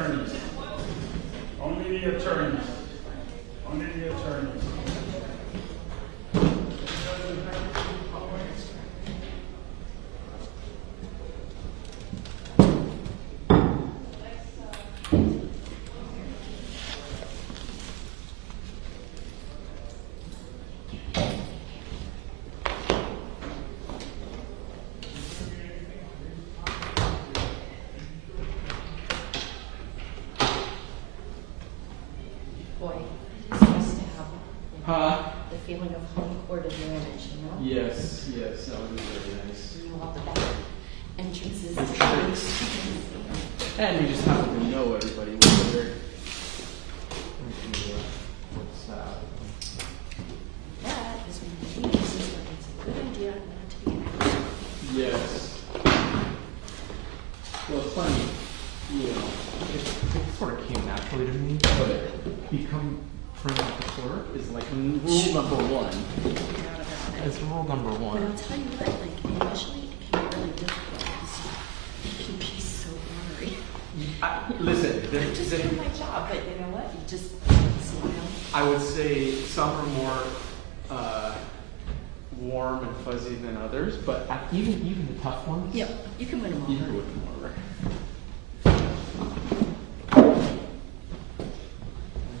attorneys. Only the attorneys. Only the attorneys. The feeling of home court advantage, you know? Yes, yes, that would be very nice. You know, all the back entrances. And we just happen to know everybody over there. What's that? That is one of the reasons why it's a good idea not to be an expert. Yes. Well, it's funny, you know, It sort of came naturally to me, but become friends with the clerk is like rule number one. It's rule number But one. I'll tell you what, like, initially it can be really difficult because it can be so ornery. Listen, I'm just doing my job, but you know what? You just smile. I would say some are more warm and fuzzy than others, but even the tough ones, Yep, you can win them you can over. win them over.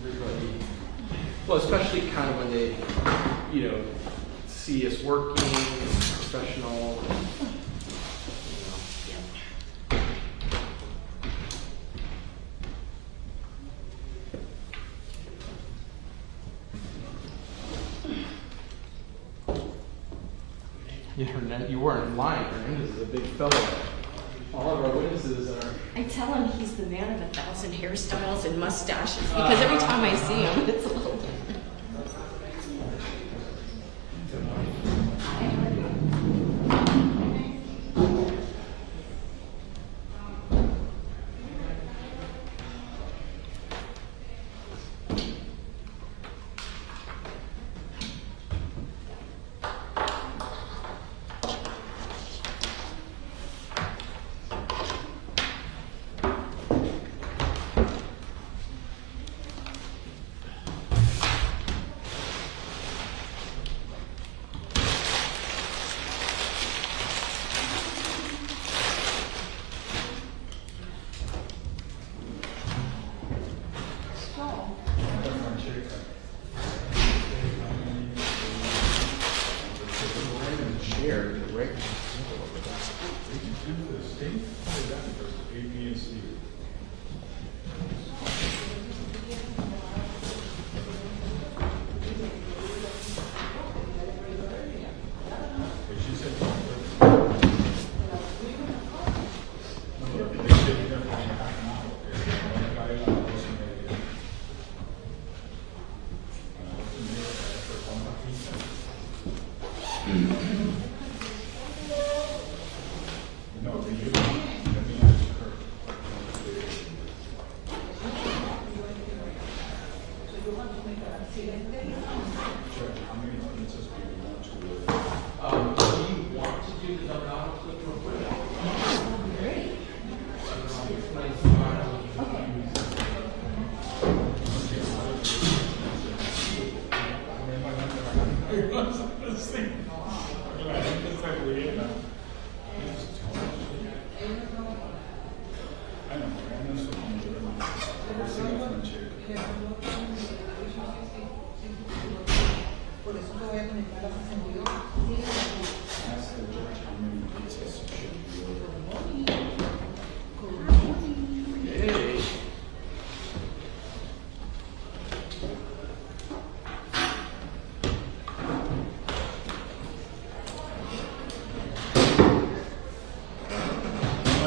Everybody, well, especially kind of when they, you know, see us working, professional. Yeah, you weren't lying. Hernandez is a big fellow. All of our witnesses are. I tell him he's the man of 1,000 hairstyles and mustaches because every time I see him, it's a little different.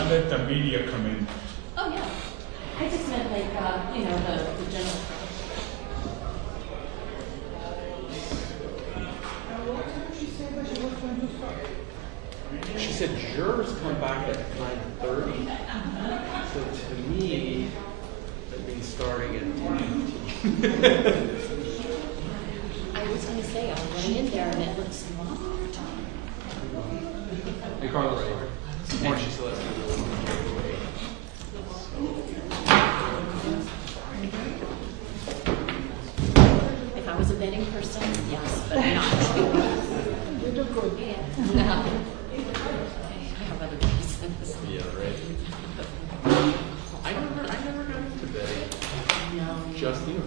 Let the media come in. Oh, yeah. I just meant like, you know, the general. She said jurors come back at 9:30. So to me, that means starting at 10. I was going to say, I went in there and it looks locked. Hey, Carlos. Or she still has to No. I have other reasons. Yeah, right. I never got into betting. No. Just you.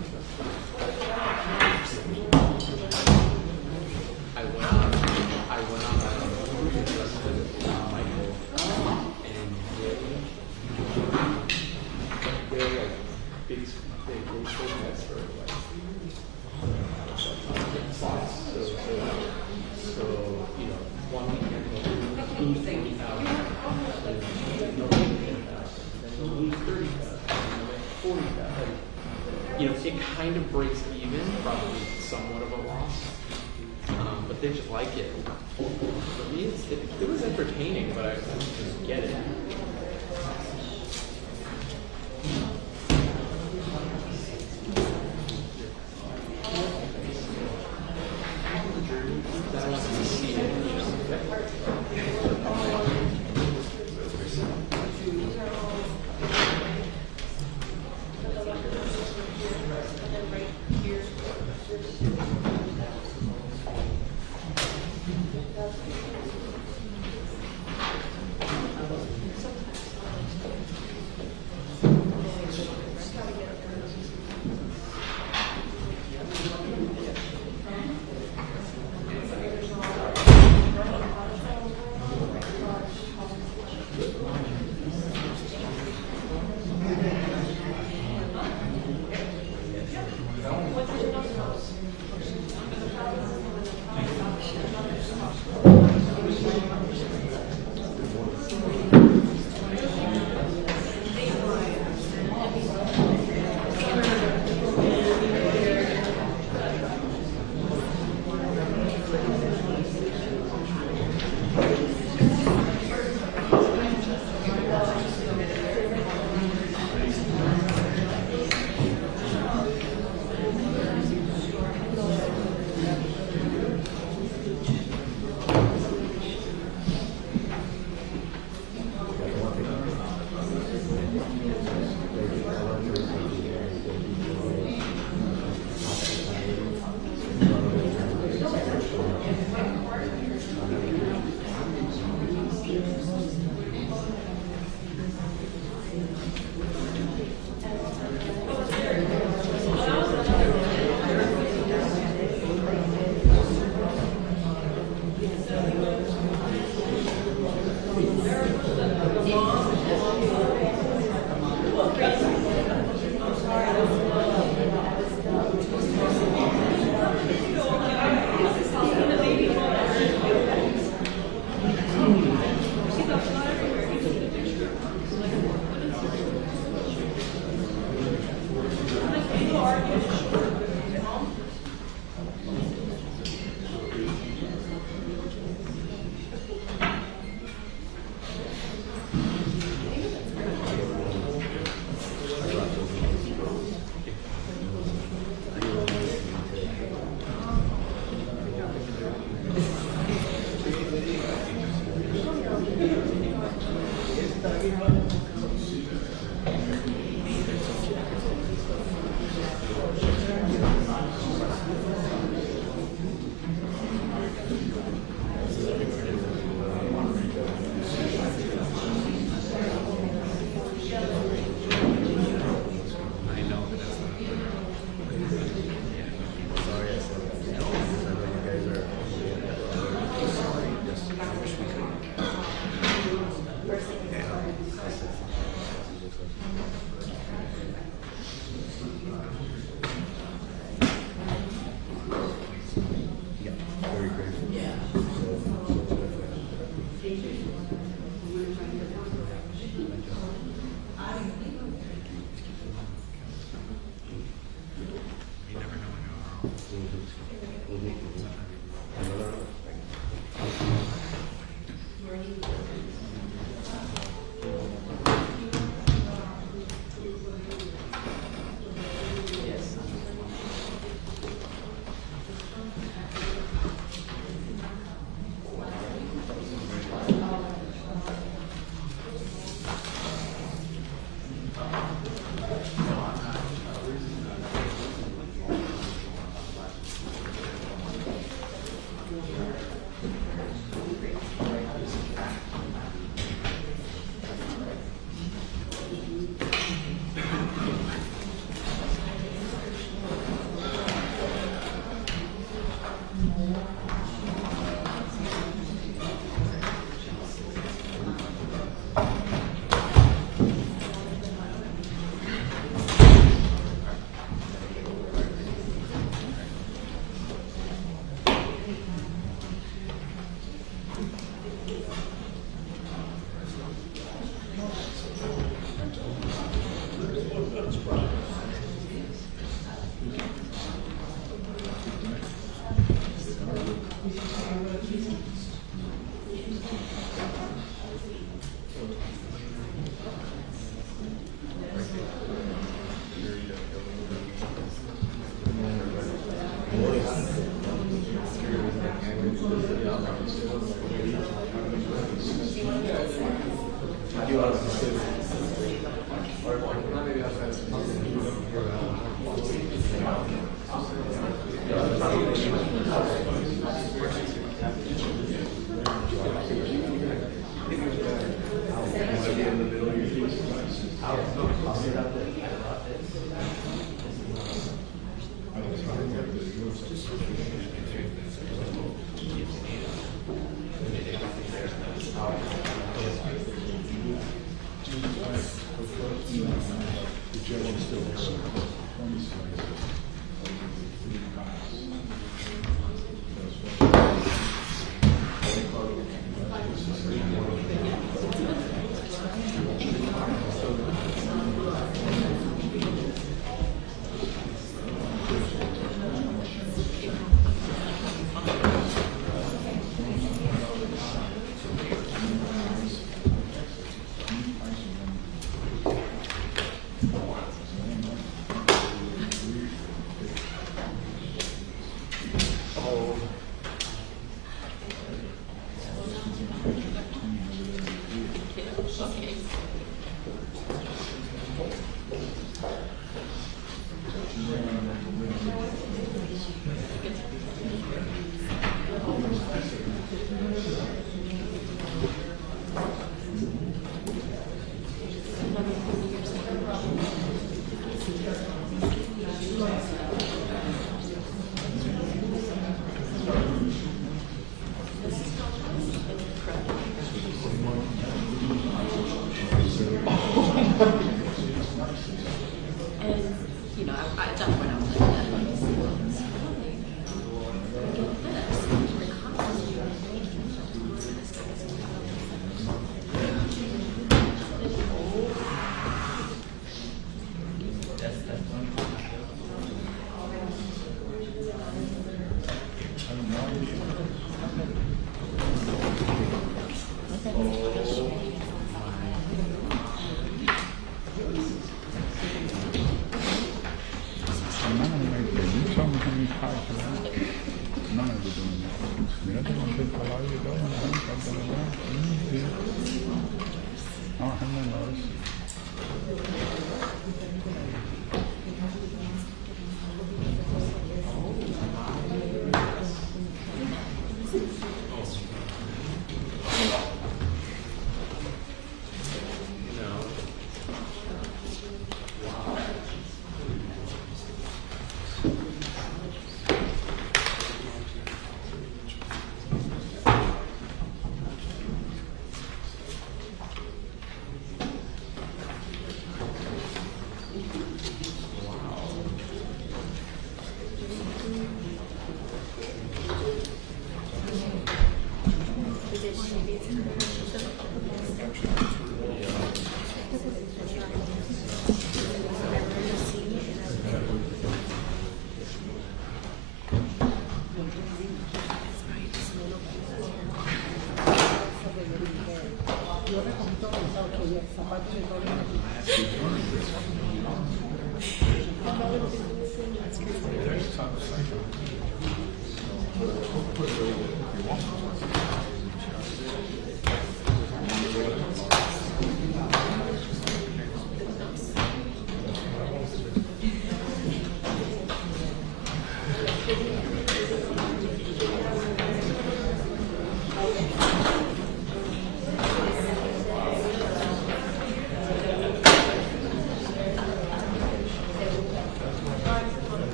I went on a movie trip with Michael, and they're like big show bets for like slots. So you know, one weekend they'll lose 40,000, then they'll win 10,000, then they'll lose 30,000, then they'll win 40,000. You know, it kind of breaks even, probably somewhat of a loss, but they just like it. For me, it was entertaining, but I didn't get it. I wanted to see it, you know.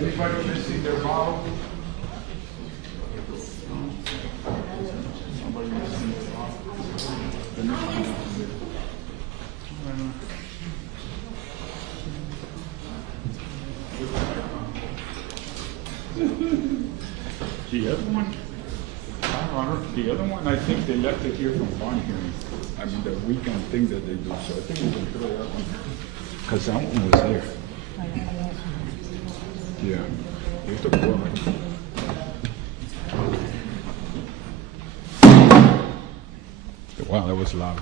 Anybody missing their bottle? Somebody missing their bottle? Let me find out. The other one, the other one, I think they left it here from bond hearing. I mean, the weekend thing that they do, so I think we can throw that one. Because that one was there. Yeah, they took one. Wow, that was loud.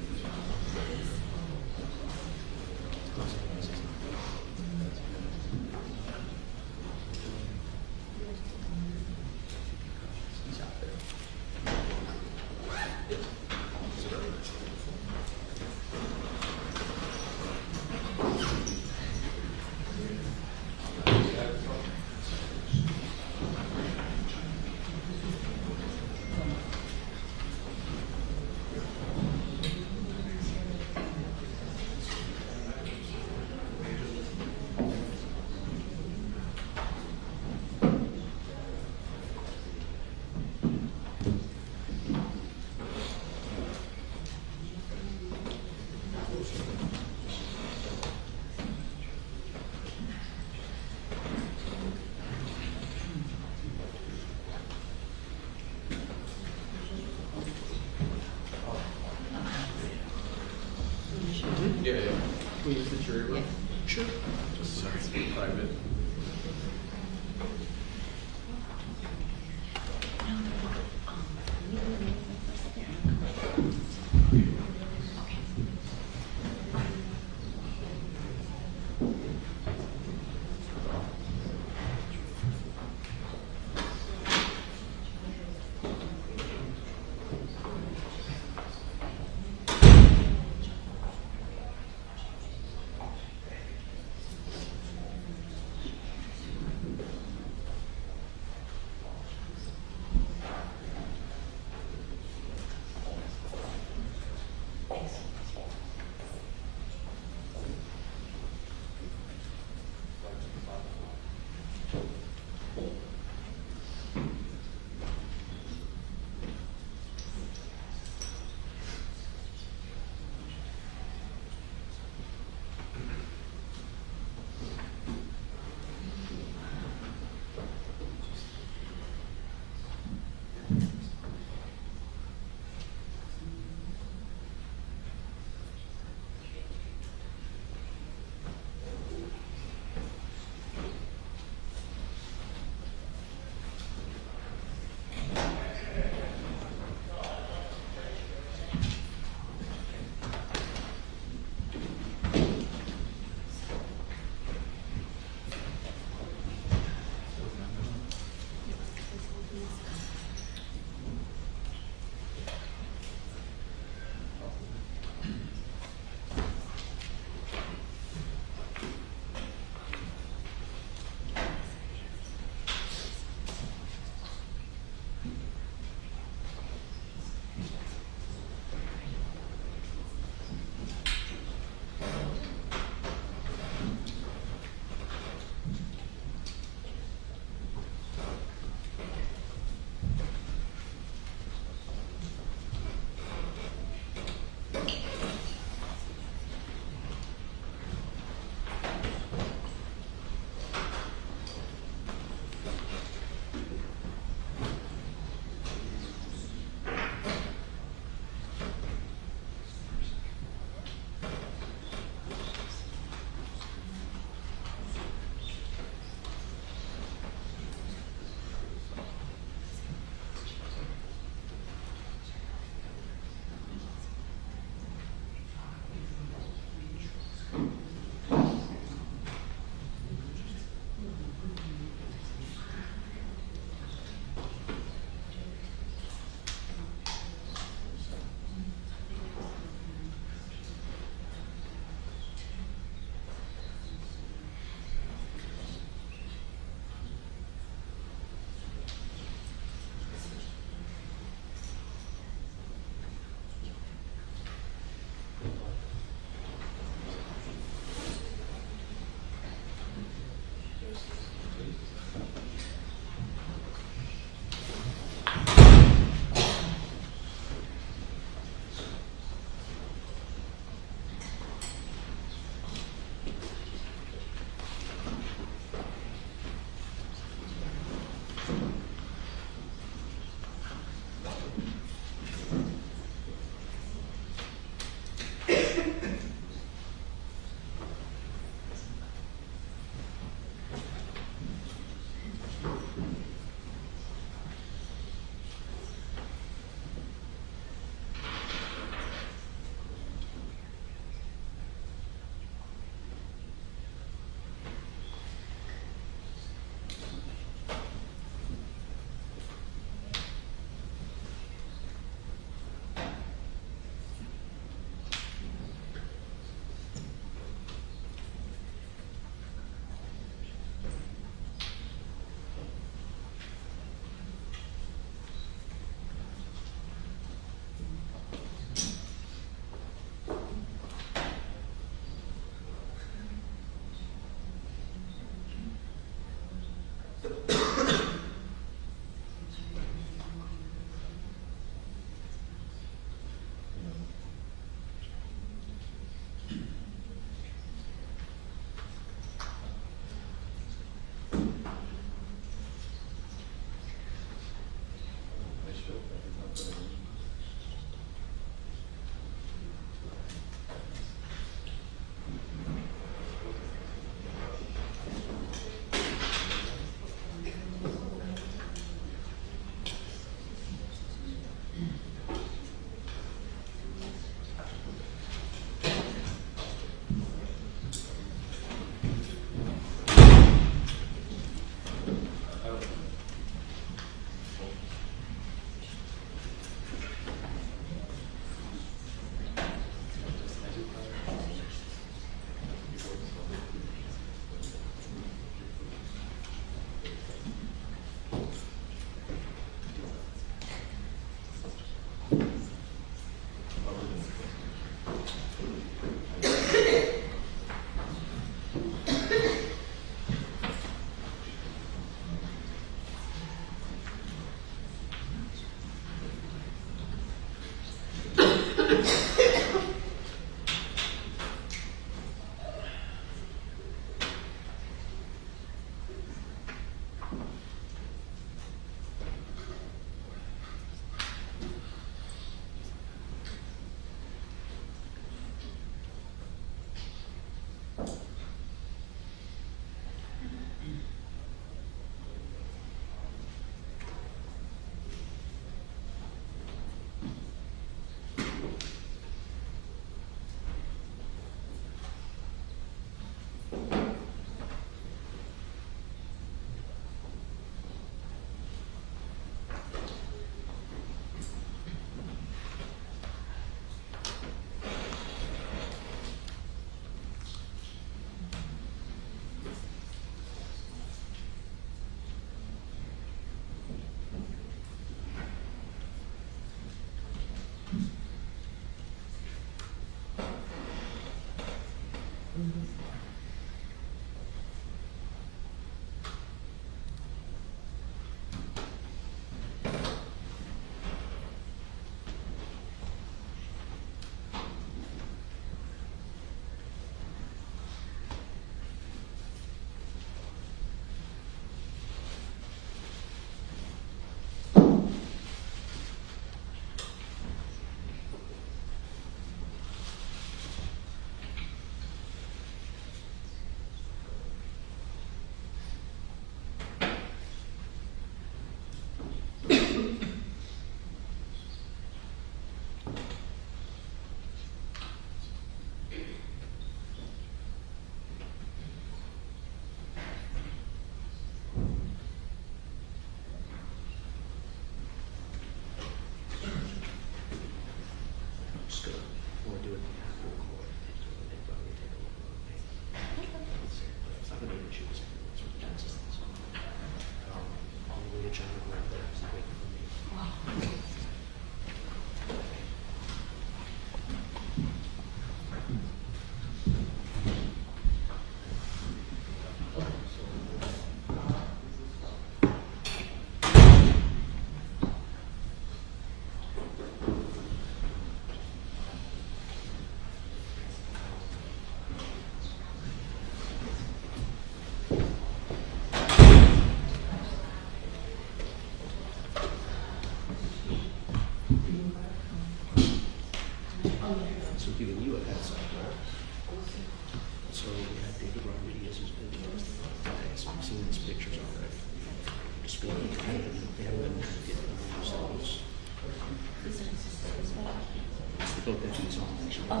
And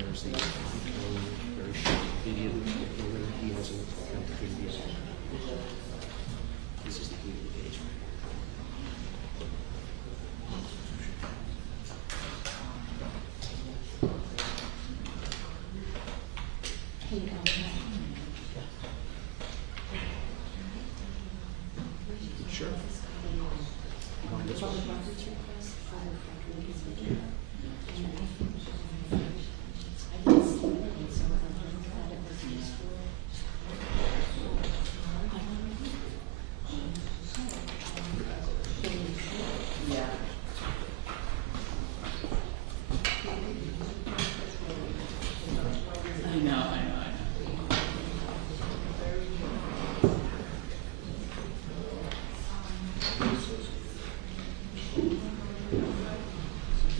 there's the very short video where he has a complicated issue. This is the key to the page. Sure. This one. I know.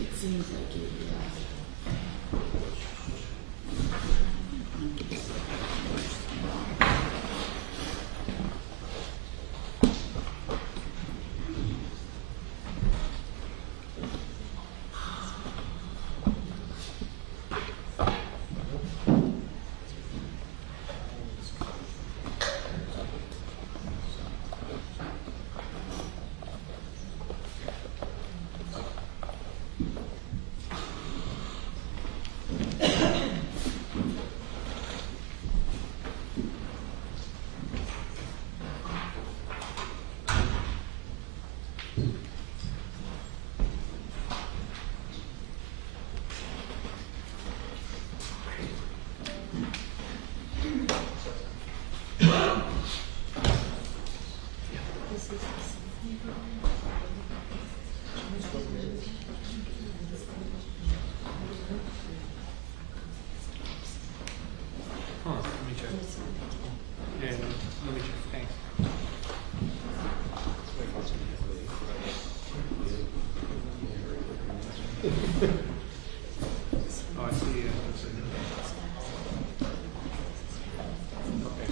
It seems like it, yeah. Huh, let me check. Yeah, let me check. Thanks. Oh, I see. That's it. Okay.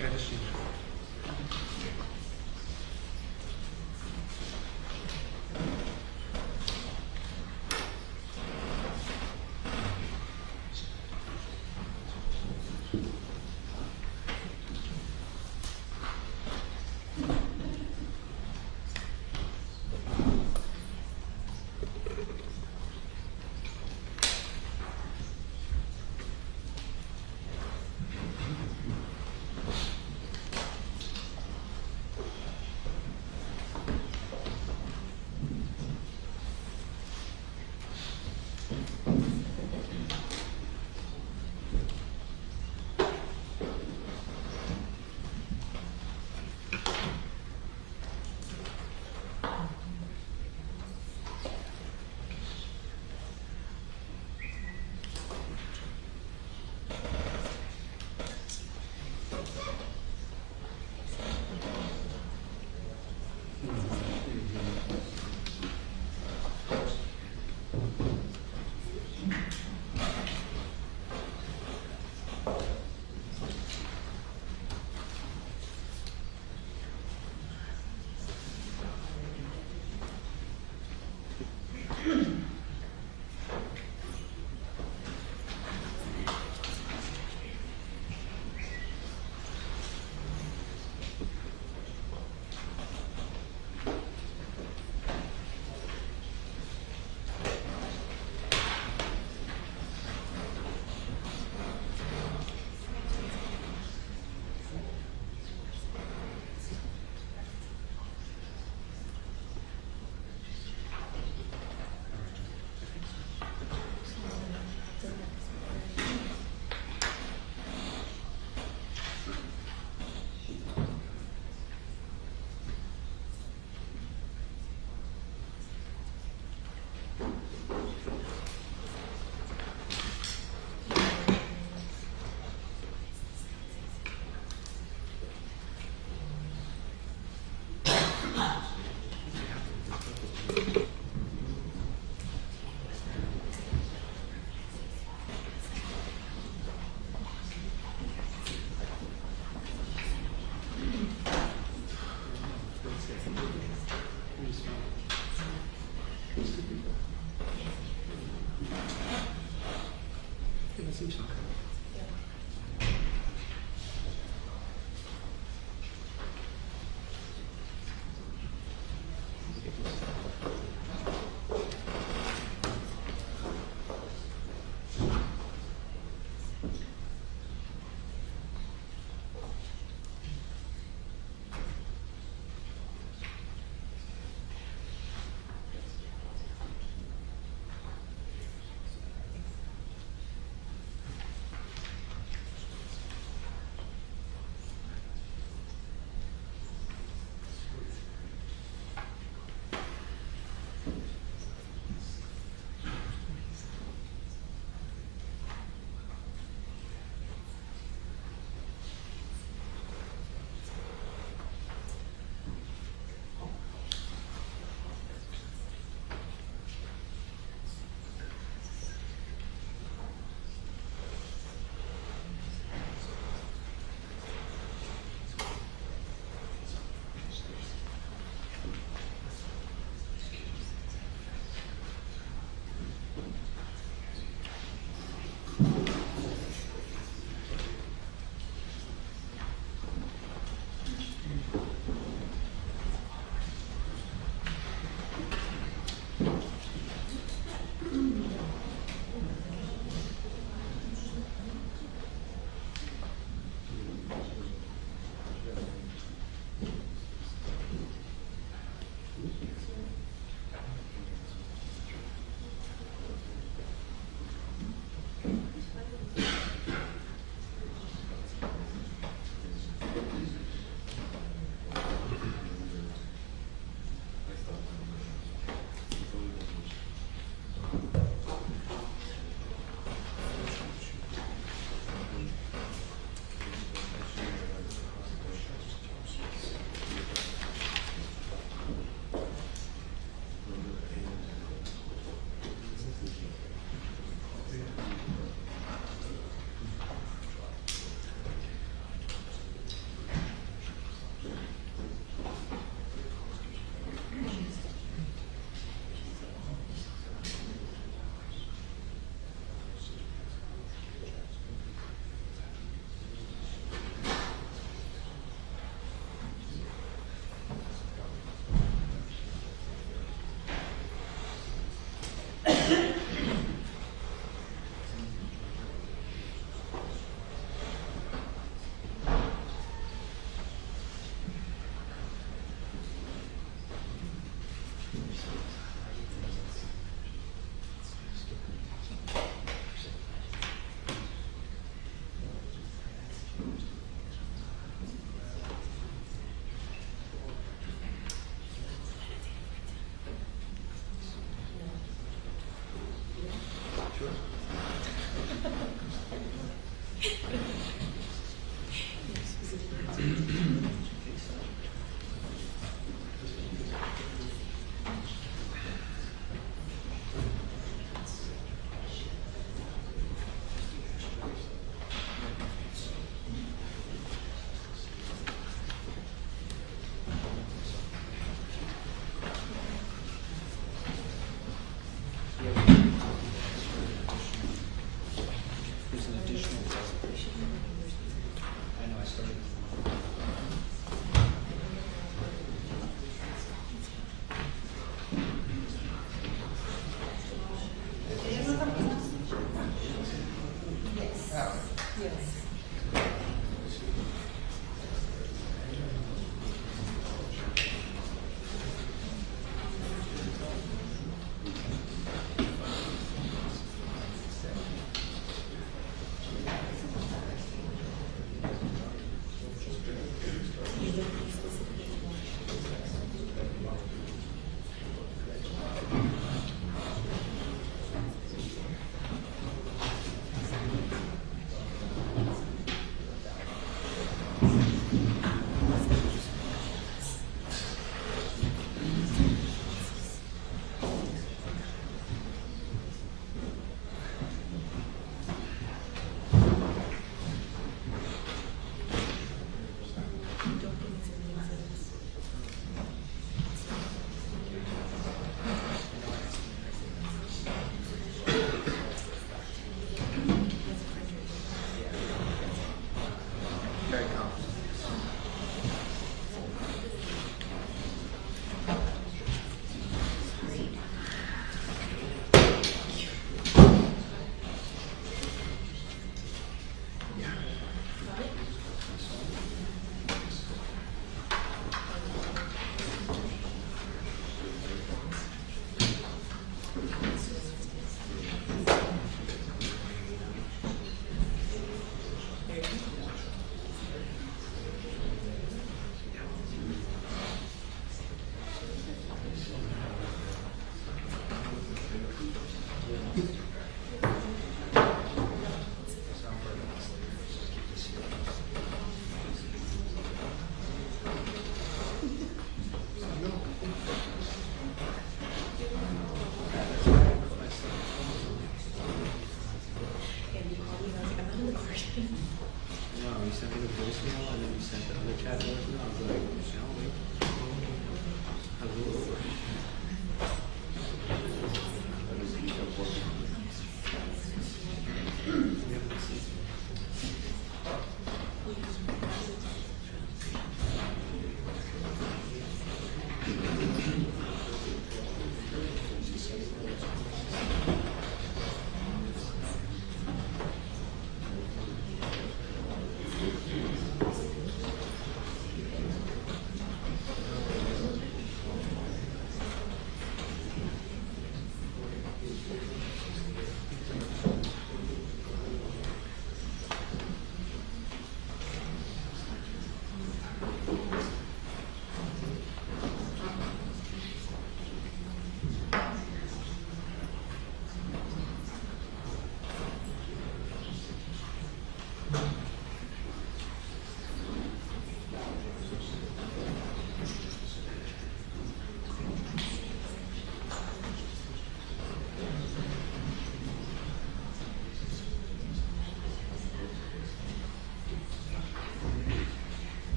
Yeah, just change it.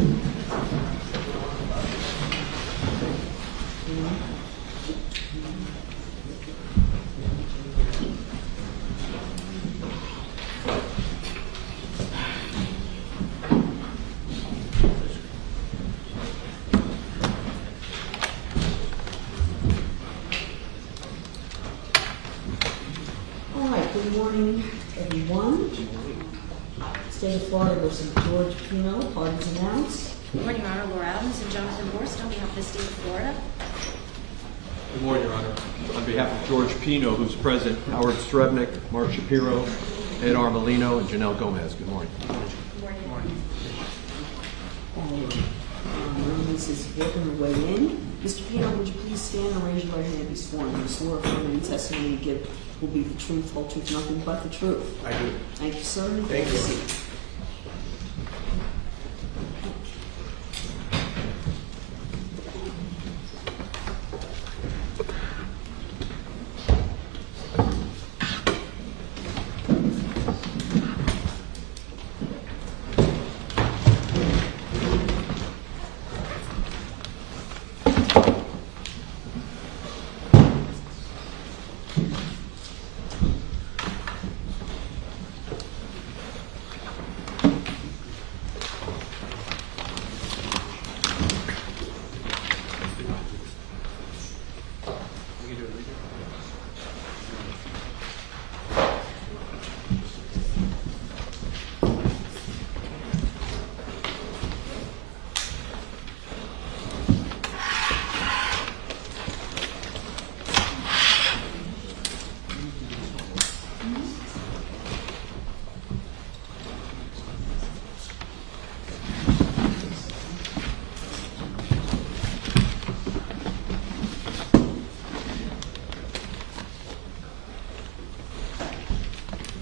All right, good morning, everyone. State of Florida versus George Pino, parties announced. Good morning, Your Honor. Laura Adams and Jonathan Borst on behalf of the state of Florida. Good morning, Your Honor. On behalf of George Pino, who's present, Howard Strebnick, Mark Shapiro, Ed Armelino, and Janelle Gomez. Good morning. Good morning. This is working her way in. Mr. Pino, would you please stand and raise your right hand and be sworn? You swear affirm any testimony you give will be the truth, whole truth, nothing but the truth. I do. Thank you, sir. Thank you. Proceed.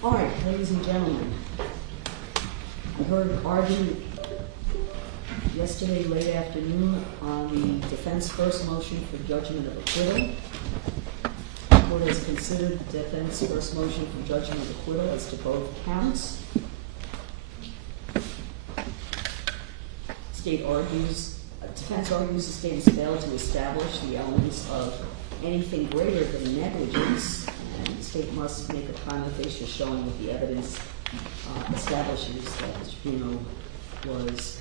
All right, ladies and gentlemen, I heard an argument yesterday late afternoon on the defense first motion for judgment of acquittal. The court has considered the defense first motion for judgment of acquittal as to both counts. Defense argues the state has failed to establish the elements of anything greater than negligence, and the state must make a prima facie showing that the evidence establishes that Mr. Pino was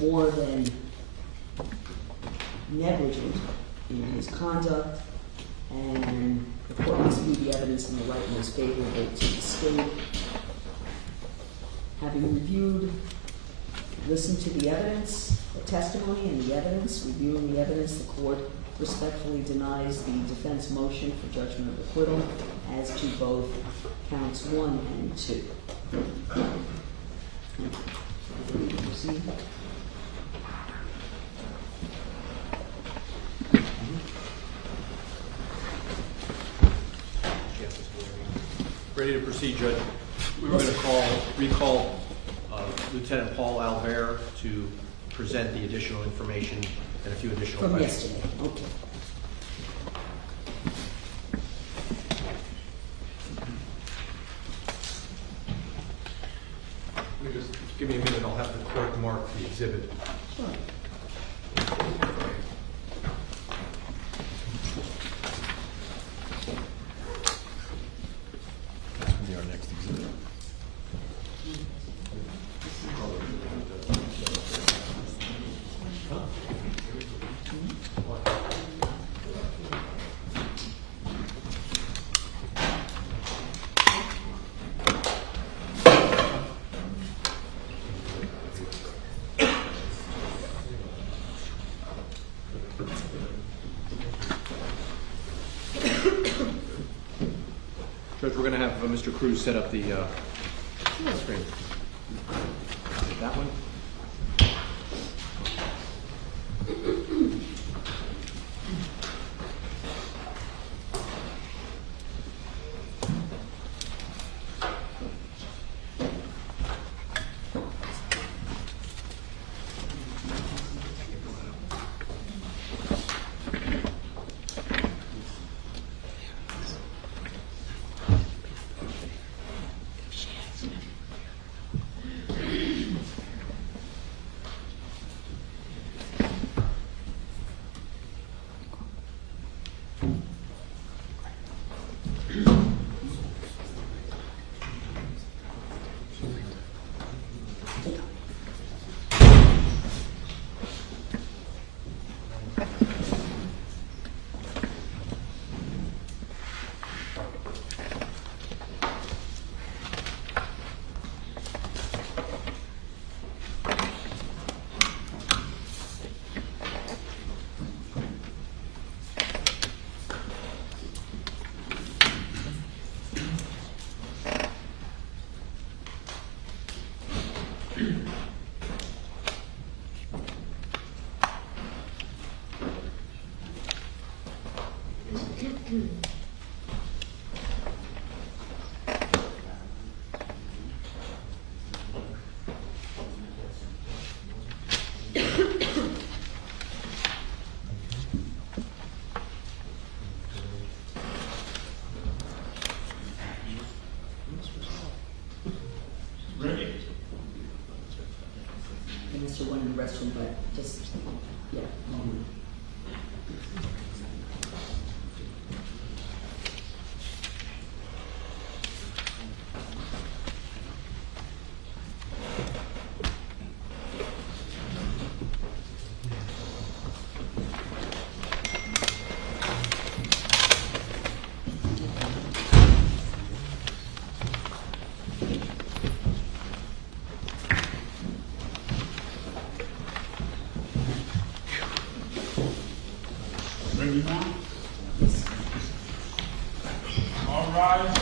more than negligent in his conduct, and the court must view the evidence in the light most favorable to the state. Having reviewed, listened to the evidence, the testimony and the evidence, reviewing the evidence, the court respectfully denies the defense motion for judgment of acquittal as to both counts 1 and 2. Proceed. Ready to proceed, Judge. We were going to recall Lieutenant Paul Albert to present the additional information and a few additional From questions. yesterday, okay. Just give me a minute, I'll have the clerk mark the exhibit. Sure. That's going to be our next exhibit. Judge, we're going to have Mr. Cruz set up the screen. That one? arrest him, but just, yeah. Ready now? All right.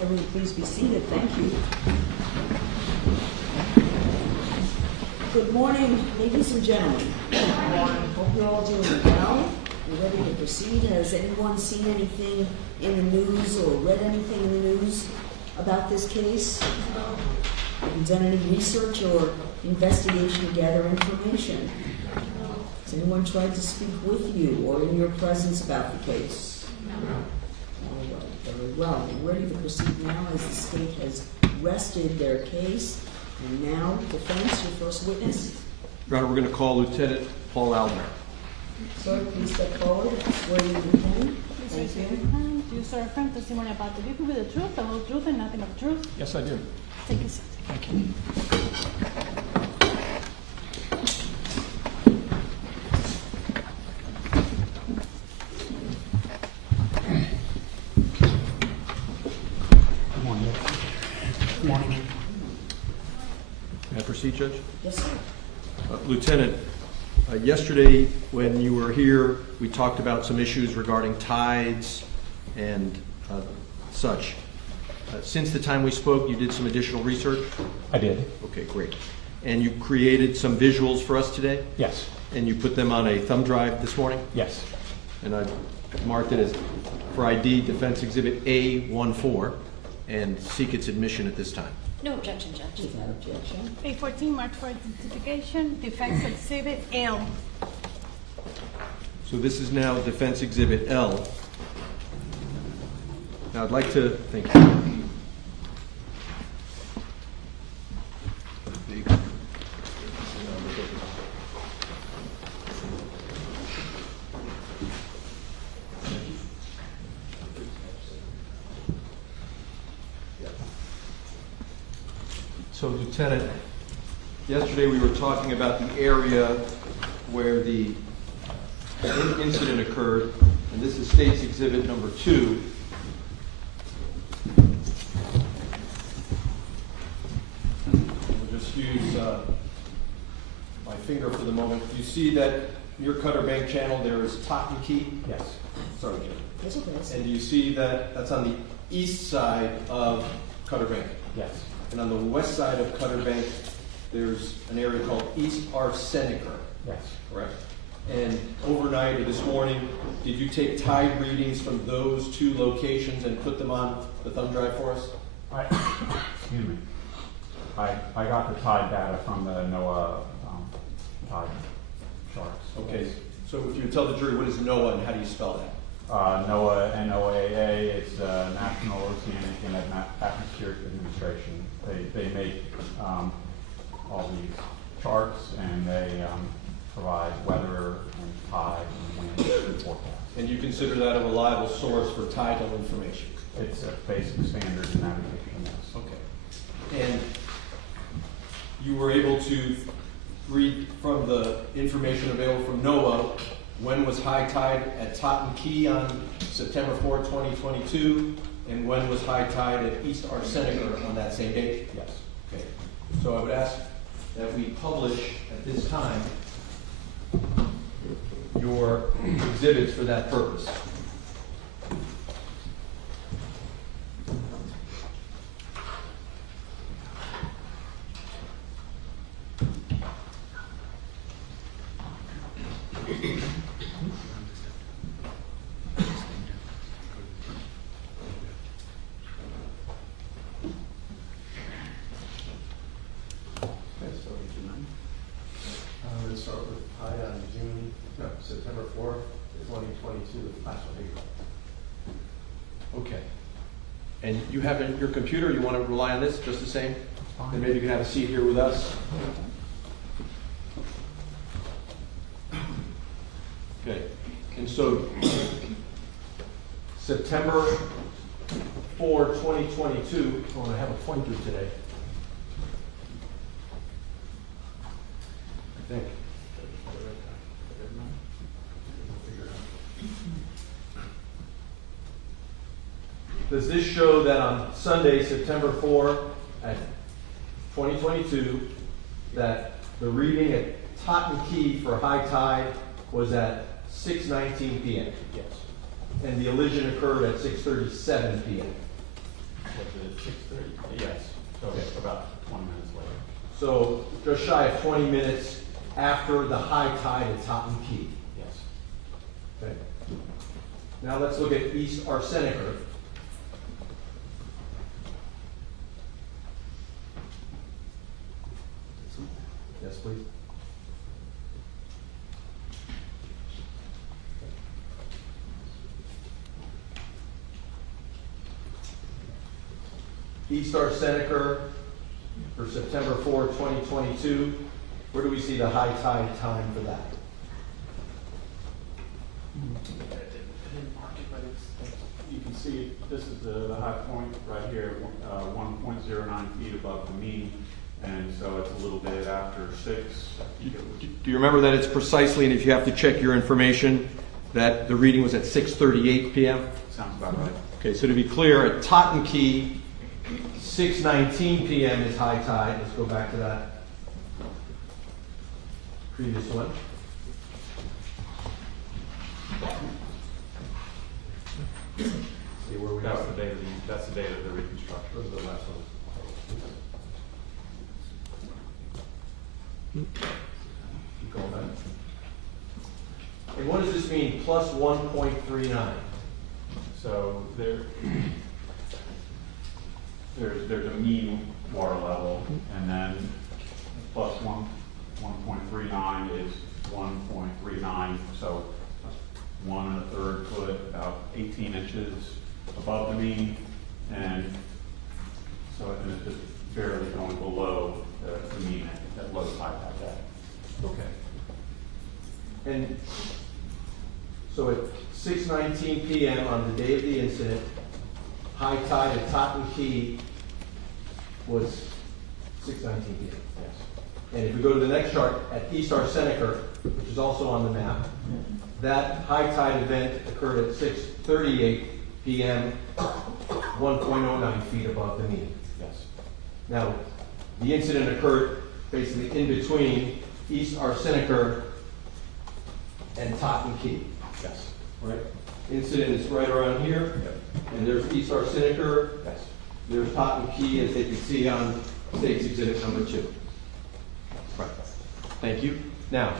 Everyone, please be seated. Thank you. Good morning, ladies and gentlemen. Hope you're all doing well. You're ready to proceed. Has anyone seen anything in the news or read anything in the news about this case? Have you done any research or investigation to gather information? Has anyone tried to speak with you or in your presence about the case? All right, very well. We're ready to proceed now as the state has rested their case. And now, defense, your first witness. Your Honor, we're going to call Lieutenant Paul Albert. Sir, please step forward. Swear you to him. Thank you. Do you swear affirm testimony about the truth with the truth, the whole truth, and nothing but the truth? Yes, I do. Thank you, sir. Thank you. Good morning. Good morning. May I proceed, Judge? Yes, sir. Lieutenant, yesterday when you were here, we talked about some issues regarding tides and such. Since the time we spoke, you did some additional research? I did. Okay, great. And you created some visuals for us today? Yes. And you put them on a thumb drive this morning? Yes. And I marked it as for ID Defense Exhibit A14 and seek its admission at this time. No objection, Judge. Without objection. A14 marked for identification, defense exhibit L. So this is now Defense Exhibit L. Now I'd like to, thank you. So Lieutenant, yesterday we were talking about the area where the incident occurred, and this is State's Exhibit number 2. We'll just use my finger for the moment. You see that near Cutter Bank Channel there is Totten Key? Yes. Sorry, Jim. Yes, okay. And you see that that's on the east side of Cutter Bank. Yes. And on the west side of Cutter Bank, there's an area called East Arsenicer, Yes. correct? And overnight or this morning, did you take tide readings from those two locations and put them on the thumb drive for us? Excuse me. I got the tide data from the NOAA tide charts. Okay, so if you would tell the jury, what is NOAA and how do you spell that? NOAA, NOAA, it's National Oceanic and Atmospheric Administration. They make all these charts and they provide weather and tide and wind forecasts. And you consider that a reliable source for tidal information? It's a basic standard in navigation, yes. Okay. And you were able to read from the information available from NOAA when was high tide at Totten Key on September 4, 2022, and when was high tide at East Arsenicer on that same date? Yes. Okay. So I would ask that we publish at this time your exhibits for that purpose. see the last one. Okay. And you have your computer, you want to rely on this just the same? Then maybe you can have a seat here with us. Okay. And so September 4, 2022, oh, I have a pointer today. I think. Does this show that on Sunday, September 4, at 2022, that the reading at Totten Key for high tide was at 6:19 p.m.? Yes. And the elision occurred at 6:37 p.m. Was it 6:30? Yes. So it's about 20 minutes later. So just shy of 20 minutes after the high tide at Totten Key. Yes. Okay. Now let's look at East Arseniker. Yes, please. East Arseniker for September 4, 2022. Where do we see the high tide time for that? I didn't mark it, but you can see this is the high point right here, 1.09 feet above the mean. And so it's a little bit after 6. Do you remember that it's precisely, and if you have to check your information, that the reading was at 6:38 p.m.? Sounds about right. Okay, so to be clear, at Totten Key, 6:19 p.m. is high tide. Let's go back to that previous one. See where we are. That's the date of the reconstruction. What was the last one? Keep going back. And what does this mean, plus 1.39? So there's a mean water level, and then plus 1.39 is 1.39, so 1 1/3 foot, about 18 inches above the mean, and so it's just barely going below the mean at low tide like that. Okay. And so at 6:19 p.m. on the day of the incident, high tide at Totten Key was 6:19 p.m. Yes. And if we go to the next chart at East Arseniker, which is also on the map, that high tide event occurred at 6:38 p.m., 1.09 feet above the mean. Yes. Now, the incident occurred basically in between East Arseniker and Totten Key. Yes. Right? Incident is right around here, Yep. and there's East Arseniker, Yes. there's Totten Key, as they can see on State's Exhibit number 2. Right. Thank you. Now,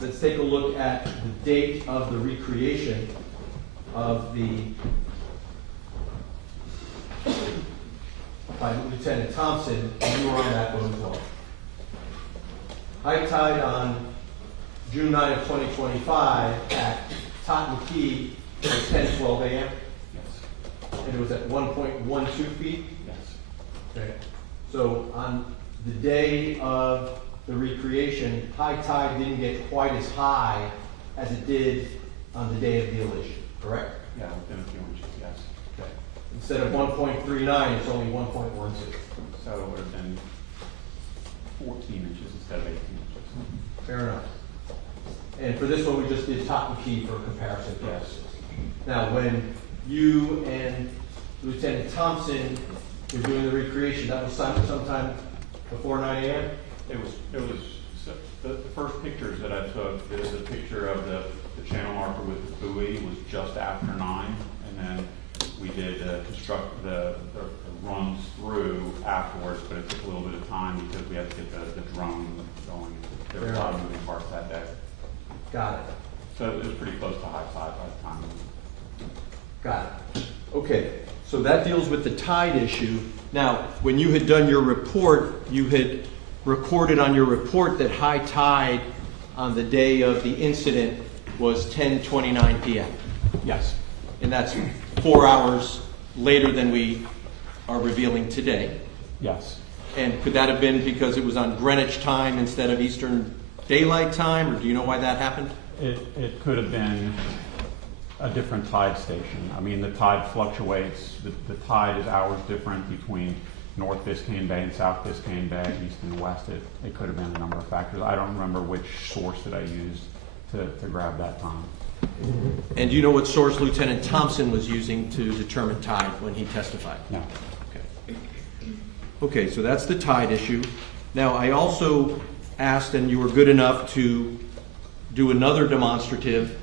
let's take a look at the date of the recreation of the by Lieutenant Thompson, and you were on that one as well. High tide on June 9 of 2025 at Totten Key was 10:12 a.m. Yes. and it was at 1.12 feet. Yes. Okay. So on the day of the recreation, high tide didn't get quite as high as it did on the day of the elision, correct? Yeah, within a few inches, yes. Okay. Instead of 1.39, it's only 1.12. So it would have been 14 inches instead of 18 inches. Fair enough. And for this one, we just did Totten Key for comparison purposes. Now, when you and Lieutenant Thompson were doing the recreation, that was sometime before 9 a.m.? It was so the first pictures that I took, there's a picture of the channel marker with the buoy was just after 9, and then we did construct the runs through afterwards, but it took a little bit of time because we had to get the drone going. There were a lot of moving parts that day. Got it. So it was pretty close to high tide by the time. Got it. Okay, so that deals with the tide issue. Now, when you had done your report, you had recorded on your report that high tide on the day of the incident was 10:29 p.m. Yes. And that's 4 hours later than we are revealing today. Yes. And could that have been because it was on Greenwich time instead of Eastern Daylight Time, or do you know why that happened? It could have been a different tide station. I mean, the tide fluctuates. The tide is hours different between North Biscayne Bay and South Biscayne Bay, east and west. It could have been a number of factors. I don't remember which source that I used to grab that time. And do you know what source Lieutenant Thompson was using to determine tide when he testified? No. Okay. Okay, so that's the tide issue. Now, I also asked, and you were good enough to do another demonstrative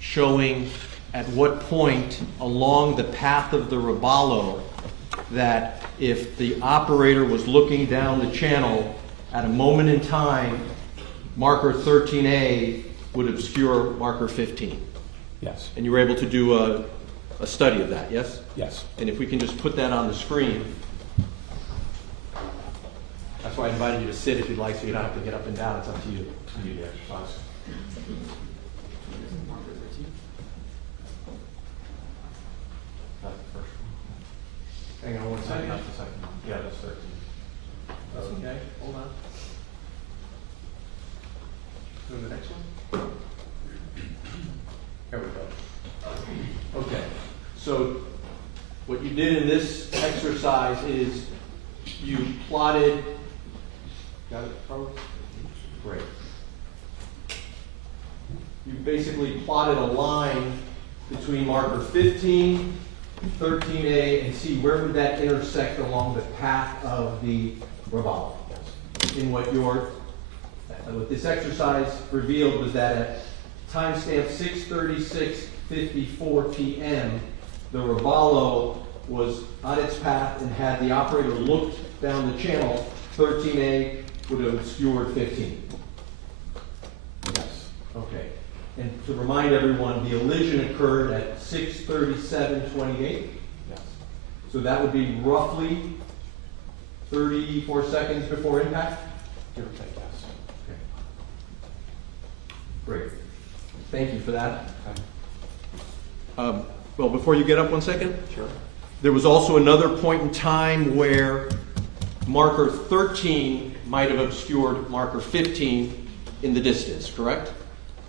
showing at what point along the path of the Robalo that if the operator was looking down the channel at a moment in time, marker 13A would obscure marker 15. Yes. And you were able to do a study of that, yes? Yes. And if we can just put that on the screen. That's why I invited you to sit if you'd like, so you don't have to get up and down. It's up to you. I need the exercise. That's the first one. Hang on one second. That's the second one. Yeah, that's 13. That's okay. Hold on. Doing the next one. There we go. Okay. So what you did in this exercise is you plotted. Got it, Carlos? Great. You basically plotted a line between marker 15, 13A, and see where would that intersect along the path of the Robalo. In what this exercise revealed was that at timestamp 6:36:54 p.m., the Robalo was on its path, and had the operator looked down the channel, 13A would have obscured 15. Yes. Okay. And to remind everyone, the elision occurred at 6:37:28. Yes. So that would be roughly 34 seconds before impact? Give or take, yes. Okay. Great. Thank you for that. Okay. Well, before you get up 1 second. Sure. There was also another point in time where marker 13 might have obscured marker 15 in the distance, correct?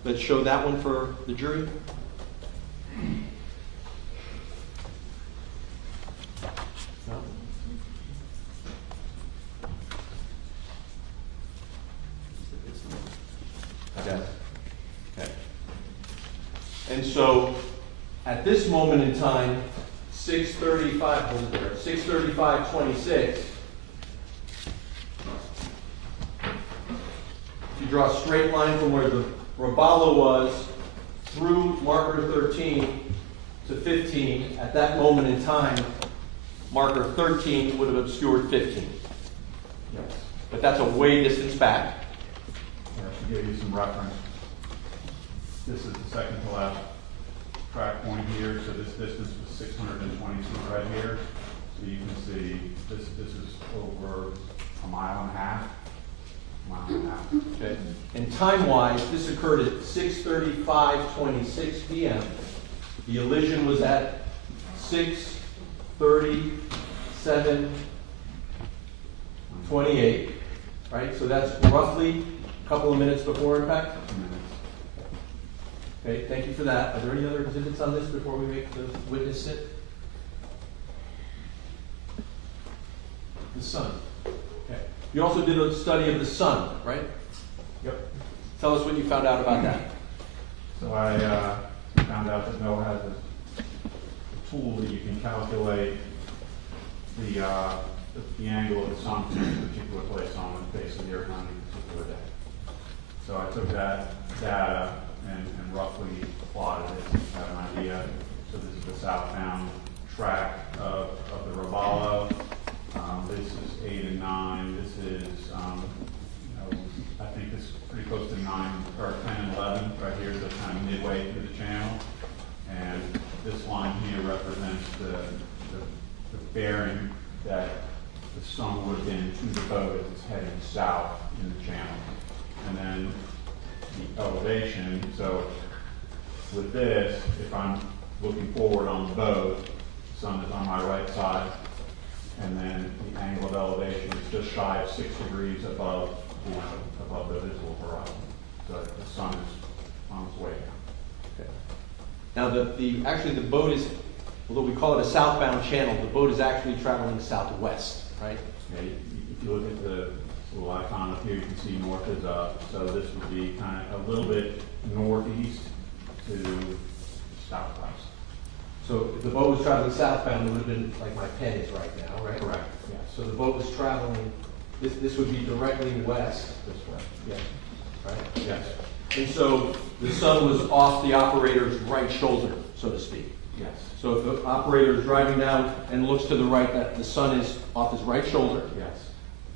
Let's show that one for the jury. No? Okay. Okay. And so at this moment in time, 6:35:26. If you draw a straight line from where the Robalo was through marker 13 to 15, at that moment in time, marker 13 would have obscured 15. Yes. But that's a way distance back. I should give you some reference. This is the second to last track point here, so this distance was 622 right here. So you can see this is over a mile and a half. Okay. And time-wise, this occurred at 6:35:26 p.m. The elision was at 6:37:28, right? So that's roughly a couple of minutes before impact. Okay, thank you for that. Are there any other exhibits on this before we make the witness sit? The sun. Okay. You also did a study of the sun, right? Yep. Tell us what you found out about that. So I found out that NOAA has a tool that you can calculate the angle of the sun from a particular place on the face of the earth on a particular day. So I took that data and roughly plotted it to have an idea. So this is the southbound track of the Robalo. This is 8 and 9. This is, I think this is pretty close to 9 or 10 and 11 right here, so kind of midway through the channel. And this line here represents the bearing that the sun would have been to the boat as it's heading south in the channel. And then the elevation, so with this, if I'm looking forward on the boat, the sun is on my right side, and then the angle of elevation is just shy of 6 degrees above the visible horizon. So the sun is on its way down. Okay. Now, actually the boat is, although we call it a southbound channel, the boat is actually traveling southwest, right? Yeah, if you look at the little icon up here, you can see north is up. So this would be kind of a little bit northeast to southwest. So if the boat was traveling southbound, it would have been like my pen is right now, right? Correct, yes. So the boat was traveling, this would be directly west, This way. yeah, right? Yes. And so the sun was off the operator's right shoulder, so to speak. Yes. So if the operator is driving down and looks to the right, that the sun is off his right shoulder. Yes.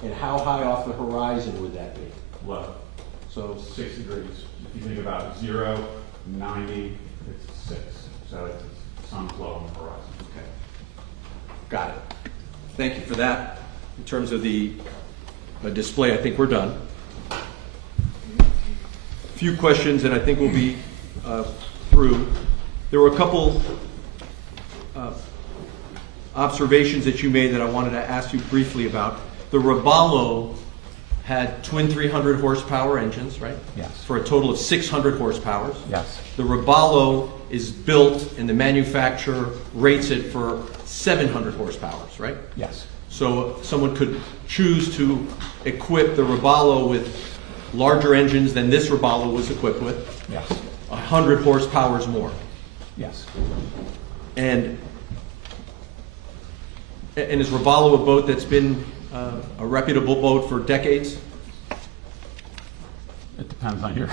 And how high off the horizon would that be? Low. So 6 degrees. If you think about 0, 90, it's 6. So it's sun's low on the horizon. okay, got it. Thank you for that. In terms of the display, I think we're done. A few questions, and I think we'll be through. There were a couple observations that you made that I wanted to ask you briefly about. The Robalo had twin 300 horsepower engines, right? Yes. For a total of 600 horsepower. Yes. The Robalo is built and the manufacturer rates it for 700 horsepower, right? Yes. So someone could choose to equip the Robalo with larger engines than this Robalo was equipped with, Yes. 100 horsepower more. Yes. And is Robalo a boat that's been a reputable boat for decades? It depends on your.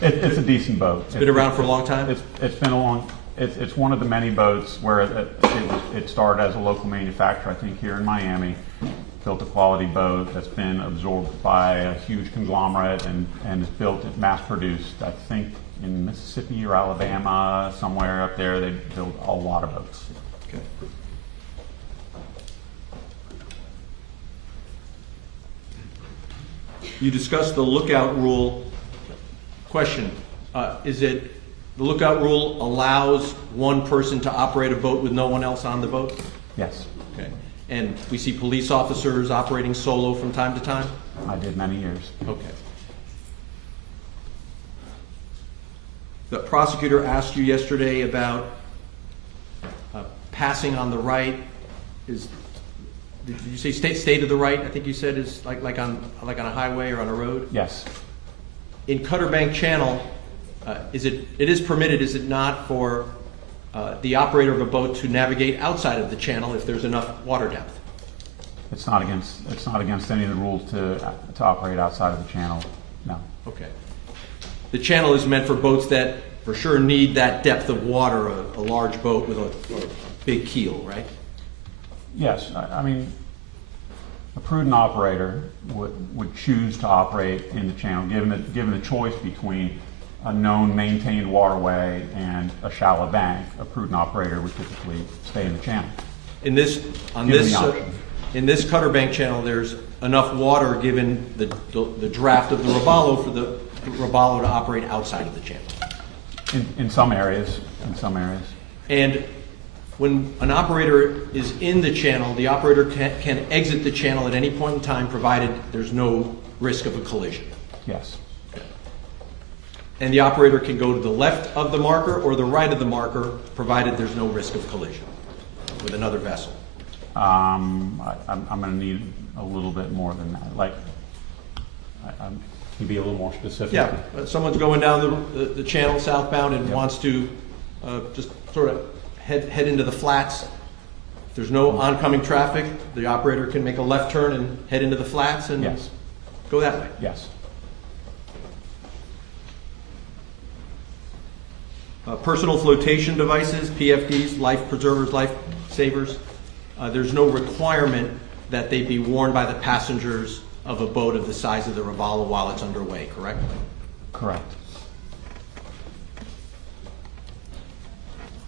It's a decent boat. It's been around for a long time? It's been a long. It's one of the many boats where it started as a local manufacturer. I think here in Miami, built a quality boat that's been absorbed by a huge conglomerate and is built, mass produced. I think in Mississippi or Alabama, somewhere up there, they build a lot of boats. Okay. You discussed the lookout rule. Question, is it, the lookout rule allows one person to operate a boat with no one else on the boat? Yes. Okay. And we see police officers operating solo from time to time? I did many years. Okay. The prosecutor asked you yesterday about passing on the right. Did you say stay to the right? I think you said is like on a highway or on a road. Yes. In Cutter Bank Channel, it is permitted, is it not, for the operator of a boat to navigate outside of the channel if there's enough water depth? It's not against any of the rules to operate outside of the channel. No. Okay. The channel is meant for boats that for sure need that depth of water, a large boat with a big keel, right? Yes. I mean, a prudent operator would choose to operate in the channel, given the choice between a known maintained waterway and a shallow bank. A prudent operator would typically stay in the channel. In this Cutter Bank Channel, there's enough water given the draft of the Robalo for the Robalo to operate outside of the channel. In some areas. And when an operator is in the channel, the operator can exit the channel at any point in time, provided there's no risk of a collision. Yes. And the operator can go to the left of the marker or the right of the marker, provided there's no risk of collision with another vessel. I'm going to need a little bit more than that. Like, can be a little more specific. Yeah, someone's going down the channel southbound and wants to just sort of head into the flats. If there's no oncoming traffic, the operator can make a left turn and head into the flats and Yes. go that way. Yes. Personal flotation devices, PFDs, life preservers, life savers. There's no requirement that they be worn by the passengers of a boat of the size of the Robalo while it's underway, correct? Correct.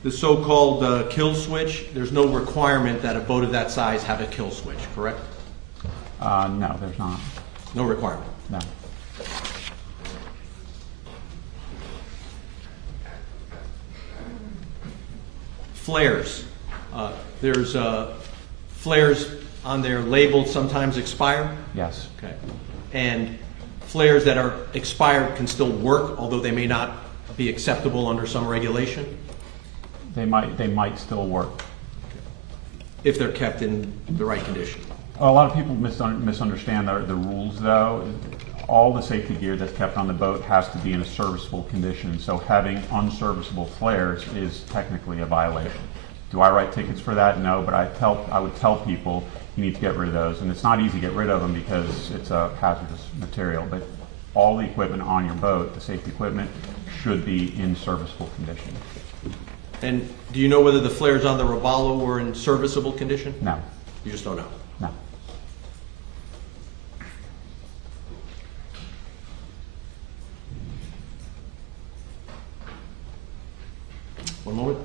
The so-called kill switch, there's no requirement that a boat of that size have a kill switch, correct? No, there's not. No requirement. No. flares. There's flares on their label sometimes expire. Yes. Okay. And flares that are expired can still work, although they may not be acceptable under some regulation, They might still work. if they're kept in the right condition. A lot of people misunderstand the rules, though. All the safety gear that's kept on the boat has to be in a serviceable condition, so having unserviceable flares is technically a violation. Do I write tickets for that? No, but I would tell people you need to get rid of those, and it's not easy to get rid of them because it's a hazardous material, but all the equipment on your boat, the safety equipment, should be in serviceable condition. And do you know whether the flares on the Robalo were in serviceable condition? No, You just don't know. no. One moment.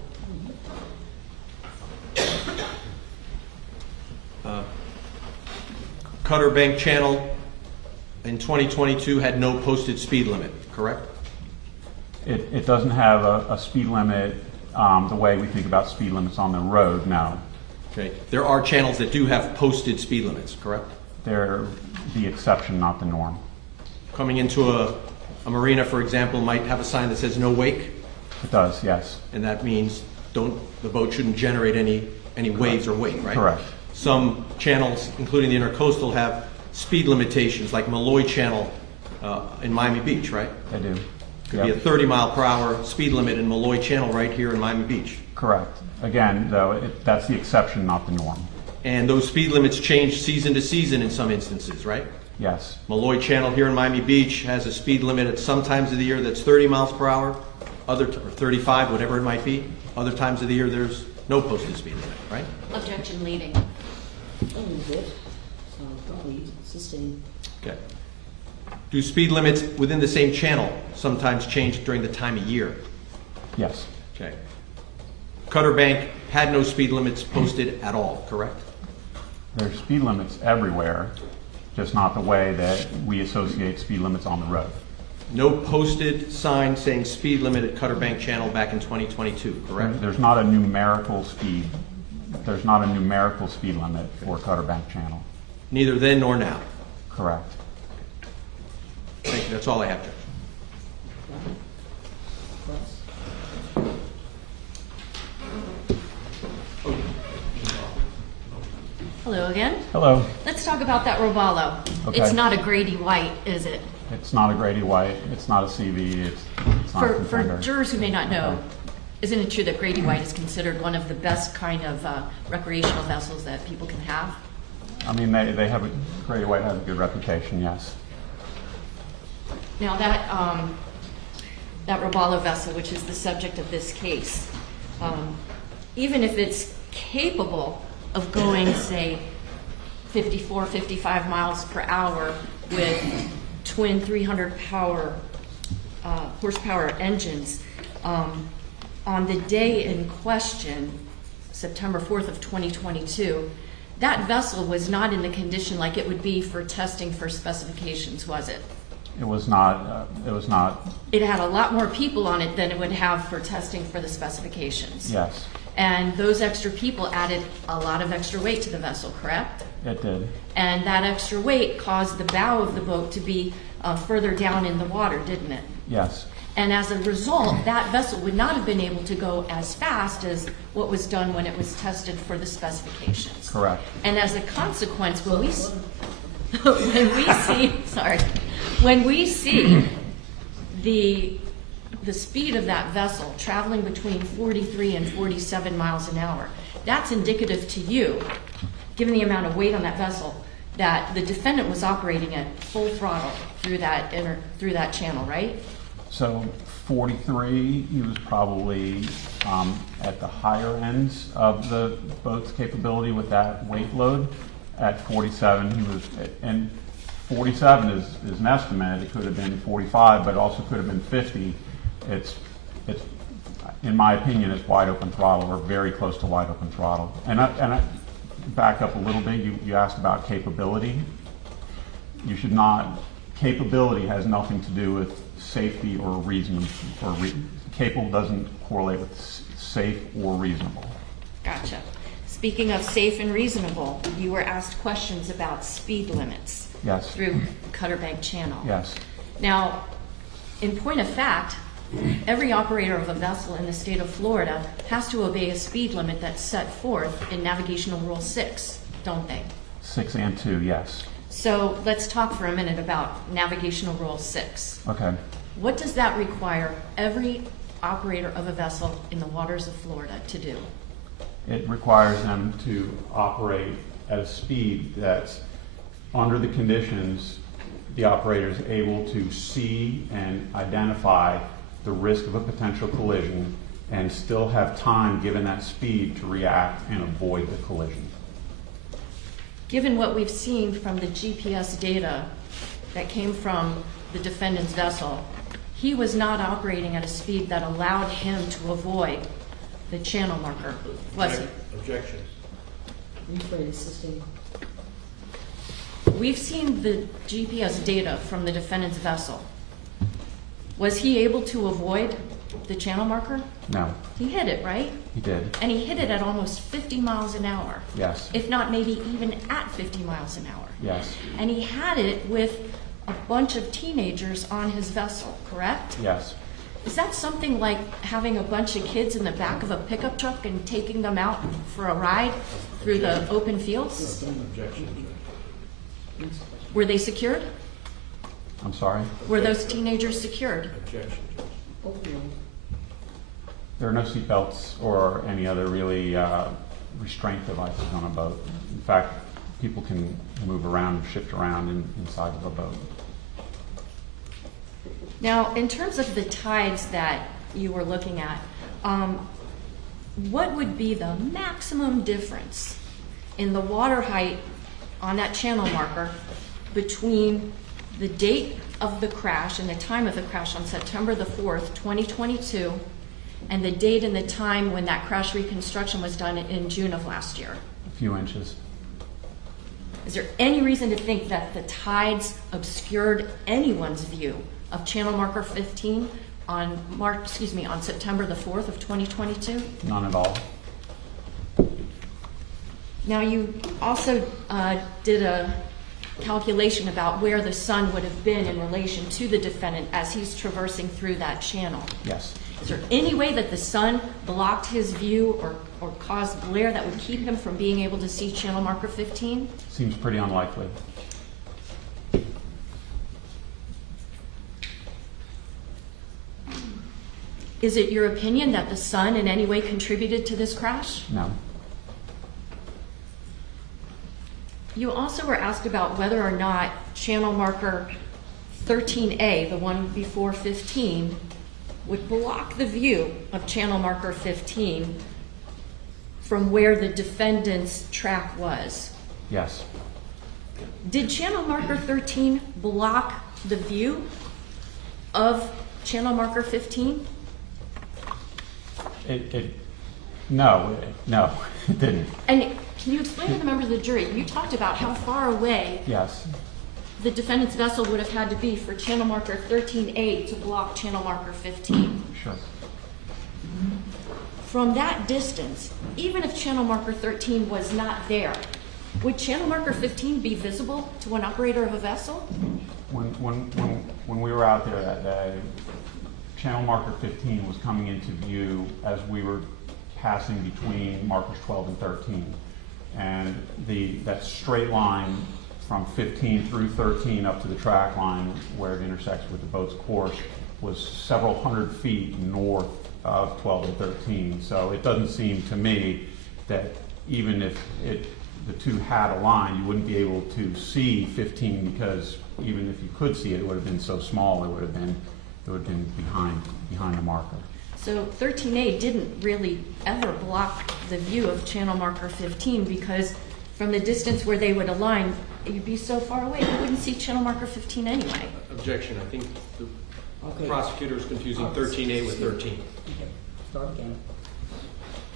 Cutter Bank Channel in 2022 had no posted speed limit, correct? It doesn't have a speed limit the way we think about speed limits on the road, no. Okay. There are channels that do have posted speed limits, correct? They're the exception, not the norm. Coming into a marina, for example, might have a sign that says no wake, It does, yes. and that means the boat shouldn't generate any waves or wake, right? Correct. Some channels, including the intercoastal, have speed limitations, like Malloy Channel in Miami Beach, right? They do. Could be a 30-mile-per-hour speed limit in Malloy Channel right here in Miami Beach. Correct. Again, though, that's the exception, not the norm. And those speed limits change season to season in some instances, right? Yes. Malloy Channel here in Miami Beach has a speed limit at some times of the year that's 30 miles per hour, or 35, whatever it might be. Other times of the year there's no posted speed limit, right? Objection leading. A little bit, so probably sustained. Okay. Do speed limits within the same channel sometimes change during the time of year? Yes. Okay. Cutter Bank had no speed limits posted at all, correct? There's speed limits everywhere, just not the way that we associate speed limits on the road. No posted sign saying speed limit at Cutter Bank Channel back in 2022, correct? There's not a numerical speed. There's not a numerical speed limit for Cutter Bank Channel. Neither then nor now. Correct. Thank you. That's all I have, Judge. Russ? Hello again. Hello. Let's talk about that Robalo. Okay. It's not a Grady White, is it? It's not a Grady White. It's not a CV. It's not a For contender. jurors who may not know, isn't it true that Grady White is considered one of the best kind of recreational vessels that people can have? I mean, they have Grady White has a good reputation, yes. Now that Robalo vessel, which is the subject of this case, even if it's capable of going, say, 54, 55 miles per hour with twin 300 horsepower engines, on the day in question, September 4th of 2022, that vessel was not in the condition like it would be for testing for specifications, was it? It was not. It was not. It had a lot more people on it than it would have for testing for the specifications. Yes, And those extra people added a lot of extra weight to the vessel, correct? it did. And that extra weight caused the bow of the boat to be further down in the water, didn't it? Yes, And as a result, that vessel would not have been able to go as fast as what was done when it was tested for the specifications. correct. And as a consequence, when we see the speed of that vessel traveling between 43 and 47 miles an hour, that's indicative to you, given the amount of weight on that vessel, that the defendant was operating at full throttle through that channel, right? So 43, he was probably at the higher ends of the boat's capability with that weight load. At 47, he was, and 47 is an estimate. It could have been 45, but it also could have been 50. It's in my opinion, it's wide open throttle, or very close to wide open throttle. And I back up a little bit. You asked about capability. You should not. Capability has nothing to do with safety or reason. Capable doesn't correlate with safe or reasonable. Gotcha. Speaking of safe and reasonable, you were asked questions about speed limits. Yes. Through Cutter Bank Channel. Yes. Now, in point of fact, every operator of a vessel in the state of Florida has to obey a speed limit that's set forth in Navigational Rule 6, don't they? 6 and 2, yes. So let's talk for a minute about Navigational Rule 6. Okay. What does that require every operator of a vessel in the waters of Florida to do? It requires them to operate at a speed that's under the conditions the operator is able to see and identify the risk of a potential collision and still have time, given that speed, to react and avoid the collision. Given what we've seen from the GPS data that came from the defendant's vessel, he was not operating at a speed that allowed him to avoid the channel marker, was he? Objection. Rephrase, assisting. We've seen the GPS data from the defendant's vessel. Was he able to avoid the channel marker? No, He hit it, right? he did. And he hit it at almost 50 miles an hour. Yes. If not maybe even at 50 miles an hour. Yes. And he had it with a bunch of teenagers on his vessel, correct? Yes. Is that something like having a bunch of kids in the back of a pickup truck and taking them out for a ride through the open fields? Objection. Were they secured? I'm sorry? Were those teenagers secured? Objection. Open. There are no seatbelts or any other really restraint devices on a boat. In fact, people can move around, shift around inside of a boat. Now, in terms of the tides that you were looking at, what would be the maximum difference in the water height on that channel marker between the date of the crash and the time of the crash on September the 4th, 2022, and the date and the time when that crash reconstruction was done in June of last year? A few inches. Is there any reason to think that the tides obscured anyone's view of channel marker 15 on September the 4th of 2022? None at all. Now, you also did a calculation about where the sun would have been in relation to the defendant as he's traversing through that channel. Yes. Is there any way that the sun blocked his view or caused glare that would keep him from being able to see channel marker 15? Seems pretty unlikely. Is it your opinion that the sun in any way contributed to this crash? No. You also were asked about whether or not channel marker 13A, the one before 15, would block the view of channel marker 15 from where the defendant's track was. Yes. Did channel marker 13 block the view of channel marker 15? No, it didn't. And can you explain to the members of the jury, you talked about how far away Yes. the defendant's vessel would have had to be for channel marker 13A to block channel marker 15. Sure. From that distance, even if channel marker 13 was not there, would channel marker 15 be visible to an operator of a vessel? When we were out there that day, channel marker 15 was coming into view as we were passing between markers 12 and 13. And that straight line from 15 through 13 up to the track line where it intersects with the boat's course was several hundred feet north of 12 and 13. So it doesn't seem to me that even if the two had a line, you wouldn't be able to see 15, because even if you could see it, it would have been so small it would have been behind the marker. So 13A didn't really ever block the view of channel marker 15, because from the distance where they would align, you'd be so far away you wouldn't see channel marker 15 anyway. Objection. I think the Okay. prosecutor is confusing 13A with 13. Okay, start again.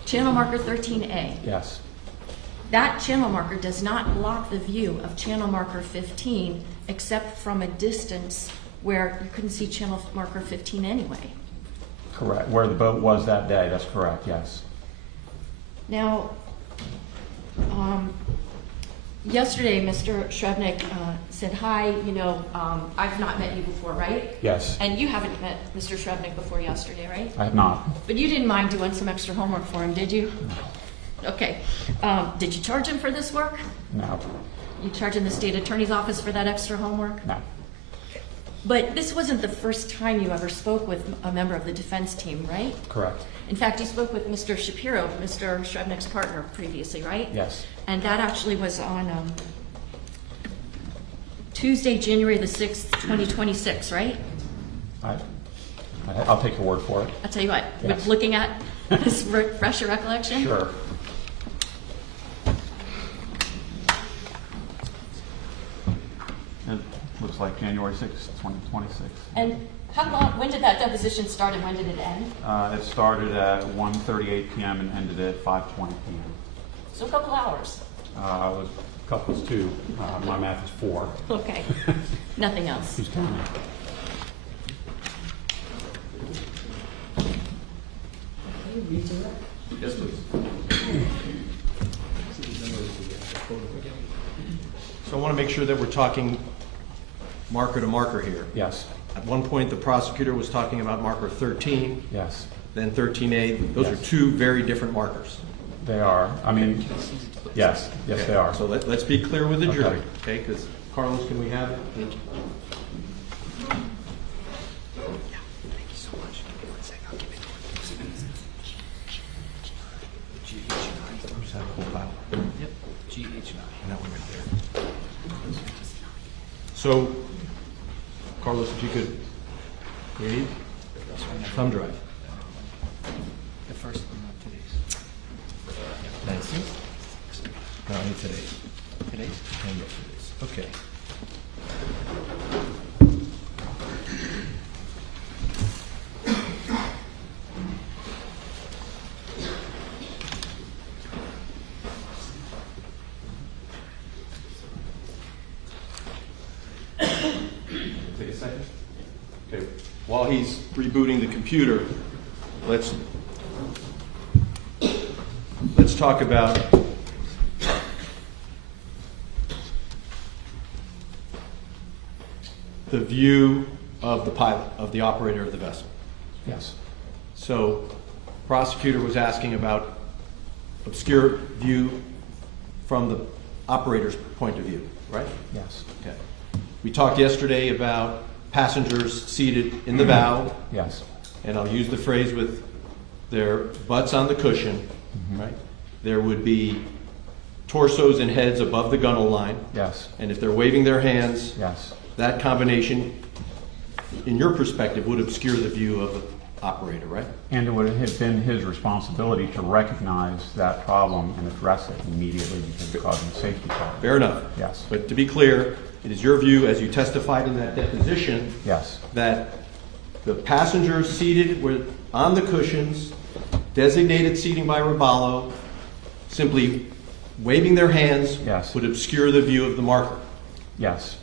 Channel marker 13A. Yes. That channel marker does not block the view of channel marker 15 except from a distance where you couldn't see channel marker 15 anyway. Correct. Where the boat was that day, that's correct, yes. Now, yesterday, Mr. Shrevenick said, hi, I've not met you before, right? Yes, And you haven't met Mr. Shrevenick before yesterday, right? I have not. But you didn't mind doing some extra homework for him, did you? Okay. Did you charge him for this work? No, You charging the state attorney's office for that extra homework? no, But this wasn't the first time you ever spoke with a member of the defense team, right? correct. In fact, you spoke with Mr. Shapiro, Mr. Shrevenick's partner, previously, right? Yes, And that actually was on Tuesday, January the 6th, 2026, right? I'll take your word for it. I'll tell you what, Yes. with looking at this refresher recollection. Sure. It looks like January 6th, 2026. And how long, when did that deposition start and when did it end? It started at 1:38 p.m. and ended at 5:20 p.m. So a couple hours. Couples 2. My math is 4. Okay. Nothing else. Who's counting? Can you redo it? Yes, please. So I want to make sure that we're talking marker to marker here. Yes, At one point, the prosecutor was talking about marker 13, yes, then 13A. Those Yes. are two very different markers. they are. I mean, yes, yes, they are. So let's be clear with the Okay. jury, okay? Because Carlos, can we have it? Just have the whole file. Yep, GH9. That one right there. So, Carlos, if you could read thumb drive. The first one, not today's. Nancy? No, I need today's. Today's? And yesterday's. Okay. Take a second. Okay. While he's rebooting the computer, let's talk about the view of the pilot, of the operator of the vessel. Yes, So, prosecutor was asking about obscure view from the operator's point of view, right? yes, Okay. We talked yesterday about passengers seated in the bow, yes, and I'll use the phrase with their butts on the cushion, right? There would be torsos and heads above the gunnel line, yes, and if they're waving their hands, yes, that combination, in your perspective, would obscure the view of the operator, right? and it would have been his responsibility to recognize that problem and address it immediately because it's causing a safety problem. Fair enough. Yes. But to be clear, it is your view, as you testified in that deposition, Yes, that the passengers seated were on the cushions, designated seating by Roballo, simply waving their hands Yes. would obscure the view of the marker. yes,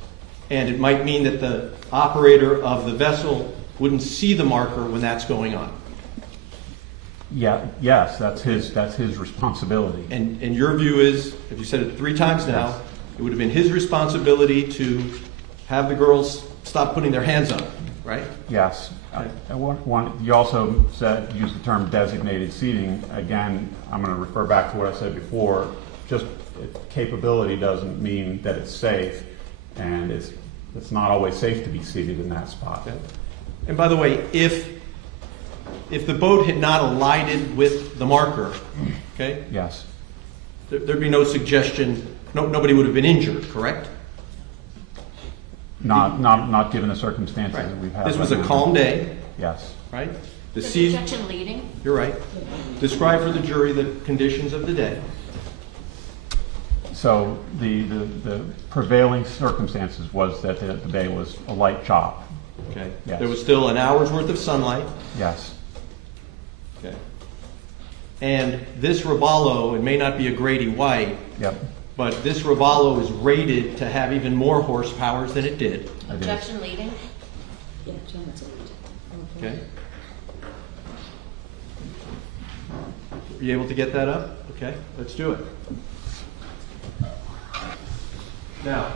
And it might mean that the operator of the vessel wouldn't see the marker when that's going on. yeah, yes, that's his responsibility. And your view is, if you said it 3 times now, it would have been his responsibility to have the girls stop putting their hands up, right? Yes. You also used the term designated seating. Again, I'm going to refer back to what I said before. Just capability doesn't mean that it's safe, and it's not always safe to be seated in that spot. Okay. And by the way, if the boat had not alighted with the marker, okay, Yes, there'd be no suggestion, nobody would have been injured, correct? not given the circumstances that we've had. This was right a now. calm day, Yes, right? The Is the seas, objection leading? you're right. Describe for the jury the conditions of the day. so the prevailing circumstances was that the day was a light chop. Okay. Yes. There was still an hour's worth of sunlight. Yes, Okay. And this Roballo, it may not be a Grady White, yep, but this Roballo is rated to have even more horsepower than it did. I did. Objection leading? Yeah, Jonathan. Okay. Are you able to get that up? Okay, let's do it. Now,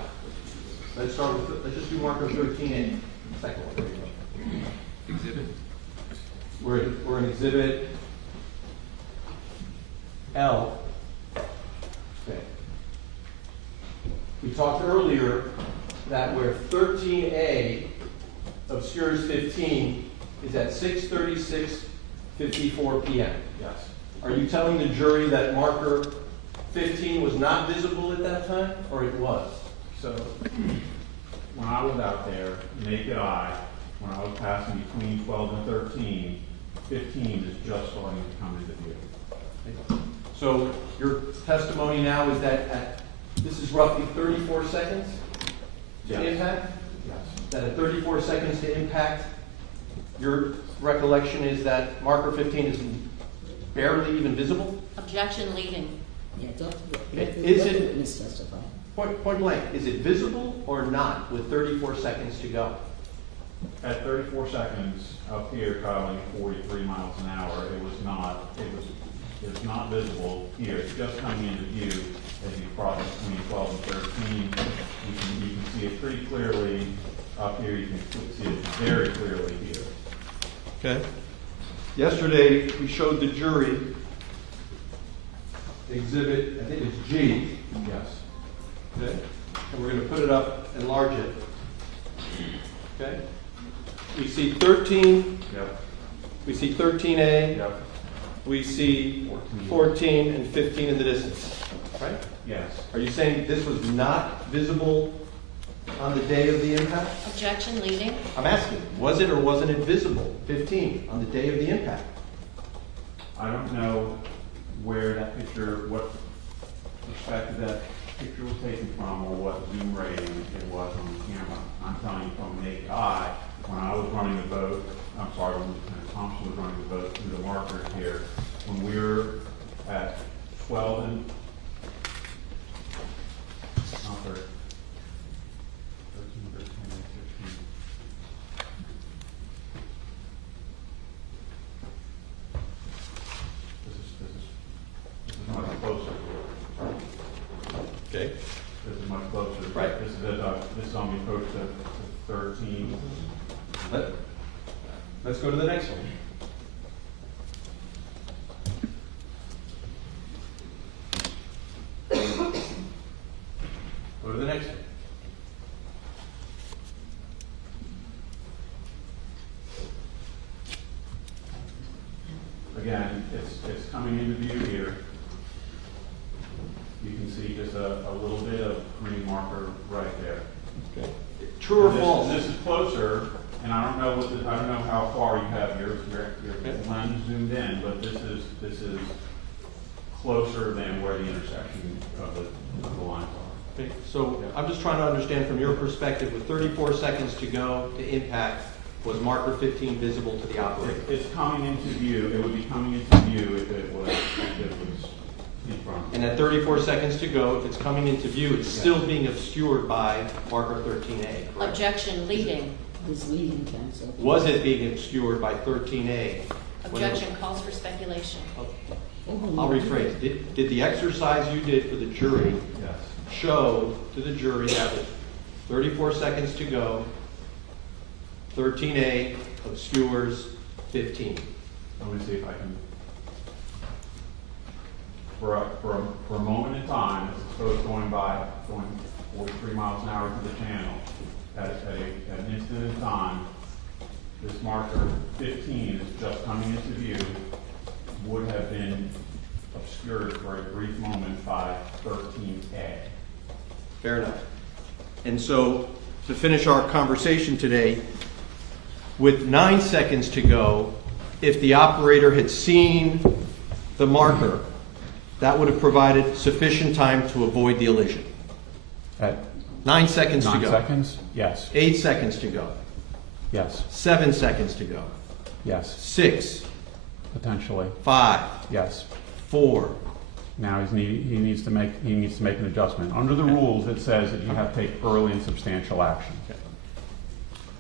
let's start with, let's just do marker 13A. Second one. There you go. Exhibit. We're in exhibit L. Okay. We talked earlier that where 13A obscures 15 is at 6:36:54 p.m. Yes. Are you telling the jury that marker 15 was not visible at that time, or it was? So, when I was out there, naked eye, when I was passing between 12 and 13, 15 is just starting to come into view. So your testimony now is that this is roughly 34 seconds to Yes. impact? Yes. That at 34 seconds to impact, your recollection is that marker 15 is barely even visible? Objection leading. Yeah, don't, Is let the it- witness testify. Point blank, is it visible or not with 34 seconds to go? At 34 seconds up here traveling 43 miles an hour, it was not visible here. It's just coming into view as you cross between 12 and 13. You can see it pretty clearly up here. You can see it very clearly here. Okay. Yesterday, we showed the jury exhibit, I think it's G. Yes. Okay. And we're going to put it up, enlarge it. Okay. We see 13, Yep. we see 13A, Yep. we see 14 and 15 in the distance, right? Yes. Are you saying this was not visible on the day of the impact? Objection leading. I'm asking, was it or wasn't it visible, 15, on the day of the impact? I don't know where that picture, what perspective that picture was taken from or what zoom rating it was on the camera. I'm telling you from naked eye, when I was running the boat, I'm sorry, when Lieutenant Thompson was running the boat through the markers here, when we were at 12 and, not 13, 13, 15. This is much closer. Okay. This is much closer. Right. This is on the approach to 13. Let's go to the next one. Go to the next one. Again, it's coming into view here. You can see just a little bit of green marker right there. Okay. True or This- false? This is closer, and I don't know how far you have your Okay. lens zoomed in, but this is closer than where the intersection of the lines are. Okay, so I'm just trying to understand from your perspective, with 34 seconds to go to impact, was marker 15 visible to the operator? It's coming into view. It would be coming into view if it was in front. And at 34 seconds to go, if it's coming into view, it's still being obscured by marker 13A, correct? Objection leading. Who's leading, Ken, so. Was it being obscured by 13A? Objection calls for speculation. I'll rephrase. Did the exercise you did for the jury Yes. show to the jury that with 34 seconds to go, 13A obscures 15? Let me see if I can. For a moment in time, as it's supposed going 43 miles an hour to the channel, at an instant in time, this marker 15 is just coming into view, would have been obscured for a brief moment by 13A. Fair enough. And so, to finish our conversation today, with 9 seconds to go, if the operator had seen the marker, that would have provided sufficient time to avoid the elision. At 9 seconds to 9 go. seconds? Yes. 8 seconds to go. Yes. 7 seconds to go. Yes. 6, Potentially. 5, Yes. 4. Now he needs to make an adjustment. Under the rules, it says that you have to take early and substantial action.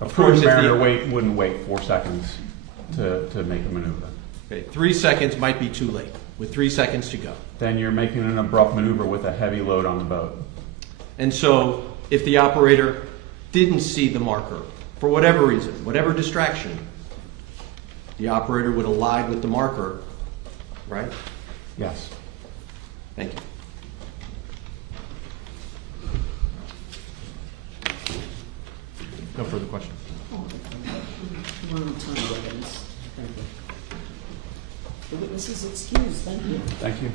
A Of course, prudent if the- mariner wouldn't wait 4 seconds to make a maneuver. Okay, 3 seconds might be too late. with 3 seconds to go. Then you're making an abrupt maneuver with a heavy load on the boat. And so if the operator didn't see the marker, for whatever reason, whatever distraction, the operator would have lied with the marker, right? Yes. Thank you. No further questions. One time evidence. Thank you. The witness is excused. Thank you. Thank you.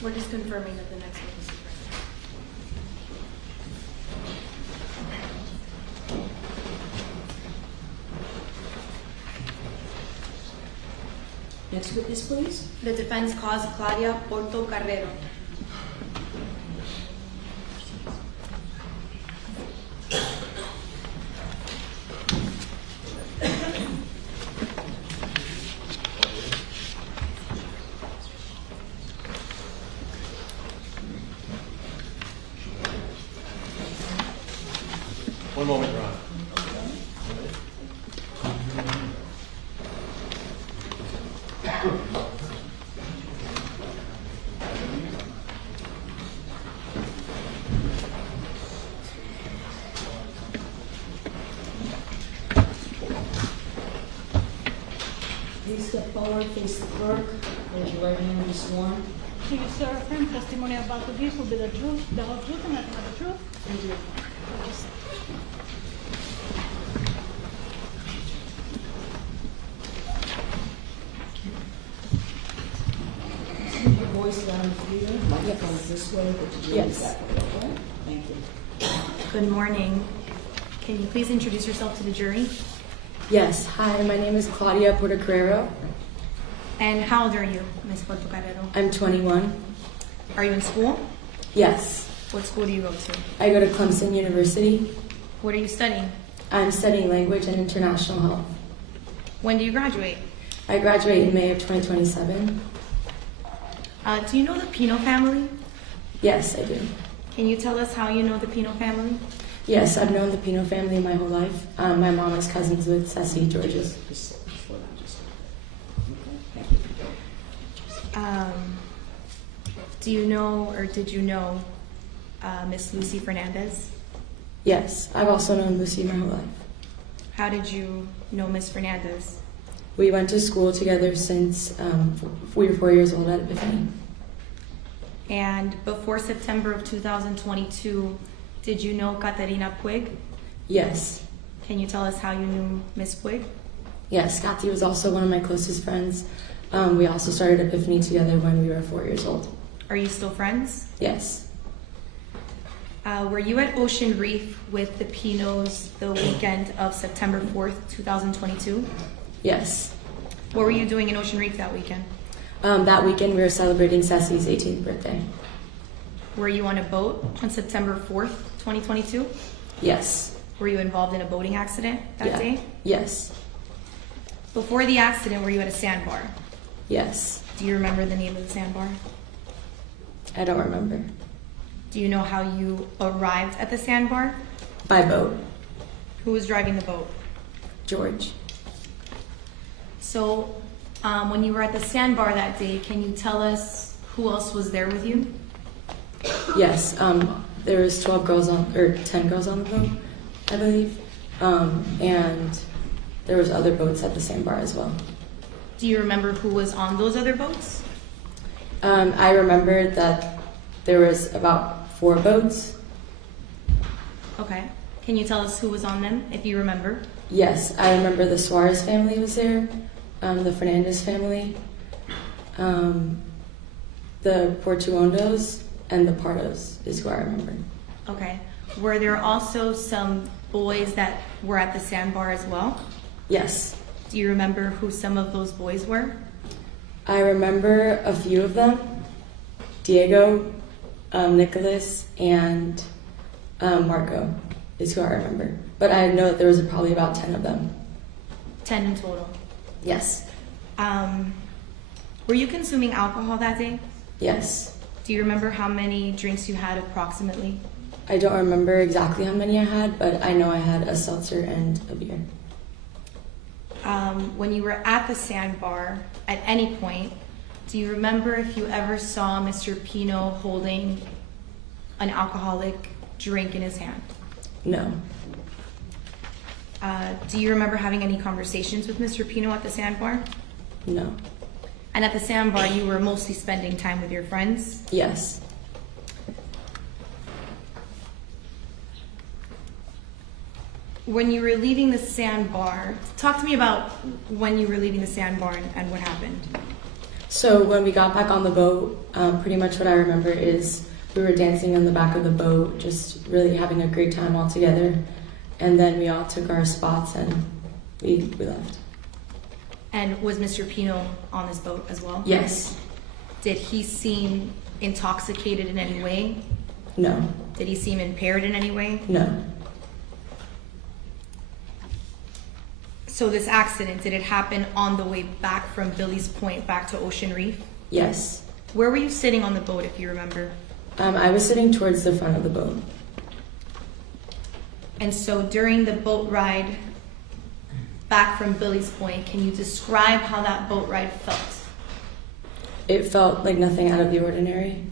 We're just confirming that the next witness is ready. Next witness, please. The defense calls Claudia Porto Carrero. One moment, Your Honor. Please step forward, face the clerk. Raise your right hand and be sworn. Do you swear or affirm testimony about to give will be the truth, the whole truth, and nothing but the truth? Thank you. Keep your voice down and clear. Microphone's this way, but you raise that way, okay? Thank you. Good morning. Can you please introduce yourself to the jury? Yes, hi, my name is Claudia Portocarrero. And how old are you, Ms. Porto Carrero? I'm 21. Are you in school? Yes, What school do you go to? I go to Clemson University. What are you studying? I'm studying language and international health. When do you graduate? I graduate in May of 2027. Do you know the Pino family? Yes, I do. Can you tell us how you know the Pino family? Yes, I've known the Pino family my whole life. My mom is cousins with Ceci George's. Just slow down just a little bit. Okay, thank you. Do you know or did you know Miss Lucy Fernandez? Yes, I've also known Lucy my whole life. How did you know Miss Fernandez? We went to school together since we were 4 years old at Epiphany. And before September of 2022, did you know Caterina Puig? Yes. Can you tell us how you knew Miss Puig? Yes, Kati was also one of my closest friends. We also started Epiphany together when we were 4 years old. Are you still friends? Yes. Were you at Ocean Reef with the Pinos the weekend of September 4th, 2022? Yes. What were you doing in Ocean Reef that weekend? That weekend we were celebrating Ceci's 18th birthday. Were you on a boat on September 4th, 2022? Yes. Were you involved in a boating accident that day? Yes. Before the accident, were you at a sandbar? Yes. Do you remember the name of the sandbar? I don't remember. Do you know how you arrived at the sandbar? By boat. Who was driving the boat? George. So, when you were at the sandbar that day, can you tell us who else was there with you? Yes. There was 10 girls on the boat, I believe. And there was other boats at the sandbar as well. Do you remember who was on those other boats? I remember that there was about 4 boats. Okay. Can you tell us who was on them, if you remember? Yes, I remember the Suarez family was there, the Fernandez family, the Portuondos, and the Pardos is who I remember. Okay. Were there also some boys that were at the sandbar as well? Yes. Do you remember who some of those boys were? I remember a few of them. Diego, Nicholas, and Marco is who I remember. But I know that there was probably about 10 of them. 10 in total. Yes. Were you consuming alcohol that day? Yes. Do you remember how many drinks you had approximately? I don't remember exactly how many I had, but I know I had a seltzer and a beer. When you were at the sandbar, at any point, do you remember if you ever saw Mr. Pino holding an alcoholic drink in his hand? No. Do you remember having any conversations with Mr. Pino at the sandbar? No. And at the sandbar, you were mostly spending time with your friends? Yes. When you were leaving the sandbar, talk to me about when you were leaving the sandbar and what happened. So when we got back on the boat, pretty much what I remember is we were dancing on the back of the boat, just really having a great time all together. And then we all took our spots and we left. And was Mr. Pino on this boat as well? Yes. Did he seem intoxicated in any way? No. Did he seem impaired in any way? No. So this accident, did it happen on the way back from Billy's Point back to Ocean Reef? Yes. Where were you sitting on the boat, if you remember? I was sitting towards the front of the boat. And so during the boat ride back from Billy's Point, can you describe how that boat ride felt? It felt like nothing out of the ordinary.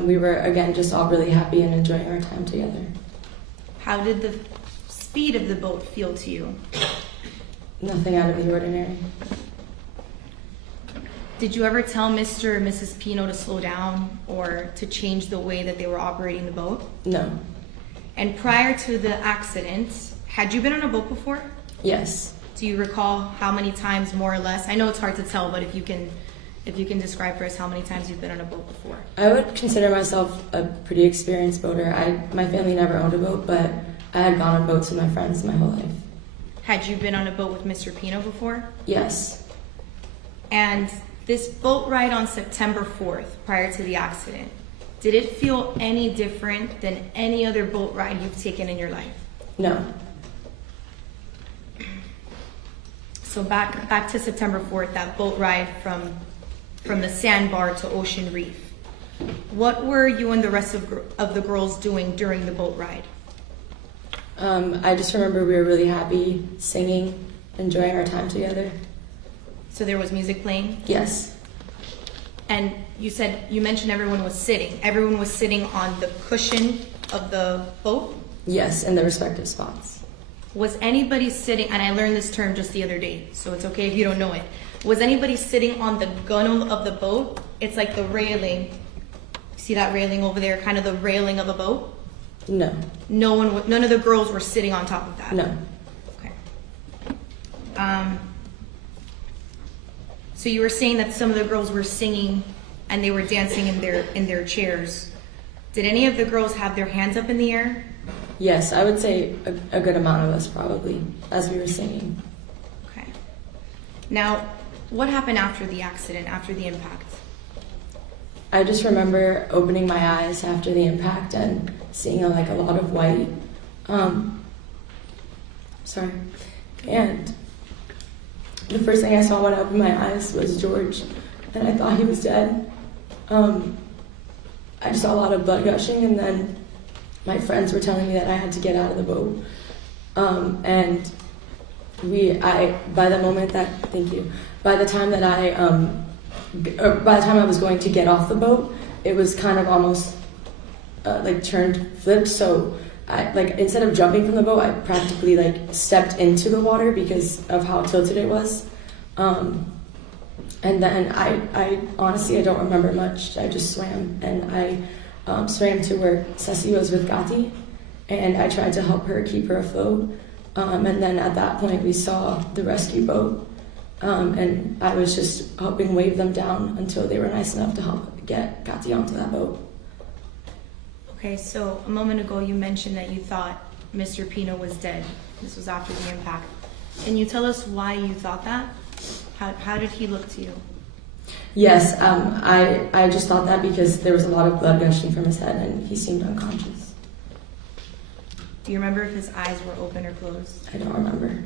We were, again, just all really happy and enjoying our time together. How did the speed of the boat feel to you? Nothing out of the ordinary. Did you ever tell Mr. and Mrs. Pino to slow down or to change the way that they were operating the boat? No. And prior to the accident, had you been on a boat before? Yes. Do you recall how many times, more or less? I know it's hard to tell, but if you can describe for us how many times you've been on a boat before. I would consider myself a pretty experienced boater. My family never owned a boat, but I had gone on boats with my friends my whole life. Had you been on a boat with Mr. Pino before? Yes. And this boat ride on September 4th, prior to the accident, did it feel any different than any other boat ride you've taken in your life? No. So back to September 4th, that boat ride from the sandbar to Ocean Reef. What were you and the rest of the girls doing during the boat ride? I just remember we were really happy, singing, enjoying our time together. So there was music playing? Yes. And you mentioned everyone was sitting. Everyone was sitting on the cushion of the boat? Yes, in their respective spots. Was anybody sitting, and I learned this term just the other day, so it's okay if you don't know it. Was anybody sitting on the gunnel of the boat? It's like the railing. See that railing over there, kind of the railing of a boat? No. None of the girls were sitting on top of that? No. Okay. So you were saying that some of the girls were singing and they were dancing in their chairs. Did any of the girls have their hands up in the air? Yes, I would say a good amount of us probably, as we were singing. Okay. Now, what happened after the accident, after the impact? I just remember opening my eyes after the impact and seeing a lot of white. And the first thing I saw when I opened my eyes was George, and I thought he was dead. I just saw a lot of blood gushing, and then my friends were telling me that I had to get out of the boat. And by the time I was going to get off the boat, it was kind of almost flipped. So instead of jumping from the boat, I practically stepped into the water because of how tilted it was. And then I honestly, I don't remember much. I just swam, and I swam to where Ceci was with Gati, and I tried to help her keep her afloat. And then at that point, we saw the rescue boat, and I was just helping wave them down until they were nice enough to help get Gati onto that boat. Okay, so a moment ago you mentioned that you thought Mr. Pino was dead. This was after the impact. Can you tell us why you thought that? How did he look to you? Yes, I just thought that because there was a lot of blood gushing from his head and he seemed unconscious. Do you remember if his eyes were open or closed? I don't remember.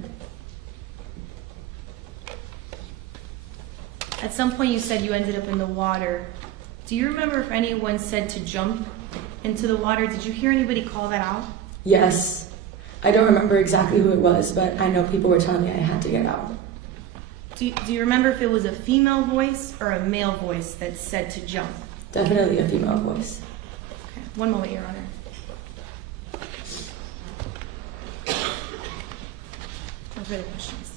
At some point you said you ended up in the water. Do you remember if anyone said to jump into the water? Did you hear anybody call that out? Yes. I don't remember exactly who it was, but I know people were telling me I had to get out. Do you remember if it was a female voice or a male voice that said to jump? Definitely a female voice. Okay. One moment, Your Honor. No further questions.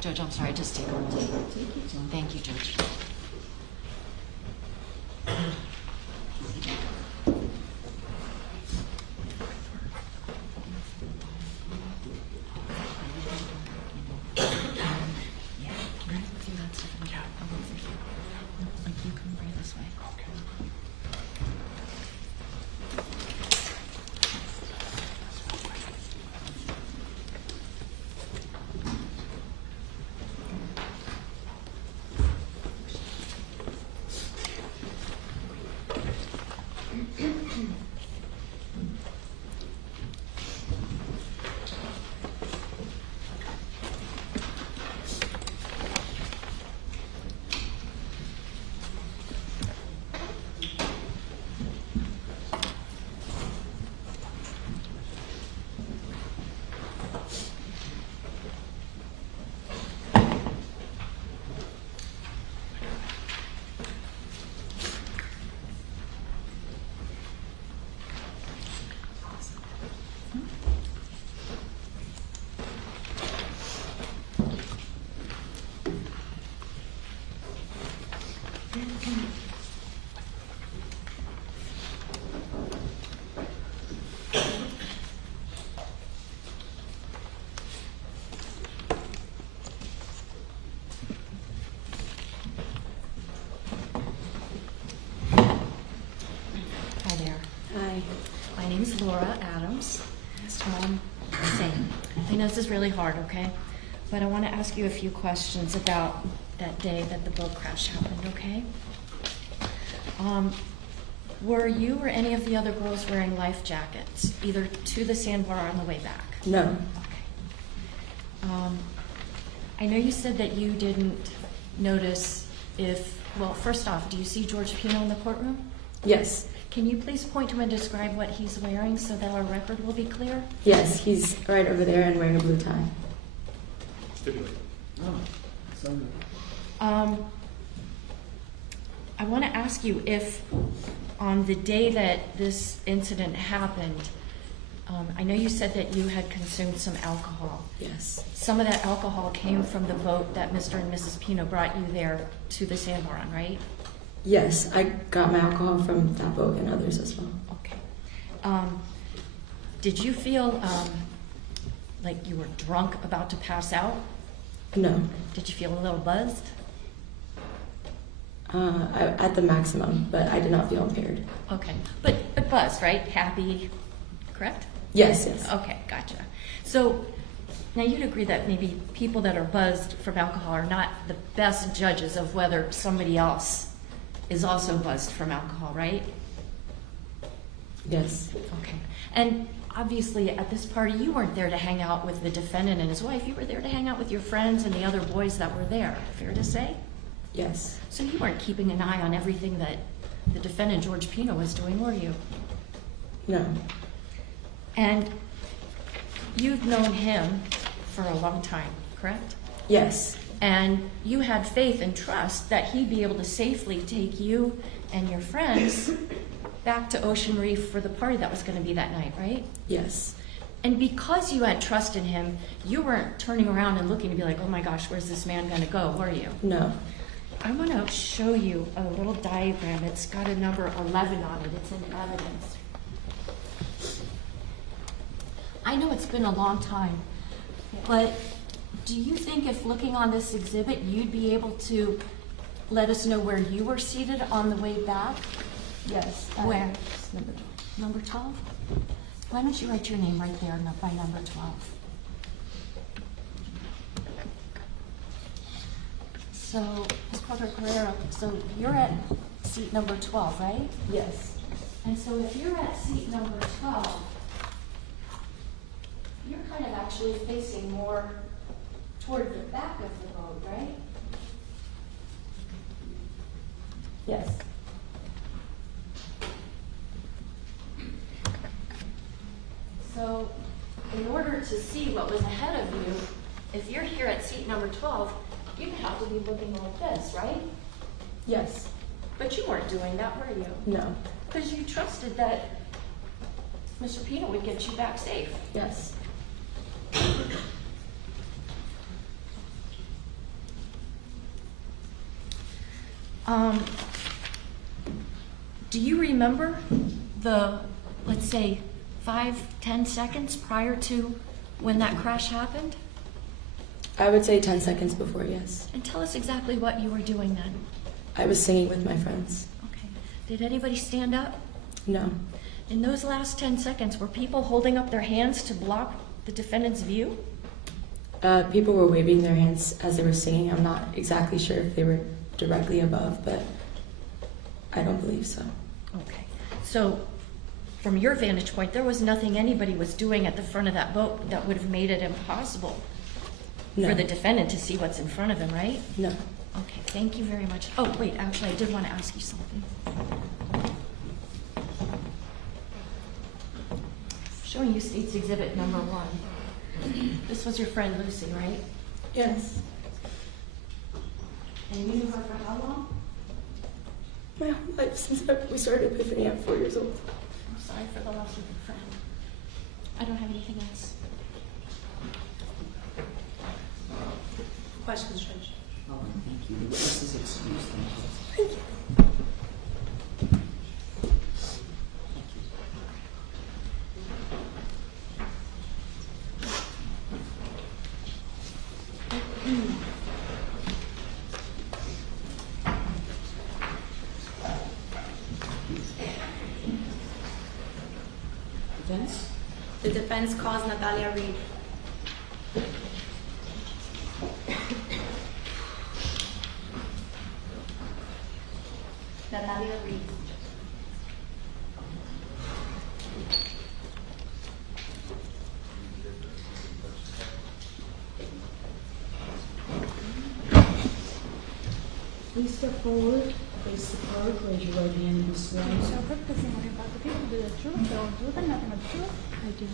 Judge, I'm sorry, just take a moment. Take your time. Thank you, Judge. Hi there. Hi. My name is Laura Adams. Same. I know this is really hard, okay? But I want to ask you a few questions about that day that the boat crash happened, okay? Were you or any of the other girls wearing life jackets, either to the sandbar or on the way back? No. Okay. I know you said that you didn't notice if, well, first off, do you see George Pino in the courtroom? Yes. Can you please point to him and describe what he's wearing so that our record will be clear? Yes, he's right over there and wearing a blue tie. Stipulate. Oh, sorry. I want to ask you if, on the day that this incident happened, I know you said that you had consumed some alcohol. Yes. Some of that alcohol came from the boat that Mr. and Mrs. Pino brought you there to the sandbar on, right? Yes, I got my alcohol from that boat and others as well. Okay. Did you feel like you were drunk, about to pass out? No. Did you feel a little buzzed? At the maximum, but I did not feel impaired. Okay, but buzzed, right? Happy, correct? Yes, yes. Okay, gotcha. So now you'd agree that maybe people that are buzzed from alcohol are not the best judges of whether somebody else is also buzzed from alcohol, right? Yes. Okay. And obviously at this party you weren't there to hang out with the defendant and his wife. You were there to hang out with your friends and the other boys that were there. Fair to say? Yes. So you weren't keeping an eye on everything that the defendant, George Pino, was doing, were you? No. And you've known him for a long time, correct? Yes. And you had faith and trust that he'd be able to safely take you and your friends back to Ocean Reef for the party that was going to be that night, right? Yes. And because you had trust in him, you weren't turning around and looking to be like, oh my gosh, where's this man going to go, were you? No. I'm going to show you a little diagram. It's got a number 11 on it. It's in evidence. I know it's been a long time, but do you think if looking on this exhibit, you'd be able to let us know where you were seated on the way back? Yes. Where? Number 12. Number 12? Why don't you write your name right there by number 12? So, Ms. Porter Carrera, so you're at seat number 12, right? Yes. And so if you're at seat number 12, you're kind of actually facing more toward the back of the boat, right? Yes. So in order to see what was ahead of you, if you're here at seat number 12, you'd have to be looking like this, right? Yes. But you weren't doing that, were you? No. Because you trusted that Mr. Pino would get you back safe. Yes. Do you remember the, let's say, 5-10 seconds prior to when that crash happened? I would say 10 seconds before, yes. And tell us exactly what you were doing then. I was singing with my friends. Okay. Did anybody stand up? No. In those last 10 seconds, were people holding up their hands to block the defendant's view? People were waving their hands as they were singing. I'm not exactly sure if they were directly above, but I don't believe so. Okay. So from your vantage point, there was nothing anybody was doing at the front of that boat that would have made it impossible No. for the defendant to see what's in front of him, right? No. Okay, thank you very much. Oh, wait, actually, I did want to ask you something. Showing you State's Exhibit number 1. This was your friend Lucy, right? Yes. And you knew her for how long? My whole life since we started Epiphany at 4 years old. I'm sorry for the loss of your friend. I don't have anything else. Questions, Judge? Oh, thank you. The witness is excused. Thank you. Defense? The defense calls Natalia Reed. Natalia Reed. Please step forward, face the clerk, raise your right hand and be sworn. So her testimony about the people do the truth, the whole truth, and nothing but the truth. I do.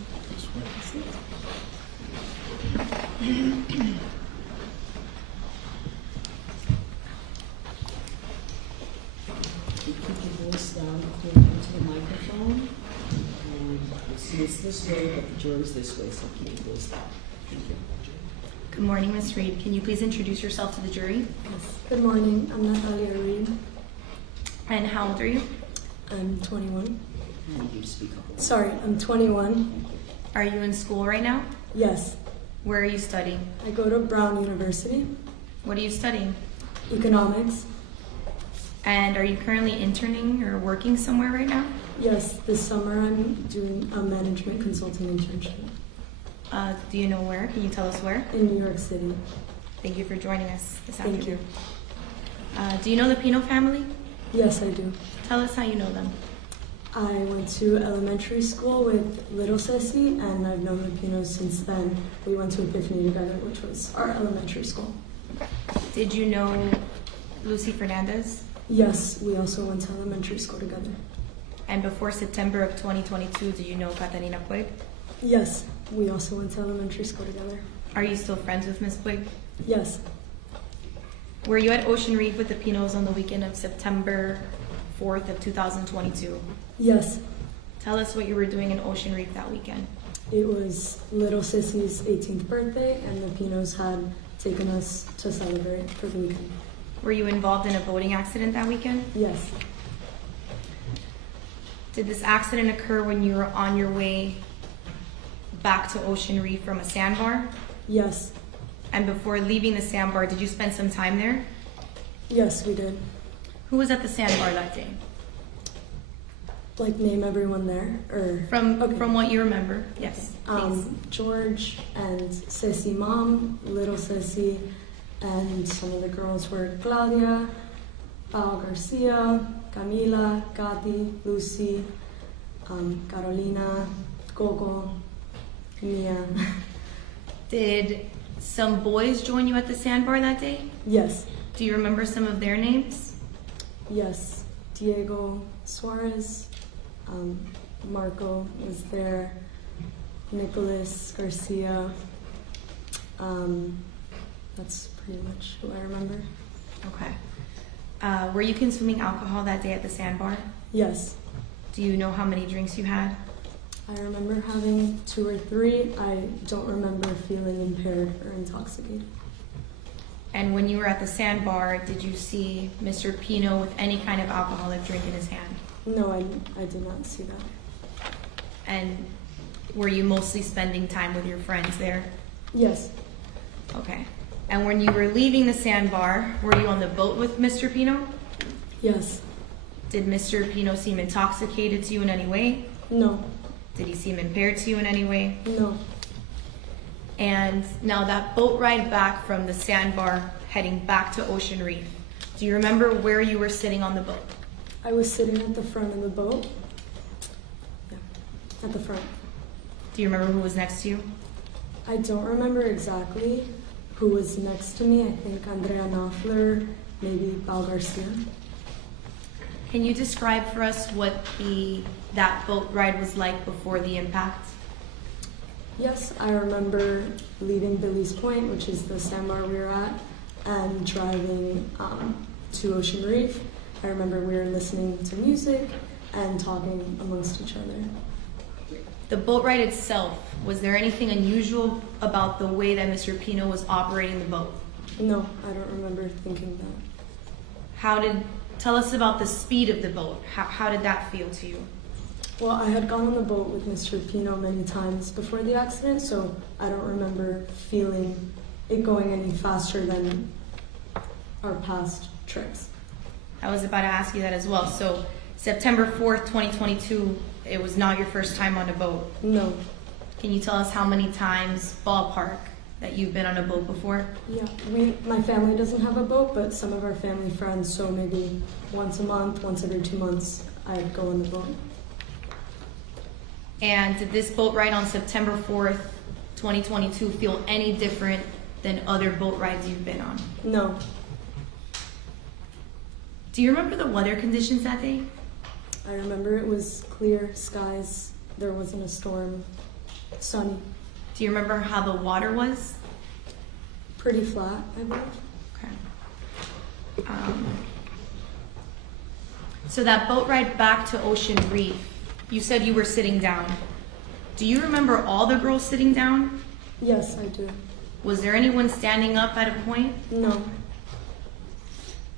Keep your voice down want to call into the microphone. And you'll see it's this way, but the jury's this way, so keep it this way. Thank you. Good morning, Ms. Reed. Can you please introduce yourself to the jury? Yes. Good morning. I'm Natalia Reed. And how old are you? I'm 21. I need you to speak up. Sorry, I'm 21. Are you in school right now? Yes. Where are you studying? I go to Brown University, What are you studying? economics. And are you currently interning or working somewhere right now? Yes, this summer I'm doing a management consulting internship Do you know where? Can you tell us where? in New York City. Thank you for joining us this Thank afternoon. Do you know the Pino family? Yes, I do. Tell us how you know them. I went to elementary school with little Ceci, and I've known the Pinos since then. We went to Epiphany together, which was our elementary school. Did you know Lucy Fernandez? Yes, we also went to elementary school together. And before September of 2022, did you know Catalina Puig? Yes, we also went to elementary school together. Are you still friends with Ms. Puig? Yes, Were you at Ocean Reef with the Pinos on the weekend of September 4th of 2022? yes. Tell us what you were doing in Ocean Reef that weekend. It was little Sissy's 18th birthday, and the Pinos had taken us to celebrate for the weekend. Were you involved in a boating accident that weekend? Yes, Did this accident occur when you were on your way back to Ocean Reef from a sandbar? yes, And before leaving the sandbar, did you spend some time there? yes, we did. Who was at the sandbar that day? Like, name everyone there, or okay. From what you remember, yes. Please. George and Ceci mom, little Ceci, and some of the girls were Claudia, Pao Garcia, Camila, Katy, Lucy, Carolina, Coco, Mia. Did some boys join you at the sandbar that day? Yes, Do you remember some of their names? yes. Diego Suarez, Marco was there, Nicholas Garcia. That's pretty much who I remember. Okay. Were you consuming alcohol that day at the sandbar? Yes, Do you know how many drinks you had? I remember having 2 or 3. I don't remember feeling impaired or intoxicated. And when you were at the sandbar, did you see Mr. Pino with any kind of alcoholic drink in his hand? No, I did not see that. And were you mostly spending time with your friends there? Yes, Okay. And when you were leaving the sandbar, were you on the boat with Mr. Pino? yes, Did Mr. Pino seem intoxicated to you in any way? no, Did he seem impaired to you in any way? no. And now that boat ride back from the sandbar heading back to Ocean Reef, do you remember where you were sitting on the boat? I was sitting at the front of the boat. Yeah, at the front. Do you remember who was next to you? I don't remember exactly who was next to me. I think Andrea Knopfler, maybe Pao Garcia. Can you describe for us what that boat ride was like before the impact? Yes, I remember leaving Billy's Point, which is the sandbar we were at, and driving to Ocean Reef. I remember we were listening to music and talking amongst each other. The boat ride itself, was there anything unusual about the way that Mr. Pino was operating the boat? No, I don't remember thinking that. Tell us about the speed of the boat. How did that feel to you? Well, I had gone on the boat with Mr. Pino many times before the accident, so I don't remember feeling it going any faster than our past trips. I was about to ask you that as well. So September 4th, 2022, it was not your first time on a boat. No. Can you tell us how many times, ballpark, that you've been on a boat before? Yeah, my family doesn't have a boat, but some of our family friends, so maybe once a month, once every 2 months, I'd go on the boat. And did this boat ride on September 4th, 2022 feel any different than other boat rides you've been on? No. Do you remember the weather conditions that day? I remember it was clear skies, there wasn't a storm, sunny. Do you remember how the water was? Pretty flat, I believe. Okay. So that boat ride back to Ocean Reef, you said you were sitting down. Do you remember all the girls sitting down? Yes, I do. Was there anyone standing up at a point? No.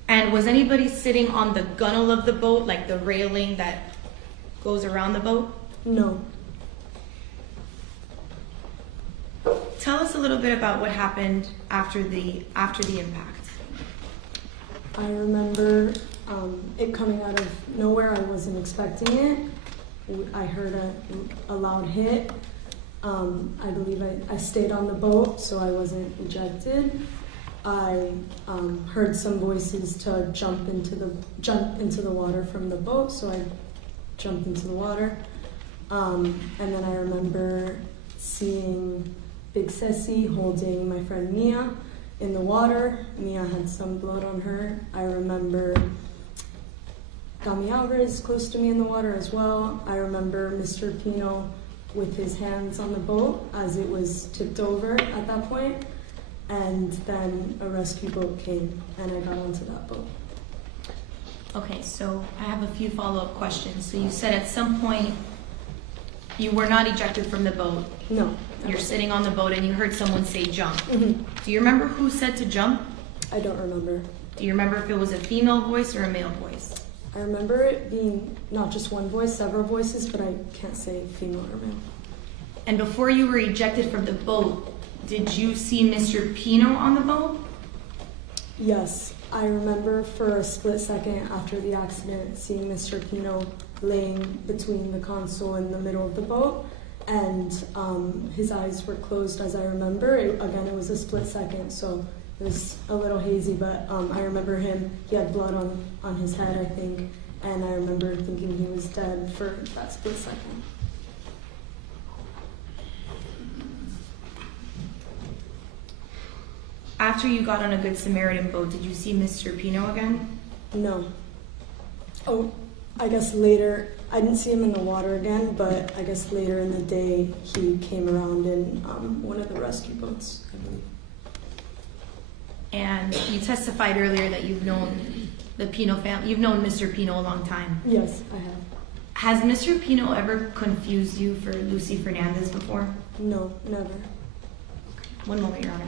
And was anybody sitting on the gunnel of the boat, like the railing that goes around the boat? No. Tell us a little bit about what happened after the impact. I remember it coming out of nowhere. I wasn't expecting it. I heard a loud hit. I believe I stayed on the boat, so I wasn't ejected. I heard some voices to jump into the water from the boat, so I jumped into the water. And then I remember seeing Big Ceci holding my friend Mia in the water. Mia had some blood on her. I remember Dami Alvarez close to me in the water as well. I remember Mr. Pino with his hands on the boat as it was tipped over at that point. And then a rescue boat came and I got onto that boat. Okay, so I have a few follow-up questions. So you said at some point you were not ejected from the boat. No. You're sitting on the boat and you heard someone say jump. Mm-hmm. Do you remember who said to jump? I don't remember. Do you remember if it was a female voice or a male voice? I remember it being not just one voice, several voices, but I can't say female or male. And before you were ejected from the boat, did you see Mr. Pino on the boat? Yes, I remember for a split second after the accident seeing Mr. Pino laying between the console and the middle of the boat, and his eyes were closed as I remember. Again, it was a split second, so it was a little hazy, but I remember him, he had blood on his head, I think, and I remember thinking he was dead for that split second. After you got on a Good Samaritan boat, did you see Mr. Pino again? No. Oh, I guess later, I didn't see him in the water again, but I guess later in the day he came around in one of the rescue boats, I believe. And you testified earlier that you've known the Pino family, you've known Mr. Pino a long time. Yes, I have. Has Mr. Pino ever confused you for Lucy Fernandez before? No, never. One moment, Your Honor.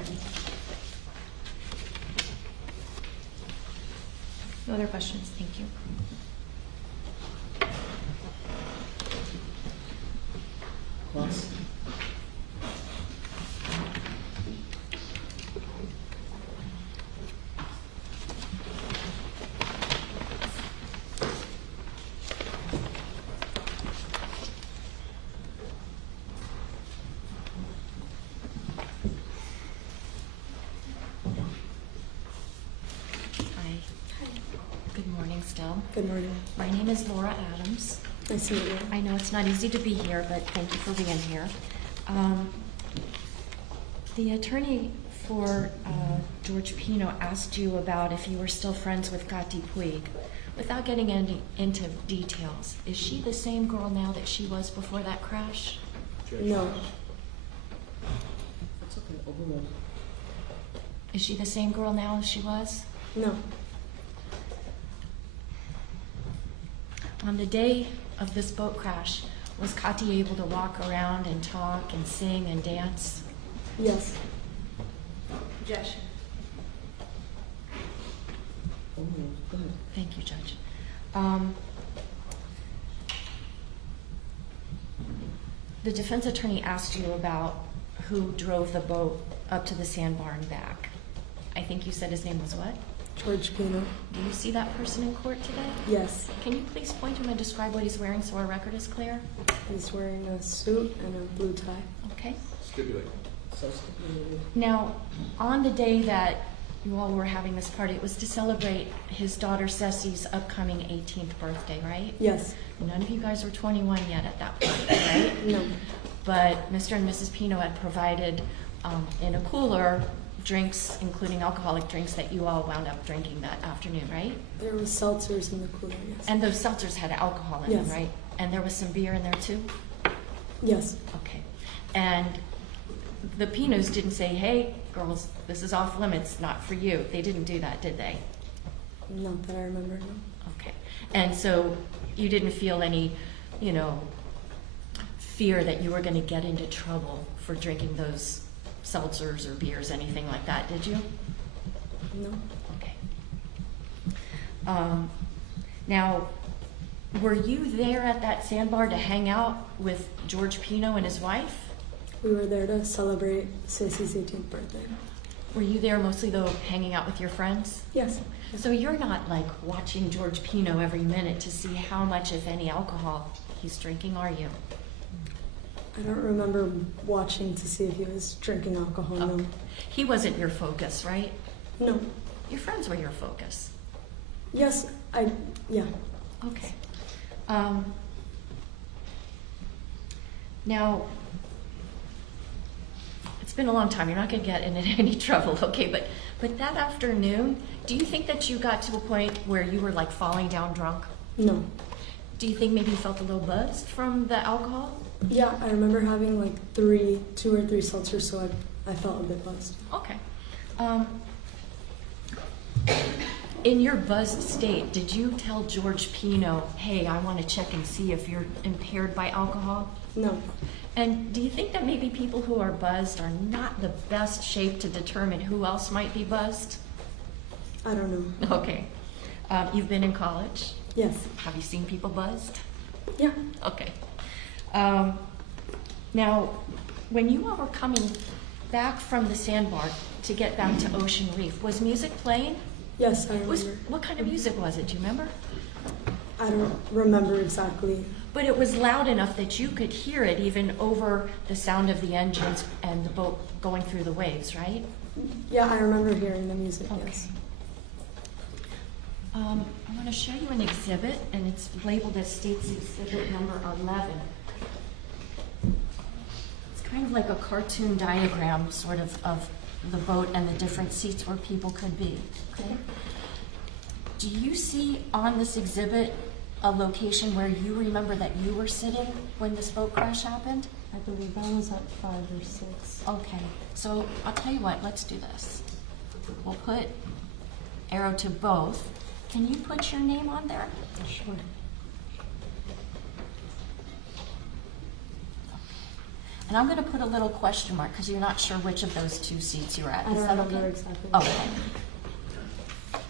No other questions, thank you. Cross. Good morning, still. Good morning. My name is Laura Adams. Nice to meet you. I know it's not easy to be here, but thank you for being here. The attorney for George Pino asked you about if you were still friends with Gatti Puig. Without getting into details, is she the same girl now that she was before that crash? No. That's okay, overall. Is she the same girl now as she was? No. On the day of this boat crash, was Kati able to walk around and talk and sing and dance? Yes. Objection. Oh, go ahead. Thank you, Judge. The defense attorney asked you about who drove the boat up to the sandbar and back. I think you said his name was what? George Pino. Do you see that person in court today? Yes. Can you please point to him and describe what he's wearing so our record is clear? He's wearing a suit and a blue tie. Okay. Stipulate. So stipulated. Now, on the day that you all were having this party, it was to celebrate his daughter Ceci's upcoming 18th birthday, right? Yes. None of you guys were 21 yet at that point, right? No. But Mr. and Mrs. Pino had provided in a cooler drinks, including alcoholic drinks, that you all wound up drinking that afternoon, right? There was seltzers in the cooler, yes. And those seltzers had alcohol in them, Yes. right? And there was some beer in there too? Yes. Okay. And the Pinos didn't say, hey, girls, this is off limits, not for you. They didn't do that, did they? Not that I remember, no. Okay. And so you didn't feel any, fear that you were going to get into trouble for drinking those seltzers or beers, anything like that, did you? No. Okay. Now, were you there at that sandbar to hang out with George Pino and his wife? We were there to celebrate Ceci's 18th birthday. Were you there mostly, though, hanging out with your friends? Yes. So you're not, like, watching George Pino every minute to see how much, if any, alcohol he's drinking, are you? I don't remember watching to see if he was drinking alcohol, no. Okay. He wasn't your focus, right? No. Your friends were your focus. Yes, yeah. Okay. Now, it's been a long time. You're not going to get in any trouble, okay? But that afternoon, do you think that you got to a point where you were like falling down drunk? No. Do you think maybe you felt a little buzzed from the alcohol? Yeah, I remember having like 2 or 3 seltzers, so I felt a bit buzzed. Okay. In your buzzed state, did you tell George Pino, hey, I want to check and see if you're impaired by alcohol? No. And do you think that maybe people who are buzzed are not the best shape to determine who else might be buzzed? I don't know. Okay. You've been in college. Yes. Have you seen people buzzed? Yeah. Okay. Now, when you all were coming back from the sandbar to get back to Ocean Reef, was music playing? Yes, I remember. What kind of music was it? Do you remember? I don't remember exactly. But it was loud enough that you could hear it even over the sound of the engines and the boat going through the waves, right? Yeah, I remember hearing the music, Okay. yes. I'm going to show you an exhibit, and it's labeled as State's Exhibit number 11. It's kind of like a cartoon diagram, sort of the boat and the different seats where people could be. Okay. Do you see on this exhibit a location where you remember that you were sitting when this boat crash happened? I believe that was at 5 or 6. Okay, so I'll tell you what, let's do this. We'll put arrow to both. Can you put your name on there? Sure. And I'm going to put a little question mark because you're not sure which of those 2 seats you're at. I Is don't that remember okay? exactly. Okay.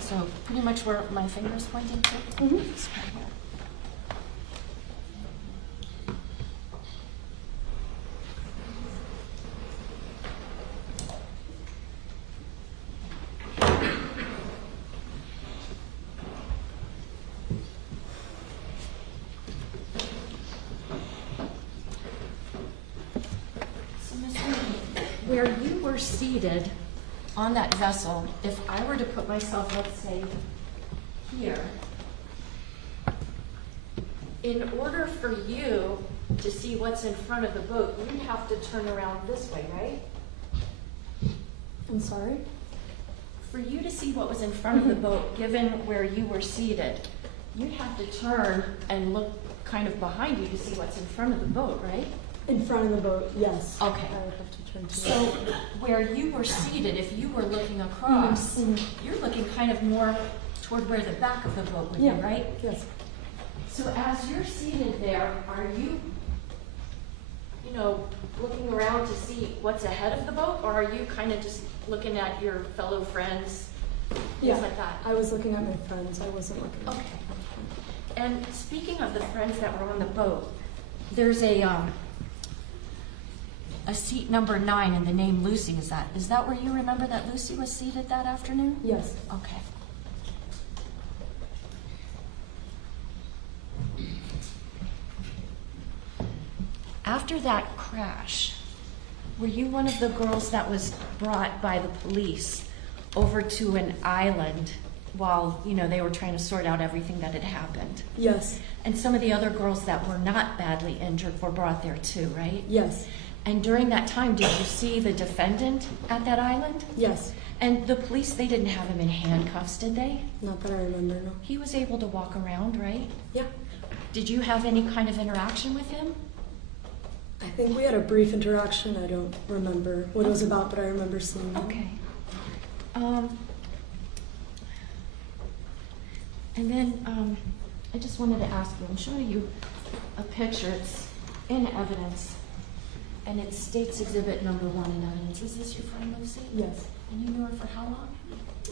So pretty much where my finger's pointing to? Mhm. This right here. So, Ms. Whitney, where you were seated on that vessel, if I were to put myself, let's say, here, in order for you to see what's in front of the boat, you'd have to turn around this way, right? I'm sorry? For you to see what was in front of the boat, given where you were seated, you'd have to turn and look kind of behind you to see what's in front of the boat, right? In front of the boat, yes. Okay. I would have to turn to So where you were seated, if you were looking across, you're looking kind of more toward where the back of the boat would be, right? Yes. So as you're seated there, are you, looking around to see what's ahead of the boat, or are you kind of just looking at your fellow friends, things like that? I was looking at my friends. I wasn't looking at Okay. And speaking of the friends that were on the boat, there's a seat number 9 and the name Lucy. Is that where you remember that Lucy was seated that afternoon? Yes. Okay. After that crash, were you one of the girls that was brought by the police over to an island while, they were trying to sort out everything that had happened? Yes. And some of the other girls that were not badly injured were brought there too, right? Yes. And during that time, did you see the defendant at that island? Yes. And the police, they didn't have him in handcuffs, did they? Not that I remember, no. He was able to walk around, right? Yeah. Did you have any kind of interaction with him? I think we had a brief interaction. I don't remember what it was about, but I remember seeing him. Okay. And then I just wanted to ask you, I'm showing you a picture. It's in evidence, and it states exhibit number 1 in evidence. Is this your friend, Lucy? Yes, And you knew her for how long?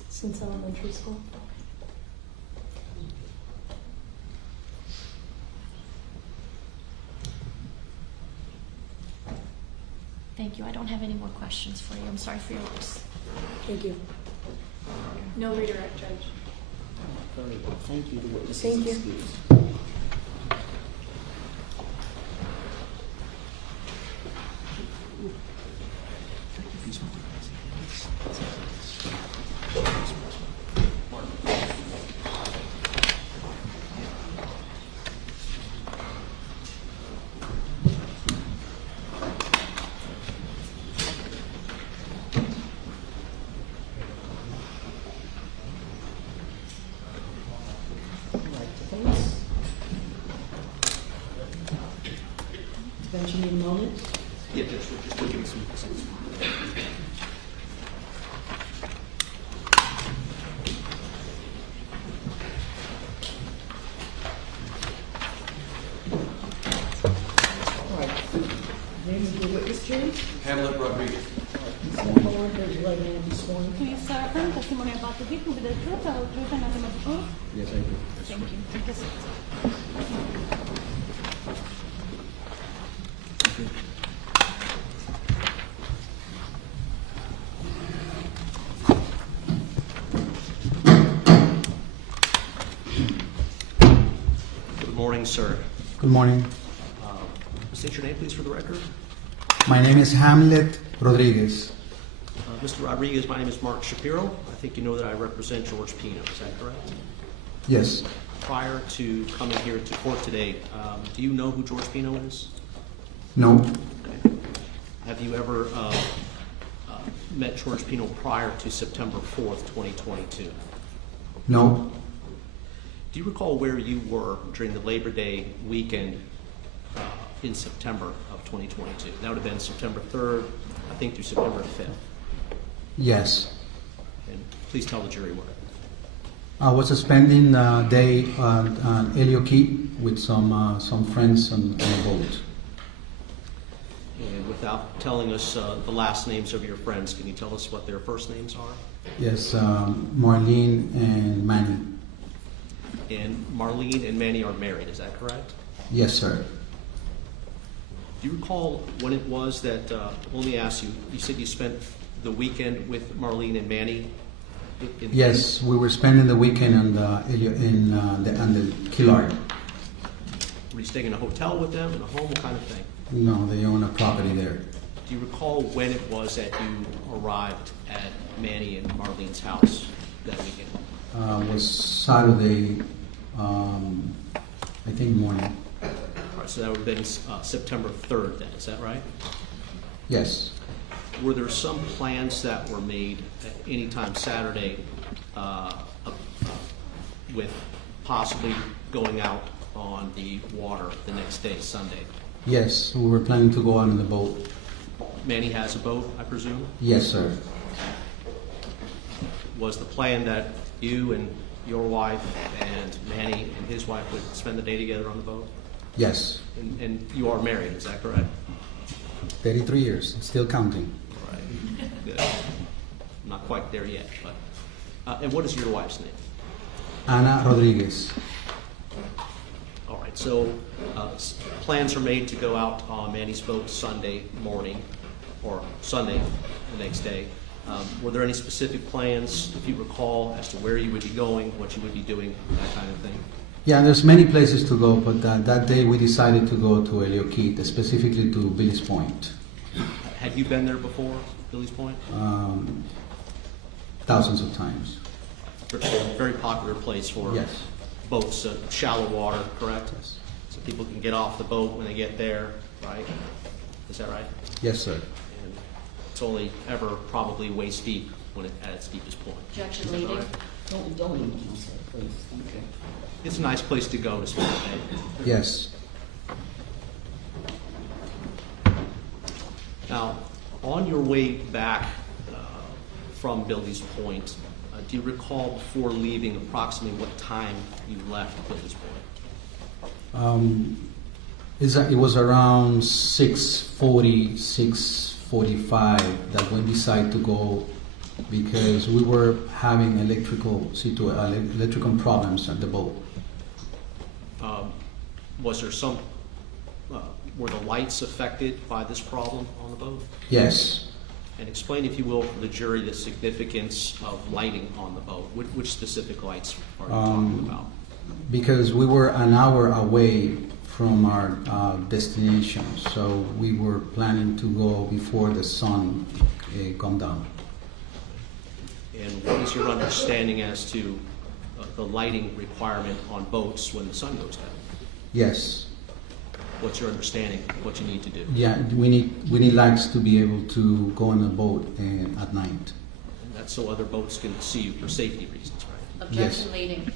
since elementary school. Thank you. I don't have any more questions for you. I'm sorry for your loss. Thank you. No redirect, Judge. Very good. Thank you. The witness Thank is you. excused. Defense? Defense, you need a moment? Yeah, just give me some. All right. Name of the witness, jury? Hamlet Rodriguez. Step forward, raise your right hand and be sworn. Please affirm testimony about to give will be the truth, the whole truth, and nothing but the truth. Yes, I do. Thank you. Take a seat. Good morning, sir. Good morning. State your name, please, for the record. My name is Hamlet Rodriguez. Mr. Rodriguez, my name is Mark Shapiro. I think you know that I represent George Pino. Is that correct? Yes. Prior to coming here to court today, do you know who George Pino is? No. Okay. Have you ever met George Pino prior to September 4th, 2022? No. Do you recall where you were during the Labor Day weekend in September of 2022? That would have been September 3rd, I think, through September 5th. Yes. And please tell the jury where. I was spending the day on Elio Key with some friends on a boat. And without telling us the last names of your friends, can you tell us what their first names are? Yes, Marlene and Manny. And Marlene and Manny are married, is that correct? Yes, sir. Do you recall when it was that, let me ask you, you said you spent the weekend with Marlene and Manny? Yes, we were spending the weekend on the Killard. Were you staying in a hotel with them, in a home, what kind of thing? No, they own a property there. Do you recall when it was that you arrived at Manny and Marlene's house that weekend? Was Saturday, I think morning. All right, so that would have been September 3rd then, is that right? Yes. Were there some plans that were made at any time Saturday with possibly going out on the water the next day, Sunday? Yes, we were planning to go out on the boat. Manny has a boat, I presume? Yes, sir. Was the plan that you and your wife and Manny and his wife would spend the day together on the boat? Yes. And you are married, is that correct? 33 years, still counting. Right. Good. I'm not quite there yet, but and what is your wife's name? Ana Rodriguez. All right. So plans are made to go out on Manny's boat Sunday morning, or Sunday the next day. Were there any specific plans, if you recall, as to where you would be going, what you would be doing, that kind of thing? Yeah, there's many places to go, but that day we decided to go to Elio Key, specifically to Billy's Point. Had you been there before, Billy's Point? Thousands of times. Very popular place for Yes. boats, shallow water, correct? Yes. So people can get off the boat when they get there, right? Is that right? Yes, sir. And it's only ever probably waist deep when at its deepest point. Objection Is that leading. right? Don't even answer, please. Okay. It's a nice place to go to spend the day. Yes. Now, on your way back from Billy's Point, Do you recall before leaving approximately what time you left with this boy? It was around 6:40, 6:45 that we decided to go because we were having electrical problems at the boat. Was there some, were the lights affected by this problem on the boat? Yes. And explain, if you will, for the jury, the significance of lighting on the boat. Which specific lights are you talking about? Because we were an hour away from our destination, so we were planning to go before the sun come down. And what is your understanding as to the lighting requirement on boats when the sun goes down? Yes. What's your understanding of what you need to do? Yeah, we need lights to be able to go on a boat at night. And that's so other boats can see you for safety reasons, right? Objection leading.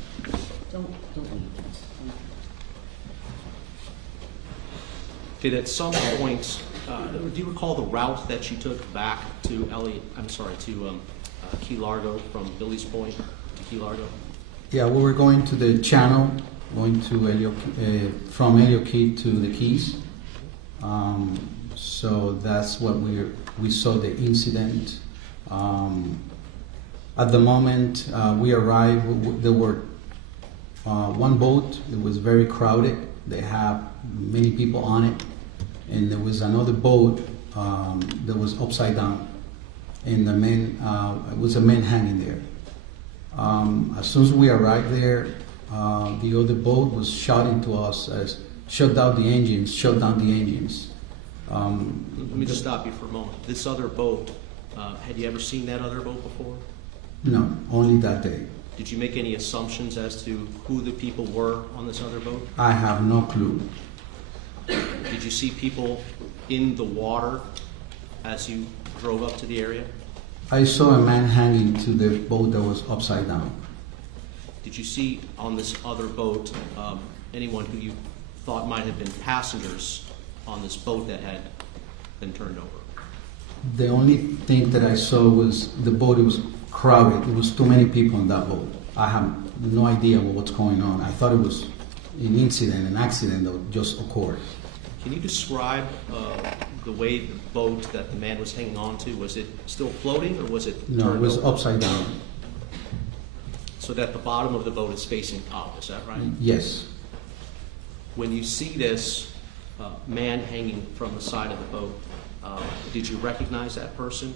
Don't leave. Did at some point, do you recall the route that you took back to Key Largo from Billy's Point to Key Largo? Yeah, we were going to the channel, going to from Elliott Key to the Keys. So that's what we saw the incident. At the moment we arrived, there were one boat. It was very crowded. They have many people on it, and there was another boat that was upside down, and it was a man hanging there. As soon as we arrived there, the other boat was shouting to us as, shut down the engines, shut down the engines. Let me just stop you for a moment. This other boat, had you ever seen that other boat before? No, only that day. Did you make any assumptions as to who the people were on this other boat? I have no clue. Did you see people in the water as you drove up to the area? I saw a man hanging to the boat that was upside down. Did you see on this other boat anyone who you thought might have been passengers on this boat that had been turned over? The only thing that I saw was the boat. It was crowded. It was too many people on that boat. I have no idea what's going on. I thought it was an accident that just occurred. Can you describe the way the boat that the man was hanging on to? Was it still floating, or was it turned over? No, it was upside down. So that the bottom of the boat is facing up, is that right? Yes. When you see this man hanging from the side of the boat, did you recognize that person?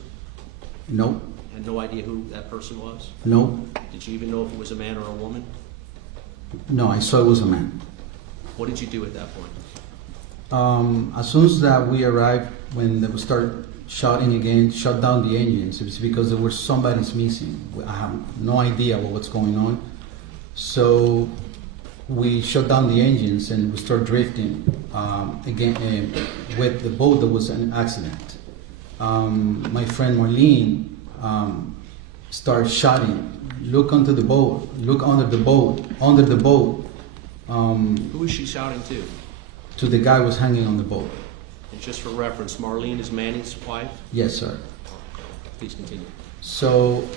No. Had no idea who that person was? No. Did you even know if it was a man or a woman? No, I saw it was a man. What did you do at that point? As soon as that we arrived, when they would start shouting again, shut down the engines, it was because there was somebody's missing. I have no idea what's going on. So we shut down the engines and we start drifting again with the boat. That was an accident. My friend Marlene started shouting, look under the boat, look under the boat, under the boat. Who was she shouting to? To the guy who was hanging on the boat. And just for reference, Marlene is Manny's wife? Yes, sir. Please continue. So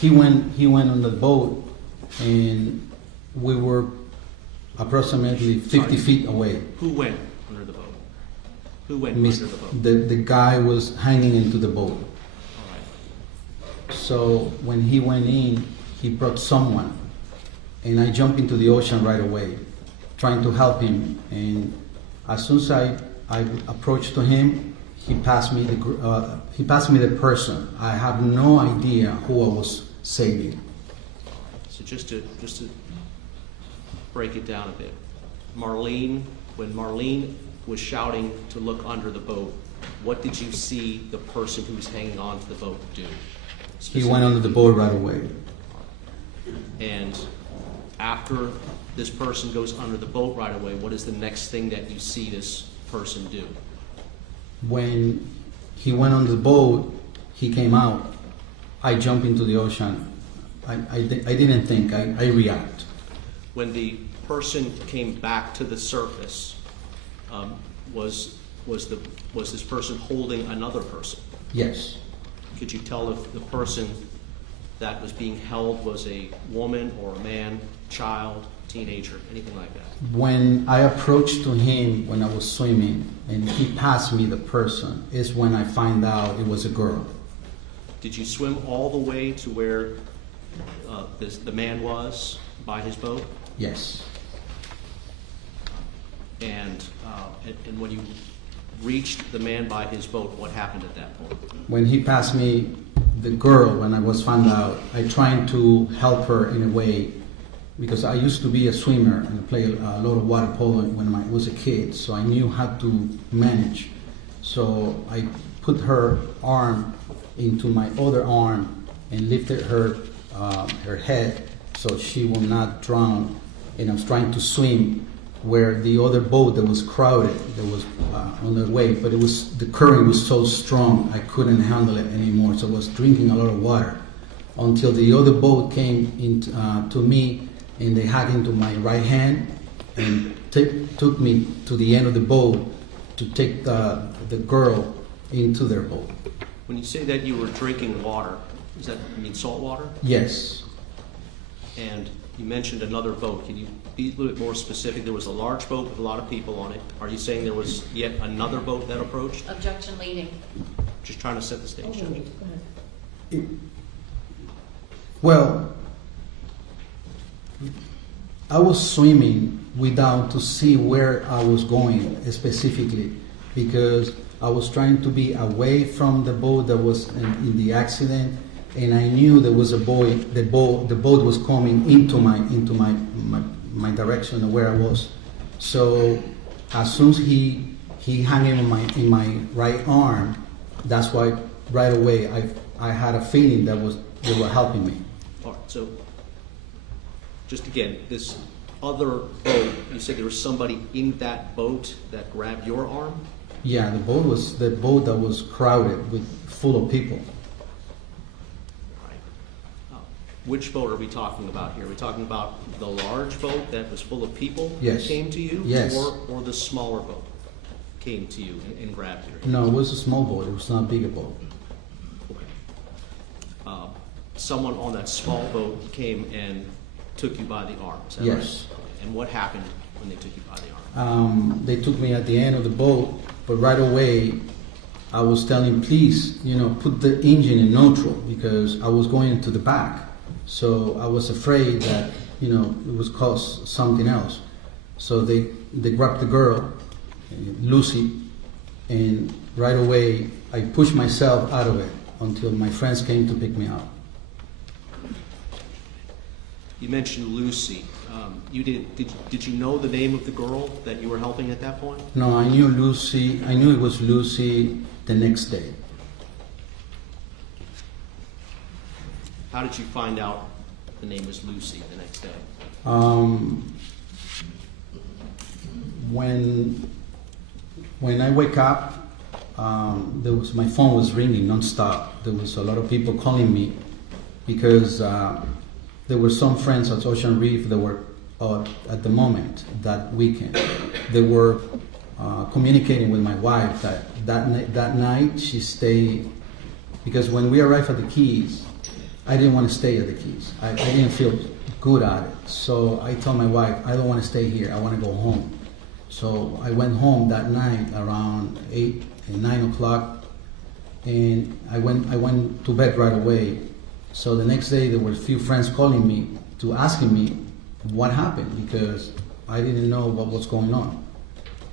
he went on the boat, and we were approximately 50 feet away. Who went under the boat? Who went under the boat? The guy was hanging into the boat. All right. So when he went in, he brought someone, and I jumped into the ocean right away, trying to help him. And as soon as I approached to him, he passed me the person. I have no idea who I was saving. So just to break it down a bit, when Marlene was shouting to look under the boat, what did you see the person who was hanging on to the boat do? He went under the boat right away. And after this person goes under the boat right away, what is the next thing that you see this person do? When he went on the boat, he came out. I jumped into the ocean. I didn't think. I react. When the person came back to the surface, was this person holding another person? Yes. Could you tell if the person that was being held was a woman or a man, child, teenager, anything like that? When I approached to him when I was swimming and he passed me the person is when I find out it was a girl. Did you swim all the way to where the man was by his boat? Yes. And when you reached the man by his boat, what happened at that point? When he passed me the girl, when I was found out, I tried to help her in a way because I used to be a swimmer and play a lot of water polo when I was a kid, so I knew how to manage. So I put her arm into my other arm and lifted her head so she will not drown. And I was trying to swim where the other boat that was crowded, that was on their way, but the current was so strong I couldn't handle it anymore. So I was drinking a lot of water until the other boat came into to me, and they hacked into my right hand and took me to the end of the boat to take the girl into their boat. When you say that you were drinking water, does that mean salt water? Yes. And you mentioned another boat. Can you be a little bit more specific? There was a large boat with a lot of people on it. Are you saying there was yet another boat that approached? Objection leading. Just trying to set the stage. Go ahead. Well, I was swimming without to see where I was going specifically because I was trying to be away from the boat that was in the accident, and I knew there was a boy. The boat was coming into my direction of where I was. So as soon as he hung in my right arm, that's why right away I had a feeling that they were helping me. All right. So just again, this other boat, you said there was somebody in that boat that grabbed your arm? Yeah, the boat that was crowded with full of people. Right. Which boat are we talking about here? Are we talking about the large boat that was full of people Yes. that came to you? Yes. Or the smaller boat came to you and grabbed you? No, it was a small boat. It was not a bigger boat. Okay. Someone on that small boat came and took you by the arm, is that Yes. right? Okay. And what happened when they took you by the arm? They took me at the end of the boat, but right away I was telling, please, put the engine in neutral because I was going into the back. So I was afraid that, it was cause something else. So they grabbed the girl, Lucy, and right away I pushed myself out of it until my friends came to pick me up. You mentioned Lucy. Did you know the name of the girl that you were helping at that point? No, I knew Lucy. I knew it was Lucy the next day. How did you find out the name was Lucy the next day? When I wake up, my phone was ringing nonstop. There was a lot of people calling me because there were some friends at Ocean Reef that were at the moment that weekend. They were communicating with my wife that night she stayed because when we arrived at the Keys, I didn't want to stay at the Keys. I didn't feel good at it. So I told my wife, I don't want to stay here. I want to go home. So I went home that night around 8 and 9 o'clock, and I went to bed right away. So the next day there were a few friends calling me to asking me what happened because I didn't know what was going on.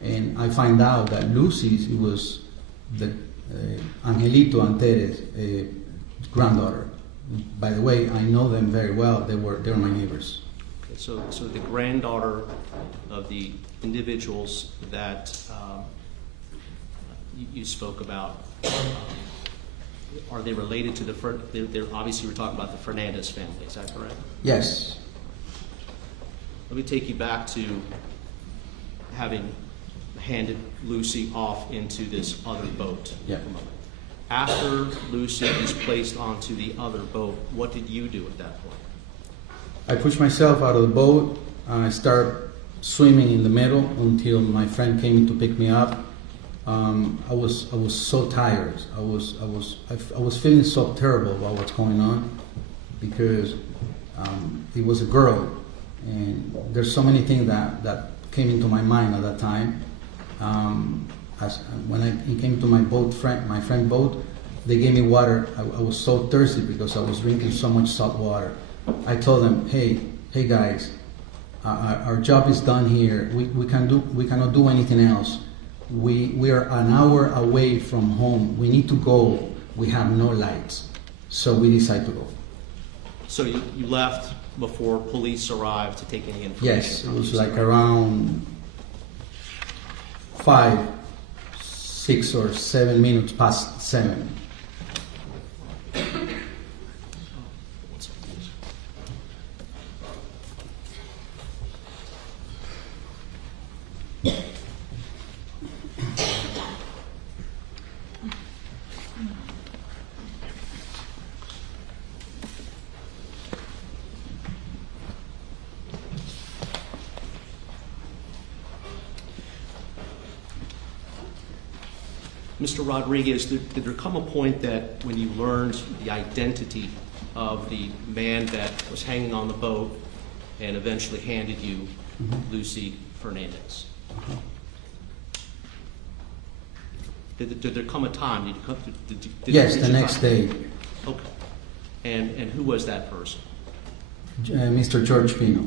And I find out that Lucy was the Angelito Anteres' granddaughter. By the way, I know them very well. They were my neighbors. Okay, so the granddaughter of the individuals that you spoke about, are they related to they're obviously we're talking about the Fernandez family, is that correct? Yes. Let me take you back to having handed Lucy off into this other boat. Yeah. After Lucy is placed onto the other boat, what did you do at that point? I pushed myself out of the boat. I started swimming in the middle until my friend came to pick me up. I was so tired. I was feeling so terrible about what's going on. because it was a girl, and there's so many things that came into my mind at that time. When it came to my friend boat, they gave me water. I was so thirsty because I was drinking so much salt water. I told them, hey guys, our job is done here. We cannot do anything else. We are an hour away from home. We need to go. We have no lights, so we decide to go. So you left before police arrived to take any information? Yes, it was like around 5, 6, or 7 minutes past 7. Mr. Rodriguez, did there come a point that when you learned the identity of the man that was hanging on the boat and eventually handed you Lucy Fernandez? Did there come a time? Yes, the next day. Okay. And who was that person? Mr. George Pino.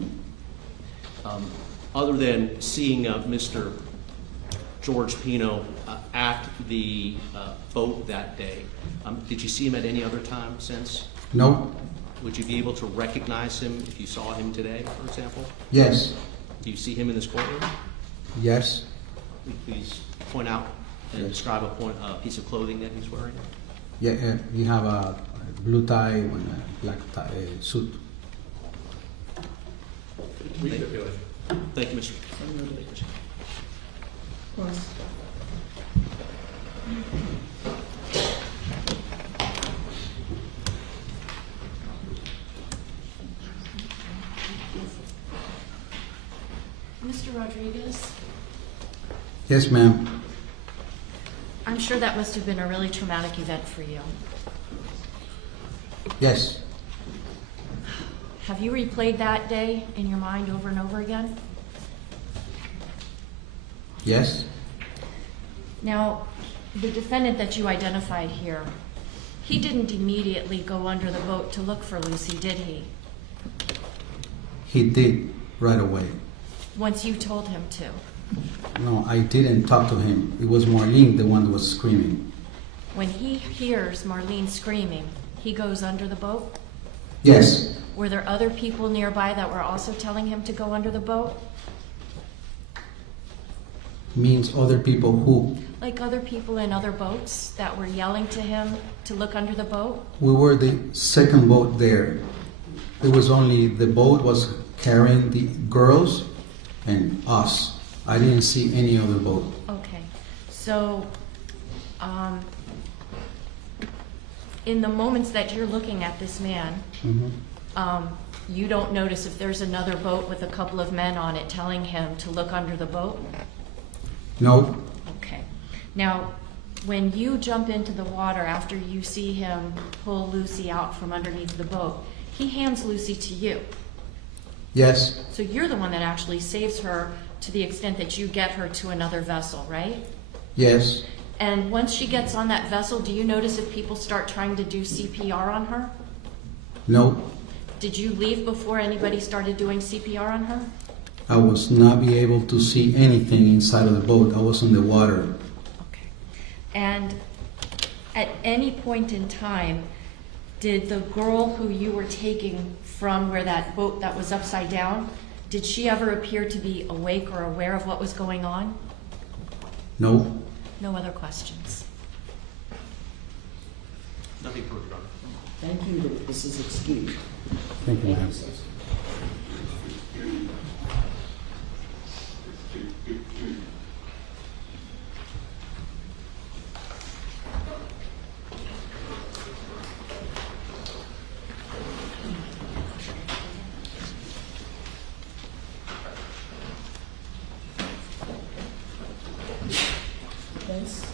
Other than seeing Mr. George Pino at the boat that day, did you see him at any other time since? No. Would you be able to recognize him if you saw him today, for example? Yes. Do you see him in this courtroom? Yes. Please point out and describe a piece of clothing that he's wearing. Yeah, we have a blue tie and a black suit. Thank you, Mr. Mr. Rodriguez, Yes, ma'am. I'm sure that must have been a really traumatic event for you. Yes. Have you replayed that day in your mind over and over again? Yes. Now, the defendant that you identified here, he didn't immediately go under the boat to look for Lucy, did he? He did right away. Once you told him to. No, I didn't talk to him. It was Marlene, the one that was screaming. When he hears Marlene screaming, he goes under the boat? Yes. Were there other people nearby that were also telling him to go under the boat? Means other people who? Like other people in other boats that were yelling to him to look under the boat? We were the second boat there. There was only the boat was carrying the girls and us. I didn't see any other boat. Okay. So, in the moments that you're looking at this man, you don't notice if there's another boat with a couple of men on it telling him to look under the boat? No. Okay. Now, when you jump into the water after you see him pull Lucy out from underneath the boat, he hands Lucy to you. Yes. So you're the one that actually saves her to the extent that you get her to another vessel, right? Yes. And once she gets on that vessel, do you notice if people start trying to do CPR on her? No. Did you leave before anybody started doing CPR on her? I was not be able to see anything inside of the boat. I was in the water. Okay. And at any point in time, did the girl who you were taking from where that boat that was upside down, did she ever appear to be awake or aware of what was going on? No. No other questions. Nothing further, Your Honor. Thank you, this is excused. Thank you, ma'am. sir. Defense?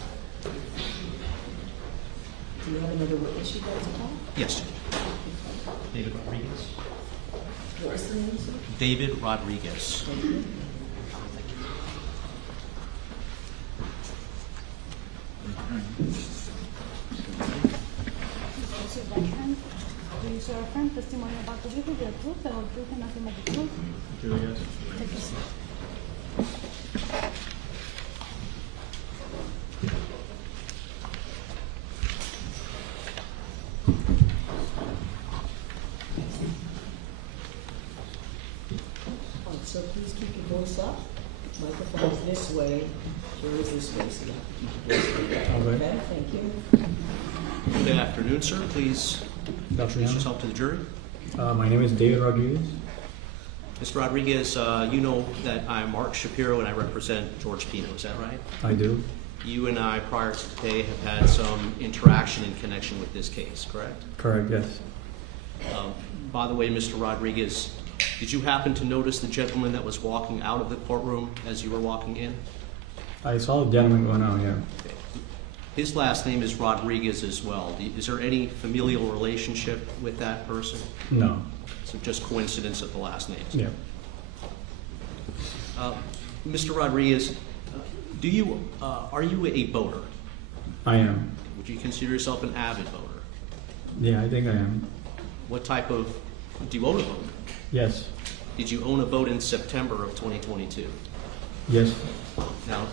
Do you have another witness you'd like to call? Yes. David first name, sir? David Rodriguez. Thank you. Also, that hand, do you swear affirm testimony about to give you the truth, the whole truth, and nothing but the truth? Take a seat. All right, so please keep your voice up. Microphone's this way, yours this way, so you have to keep your voice up. Okay, thank you. Good afternoon, sir. Please introduce yourself to the jury. My name is David Rodriguez. Mr. Rodriguez, you know that I'm Mark Shapiro and I represent George Pino. Is that right? I do. You and I, prior to today, have had some interaction in connection with this case, correct? Correct, yes. By the way, Mr. Rodriguez, did you happen to notice the gentleman that was walking out of the courtroom as you were walking in? I saw the gentleman going out, yeah. His last name is Rodriguez as well. Is there any familial relationship with that person? No. So just coincidence of the last names? Yeah. Mr. Rodriguez, are you a boater? I am. Would you consider yourself an avid boater? Yeah, I think I am. What type of, do you own a boat? Yes. Did you own a boat in September of 2022? Yes. Now,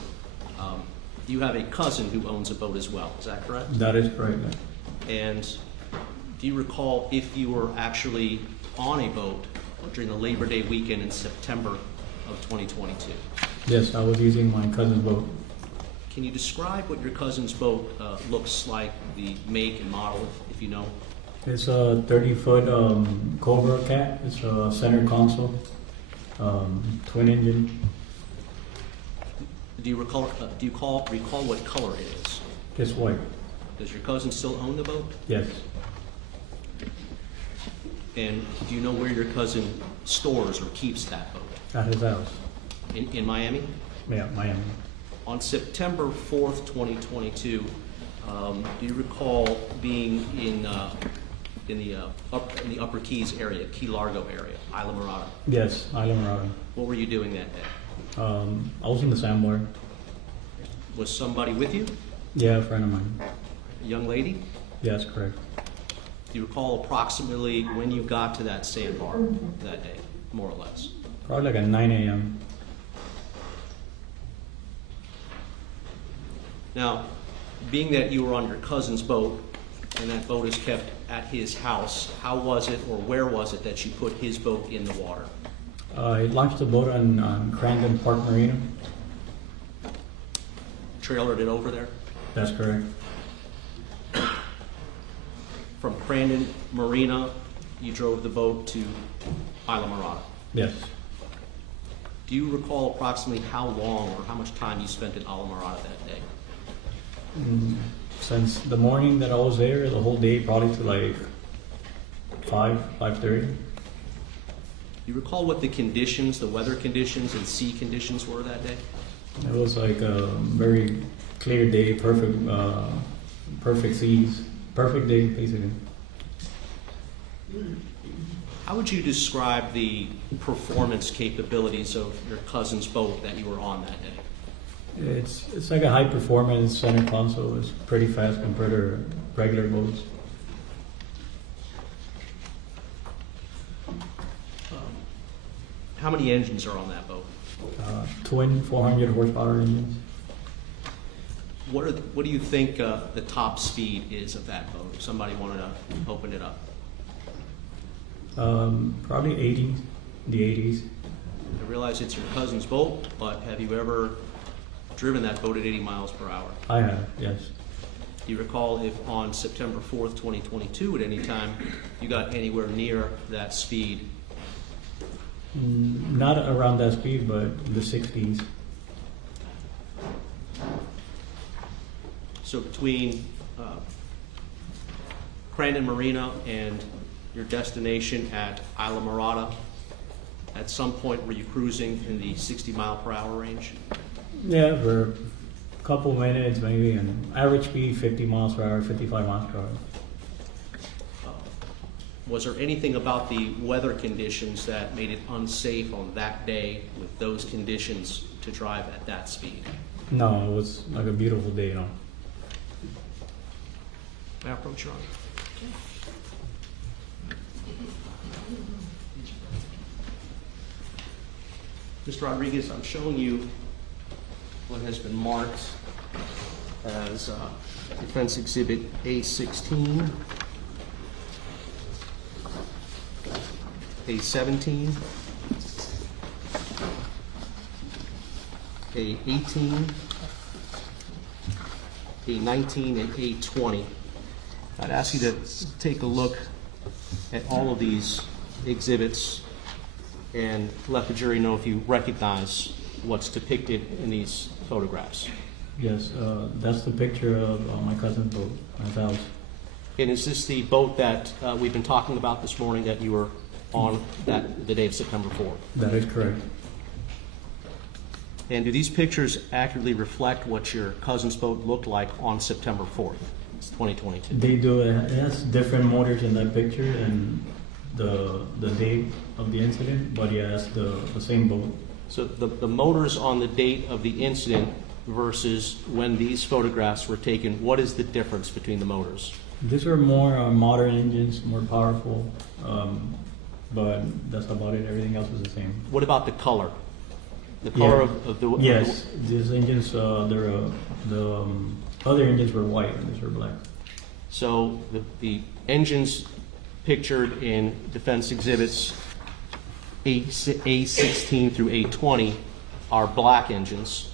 you have a cousin who owns a boat as well, is that correct? That is correct. And do you recall if you were actually on a boat during the Labor Day weekend in September of 2022? Yes, I was using my cousin's boat. Can you describe what your cousin's boat looks like, the make and model, if you know? It's a 30-foot Cobra Cat. It's a center console, twin engine. Do you recall what color it is? It's white. Does your cousin still own the boat? Yes. And do you know where your cousin stores or keeps that boat? At his house. In Miami? Yeah, Miami. On September 4th, 2022, do you recall being in the Upper Keys area, Key Largo area, Isla Mirada? Yes, Isla Mirada. What were you doing that day? I was in the sandbar. Was somebody with you? Yeah, a friend of mine. A young lady? Yes, correct. Do you recall approximately when you got to that sandbar that day, more or less? Probably like at 9 a.m. Now, being that you were on your cousin's boat and that boat is kept at his house, how was it or where was it that you put his boat in the water? I launched the boat on Crandon Park Marina. Trailered it over there? That's correct. From Crandon Marina, you drove the boat to Isla Mirada? Yes. Do you recall approximately how long or how much time you spent in Isla Mirada that day? Since the morning that I was there, the whole day, probably to like 5:30. Do you recall what the conditions, the weather conditions and sea conditions were that day? It was like a very clear day, perfect seas, perfect day, basically. How would you describe the performance capabilities of your cousin's boat that you were on that day? It's like a high performance center console. It's pretty fast compared to regular boats. How many engines are on that boat? Twin 400 horsepower engines. What do you think the top speed is of that boat? If somebody wanted to open it up. Probably 80, the 80s. I realize it's your cousin's boat, but have you ever driven that boat at 80 miles per hour? I have, yes. Do you recall if on September 4th, 2022, at any time, you got anywhere near that speed? Not around that speed, but in the 60s. So between Crandon Marina and your destination at Isla Mirada, at some point were you cruising in the 60 mile per hour range? Yeah, for a couple minutes maybe, and average speed 50 miles per hour, 55 miles per hour. was there anything about the weather conditions that made it unsafe on that day with those conditions to drive at that speed? No, it was like a beautiful day, you know. May I approach Your Honor? Mr. Rodriguez, I'm showing you what has been marked as Defense Exhibit A16, A17, A18, A19, and A20. I'd ask you to take a look at all of these exhibits and let the jury know if you recognize what's depicted in these photographs. Yes, that's the picture of my cousin's boat, my house. And is this the boat that we've been talking about this morning that you were on the day of September 4th? That is correct. And do these pictures accurately reflect what your cousin's boat looked like on September 4th, 2022? They do. It has different motors in that picture and the date of the incident, but yeah, it's the same boat. So the motors on the date of the incident versus when these photographs were taken, what is the difference between the motors? These are more modern engines, more powerful, but that's about it. Everything else is the same. What about the color? The color of the... Yes, these engines, the other engines were white and these were black. So the engines pictured in defense exhibits A16 through A20 are black engines,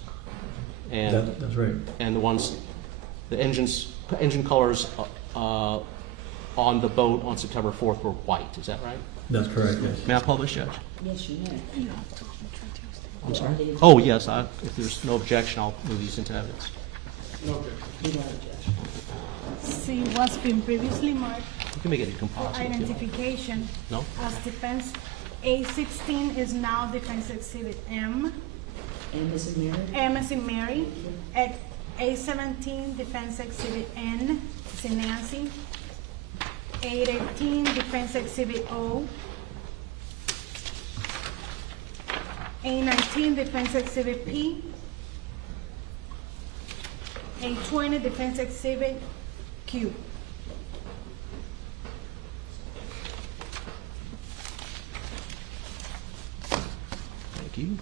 and that's right. And the engine colors on the boat on September 4th were white. Is that right? That's correct. Yes. May I publish, Judge? Yes, you may. I'm sorry. Oh yes. If there's no objection, I'll move these into evidence. No objection. You got it, Judge. See what's been previously marked You can make it a for composite. identification No. as defense. A16 is now defense exhibit M. And Mrs. Mary? M as in Mary. At A17 defense exhibit N as in Nancy. A18 defense exhibit O. A19 defense exhibit P. A20 defense exhibit Q. Thank you.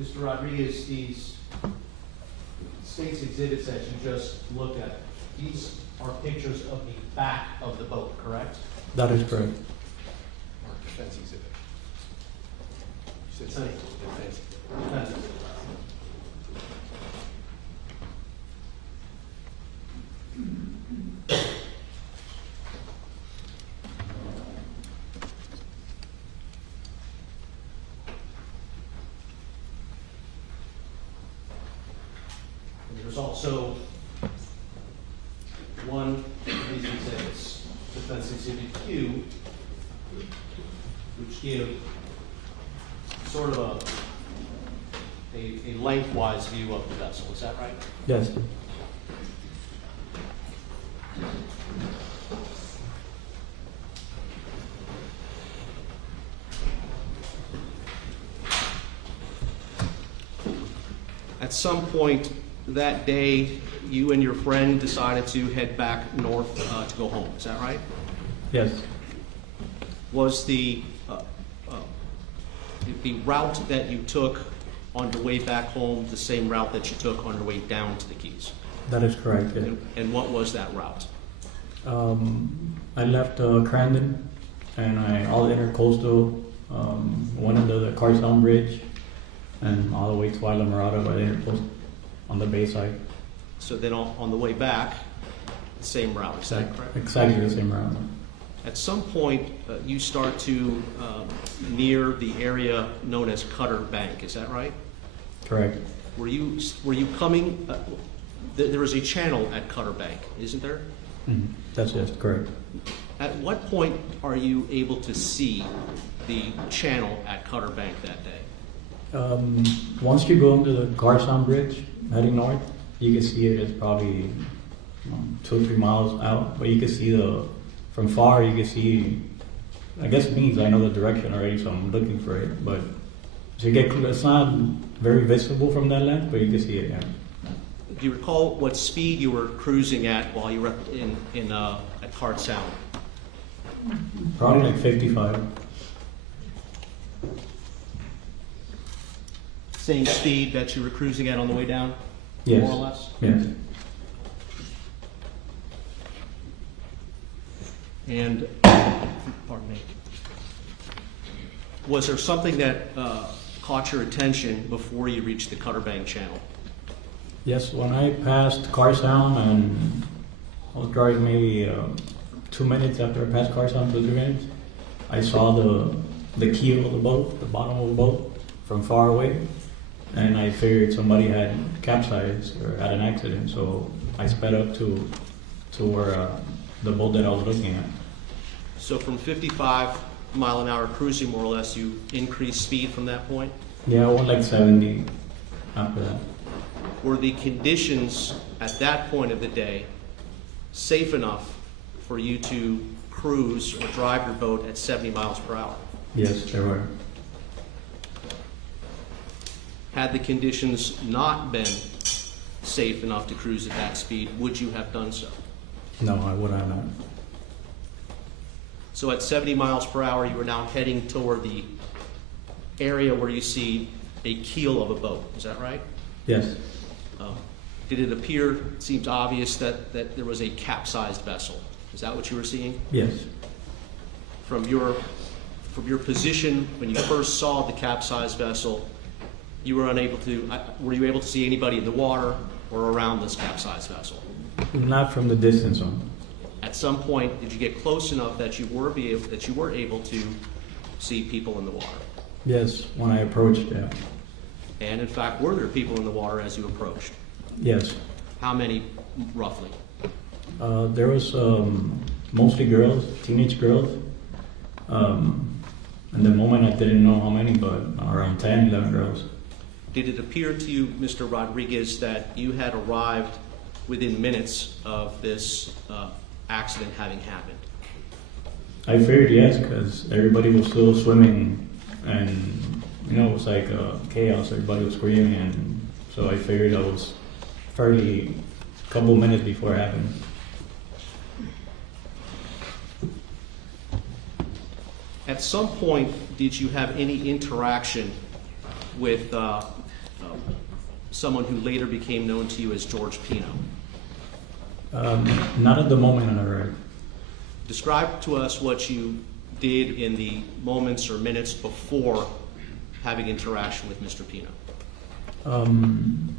Mr. Rodriguez, these state's exhibits that you just looked at, these are pictures of the back of the boat, correct? That is correct. Or defense exhibit. You said Defense. defense. Defense exhibit. There's also one of these exhibits, Defense Exhibit Q, which give sort of a lengthwise view of the vessel. Is that right? Yes. At some point that day, you and your friend decided to head back north to go home. Is that right? Yes. Was the route that you took on your way back home the same route that you took on your way down to the Keys? That is correct. Yes. And what was that route? I left Crandon and all intercoastal, went under the Carson Bridge and all the way to Isla Mirada by the intercoastal on the bay side. So then on the way back, the same route. Is that correct? Exactly the same route. At some point, you start to near the area known as Cutter Bank. Is that right? Correct. Were you coming? There is a channel at Cutter Bank, isn't there? Mhm. That's just correct. At what point are you able to see the channel at Cutter Bank that day? Once you go under the Carson Bridge heading north, you can see it. It's probably 2 or 3 miles out, but you can see from far. You can see. I guess it means I know the direction already, so I'm looking for it. But as you get close, it's not very visible from that length, but you can see it. Yeah. Do you recall what speed you were cruising at while you were at Cart Sound? Probably like 55. Same speed that you were cruising at on the way down, Yes. more or less? Yes. And, pardon me, was there something that caught your attention before you reached the Cutter Bank channel? Yes, when I passed Carson and I was driving maybe 2 minutes after I passed Carson, 2 minutes, I saw the keel of the boat, the bottom of the boat, from far away, and I figured somebody had capsized or had an accident, so I sped up to where the boat that I was looking at. So from 55 mile an hour cruising, more or less, you increased speed from that point? Yeah, I went like 70 after that. Were the conditions at that point of the day safe enough for you to cruise or drive your boat at 70 miles per hour? Yes, there were. Had the conditions not been safe enough to cruise at that speed, would you have done so? No, I would have not. So at 70 miles per hour, you are now heading toward the area where you see a keel of a boat. Is that right? Yes. Did it appear, it seems obvious, that there was a capsized vessel? Is that what you were seeing? Yes. From your position when you first saw the capsized vessel, you were unable to, were you able to see anybody in the water or around this capsized vessel? Not from the distance on. At some point, did you get close enough that you were able to see people in the water? Yes, when I approached, yeah. And in fact, were there people in the water as you approached? Yes. How many, roughly? There was mostly girls, teenage girls. At the moment, I didn't know how many, but around 10, 11 girls. Did it appear to you, Mr. Rodriguez, that you had arrived within minutes of this accident having happened? I figured yes, because everybody was still swimming, and it was like chaos. Everybody was screaming, and so I figured I was fairly a couple minutes before it happened. At some point, did you have any interaction with someone who later became known to you as George Pino? Not at the moment I arrived. Describe to us what you did in the moments or minutes before having interaction with Mr. Pino. When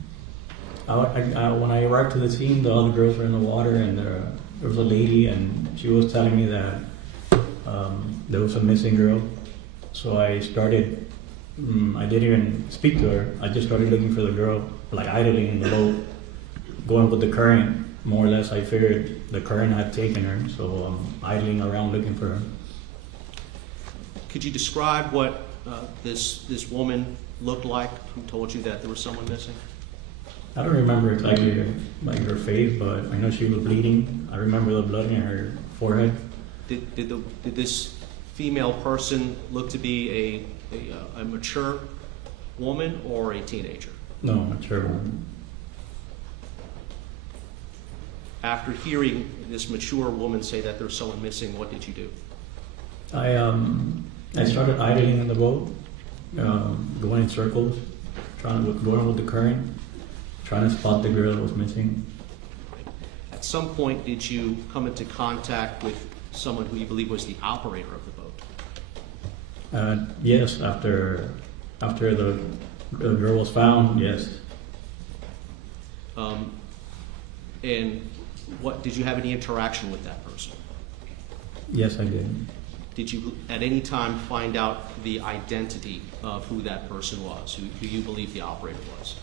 I arrived to the scene, the other girls were in the water, and there was a lady, and she was telling me that there was a missing girl. So I started, I didn't even speak to her. I just started looking for the girl, like idling in the boat, going with the current. More or less, I figured the current had taken her, so I'm idling around looking for her. Could you describe what this woman looked like who told you that there was someone missing? I don't remember exactly like her face, but I know she was bleeding. I remember the blood in her forehead. Did this female person look to be a mature woman or a teenager? No, mature woman. After hearing this mature woman say that there's someone missing, what did you do? I started idling in the boat, going in circles, going with the current, trying to spot the girl that was missing. At some point, did you come into contact with someone who you believe was the operator of the boat? Yes, after the girl was found, yes. And what did you have any interaction with that person? Yes, I did. Did you at any time find out the identity of who that person was, who you believe the operator was?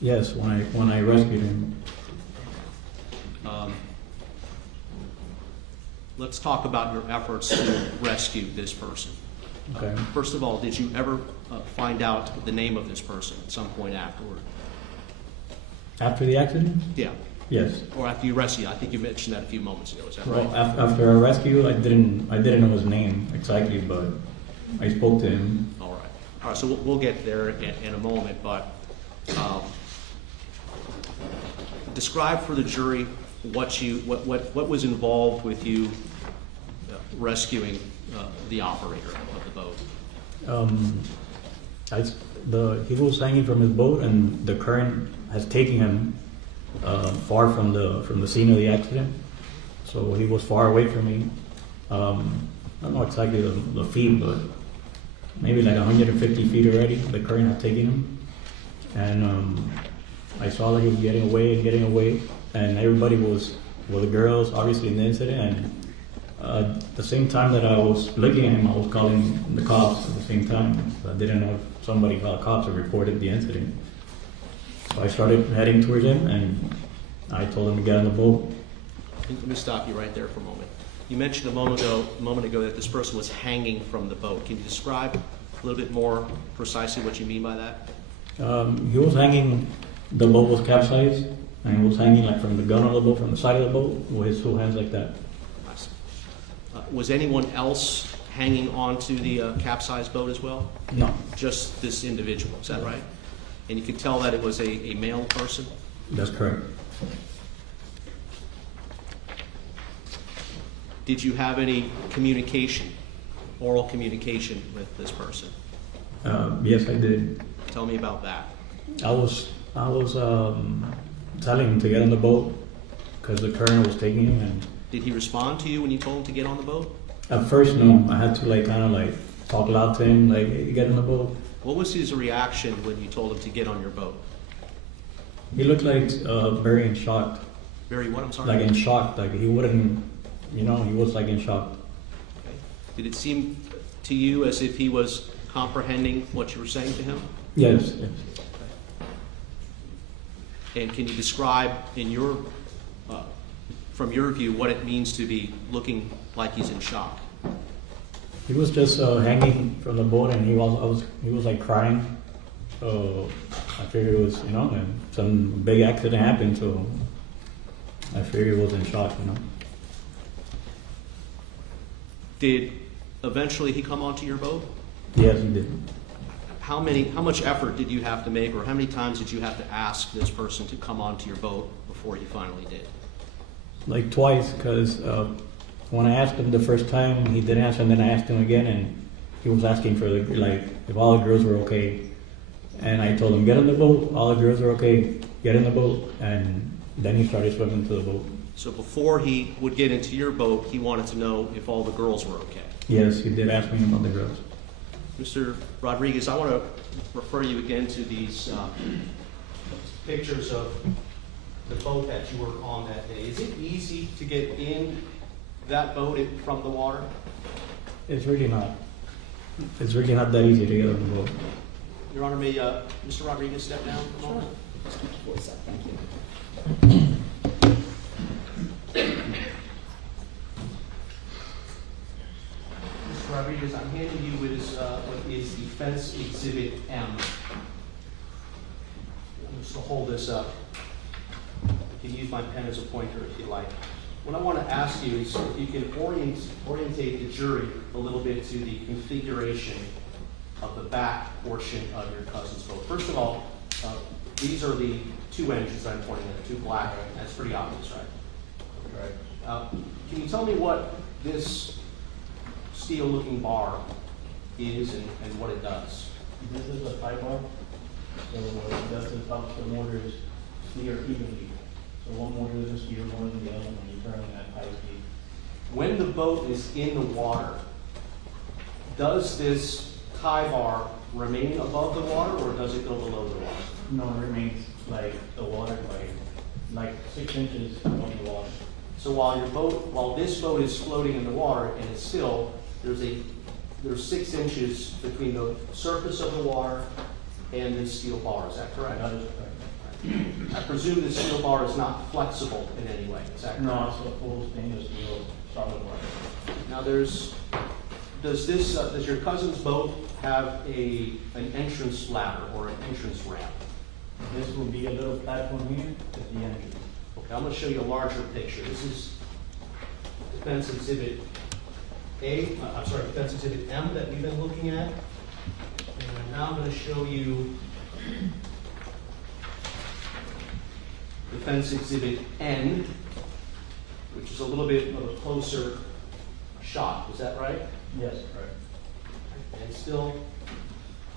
Yes, when I rescued him. Let's talk about your efforts to rescue this person. Okay. First of all, did you ever find out the name of this person at some point afterward? After the accident? Yeah. Yes. Or after you rescued? I think you mentioned that a few moments ago. Is that right? Well, after I rescued, I didn't know his name exactly, but I spoke to him. All right. All right. So we'll get there in a moment, but describe for the jury what was involved with you rescuing the operator of the boat. He was hanging from his boat, and the current has taken him far from the scene of the accident. So he was far away from me. I don't know exactly the feet, but maybe like 150 feet already. The current had taken him, and I saw that he was getting away, and everybody was, well, the girls obviously in the incident, and at the same time that I was looking at him, I was calling the cops at the same time. So I didn't know if somebody called cops or reported the incident. So I started heading towards him, and I told him to get on the boat. Let me stop you right there for a moment. You mentioned a moment ago that this person was hanging from the boat. Can you describe a little bit more precisely what you mean by that? He was hanging, the boat was capsized, and he was hanging like from the gun of the boat, from the side of the boat, with his two hands like that. I see. Was anyone else hanging onto the capsized boat as well? No. Just this individual, is that right? And you could tell that it was a male person? That's correct. Did you have any communication, oral communication with this person? Yes, I did. Tell me about that. I was telling him to get on the boat because the current was taking him. And did he respond to you when you told him to get on the boat? At first, no. I had to kind of talk loud to him, like, hey, get on the boat. What was his reaction when you told him to get on your boat? He looked like very in shock. Very what? I'm sorry. Like in shock. Like he wouldn't, he was like in shock. Okay. Did it seem to you as if he was comprehending what you were saying to him? Yes. Yes. And can you describe, from your view, what it means to be looking like he's in shock? He was just hanging from the boat, and he was like crying. So I figured it was, and some big accident happened. So I figured he was in shock, Did eventually he come onto your boat? Yes, he did. How much effort did you have to make, or how many times did you have to ask this person to come onto your boat before he finally did? Like twice, because when I asked him the first time, he didn't answer, and then I asked him again, and he was asking for if all the girls were okay. And I told him, get in the boat, all the girls are okay, get in the boat, and then he started swimming to the boat. So before he would get into your boat, he wanted to know if all the girls were okay? Yes, he did ask me about the girls. Mr. Rodriguez, I want to refer you again to these pictures of the boat that you were on that day. Is it easy to get in that boat from the water? It's really not. It's really not that easy to get on the boat. Your Honor, may Mr. Rodriguez step down for a moment? Just keep your voice up, thank you. Mr. Rodriguez, I'm handing you what is Defense Exhibit M. I'm just going to hold this up. You can use my pen as a pointer if you like. What I want to ask you is if you can orientate the jury a little bit to the configuration of the back portion of your cousin's boat. First of all, these are the two engines I'm pointing at, the two black. That's pretty obvious, right? Right. Can you tell me what this steel-looking bar is and what it does? This is a tie bar. So what it does is helps the motors steer evenly. So one motor doesn't steer more than the other when you turn at high speed. When the boat is in the water, does this tie bar remain above the water or does it go below the water? No, it remains like the water, like 6 inches above the water. So while this boat is floating in the water and it's still, there's 6 inches between the surface of the water and this steel bar. Is that correct? That is correct. I presume this steel bar is not flexible in any way. Is that correct? No, it's a full stainless steel solid bar. Now does your cousin's boat have an entrance ladder or an entrance ramp? This will be a little platform here at the entrance. Okay, I'm going to show you a larger picture. This is Defense Exhibit Defense Exhibit M that we've been looking at. And now I'm going to show you Defense Exhibit N, which is a little bit of a closer shot. Is that right? Yes, correct. And still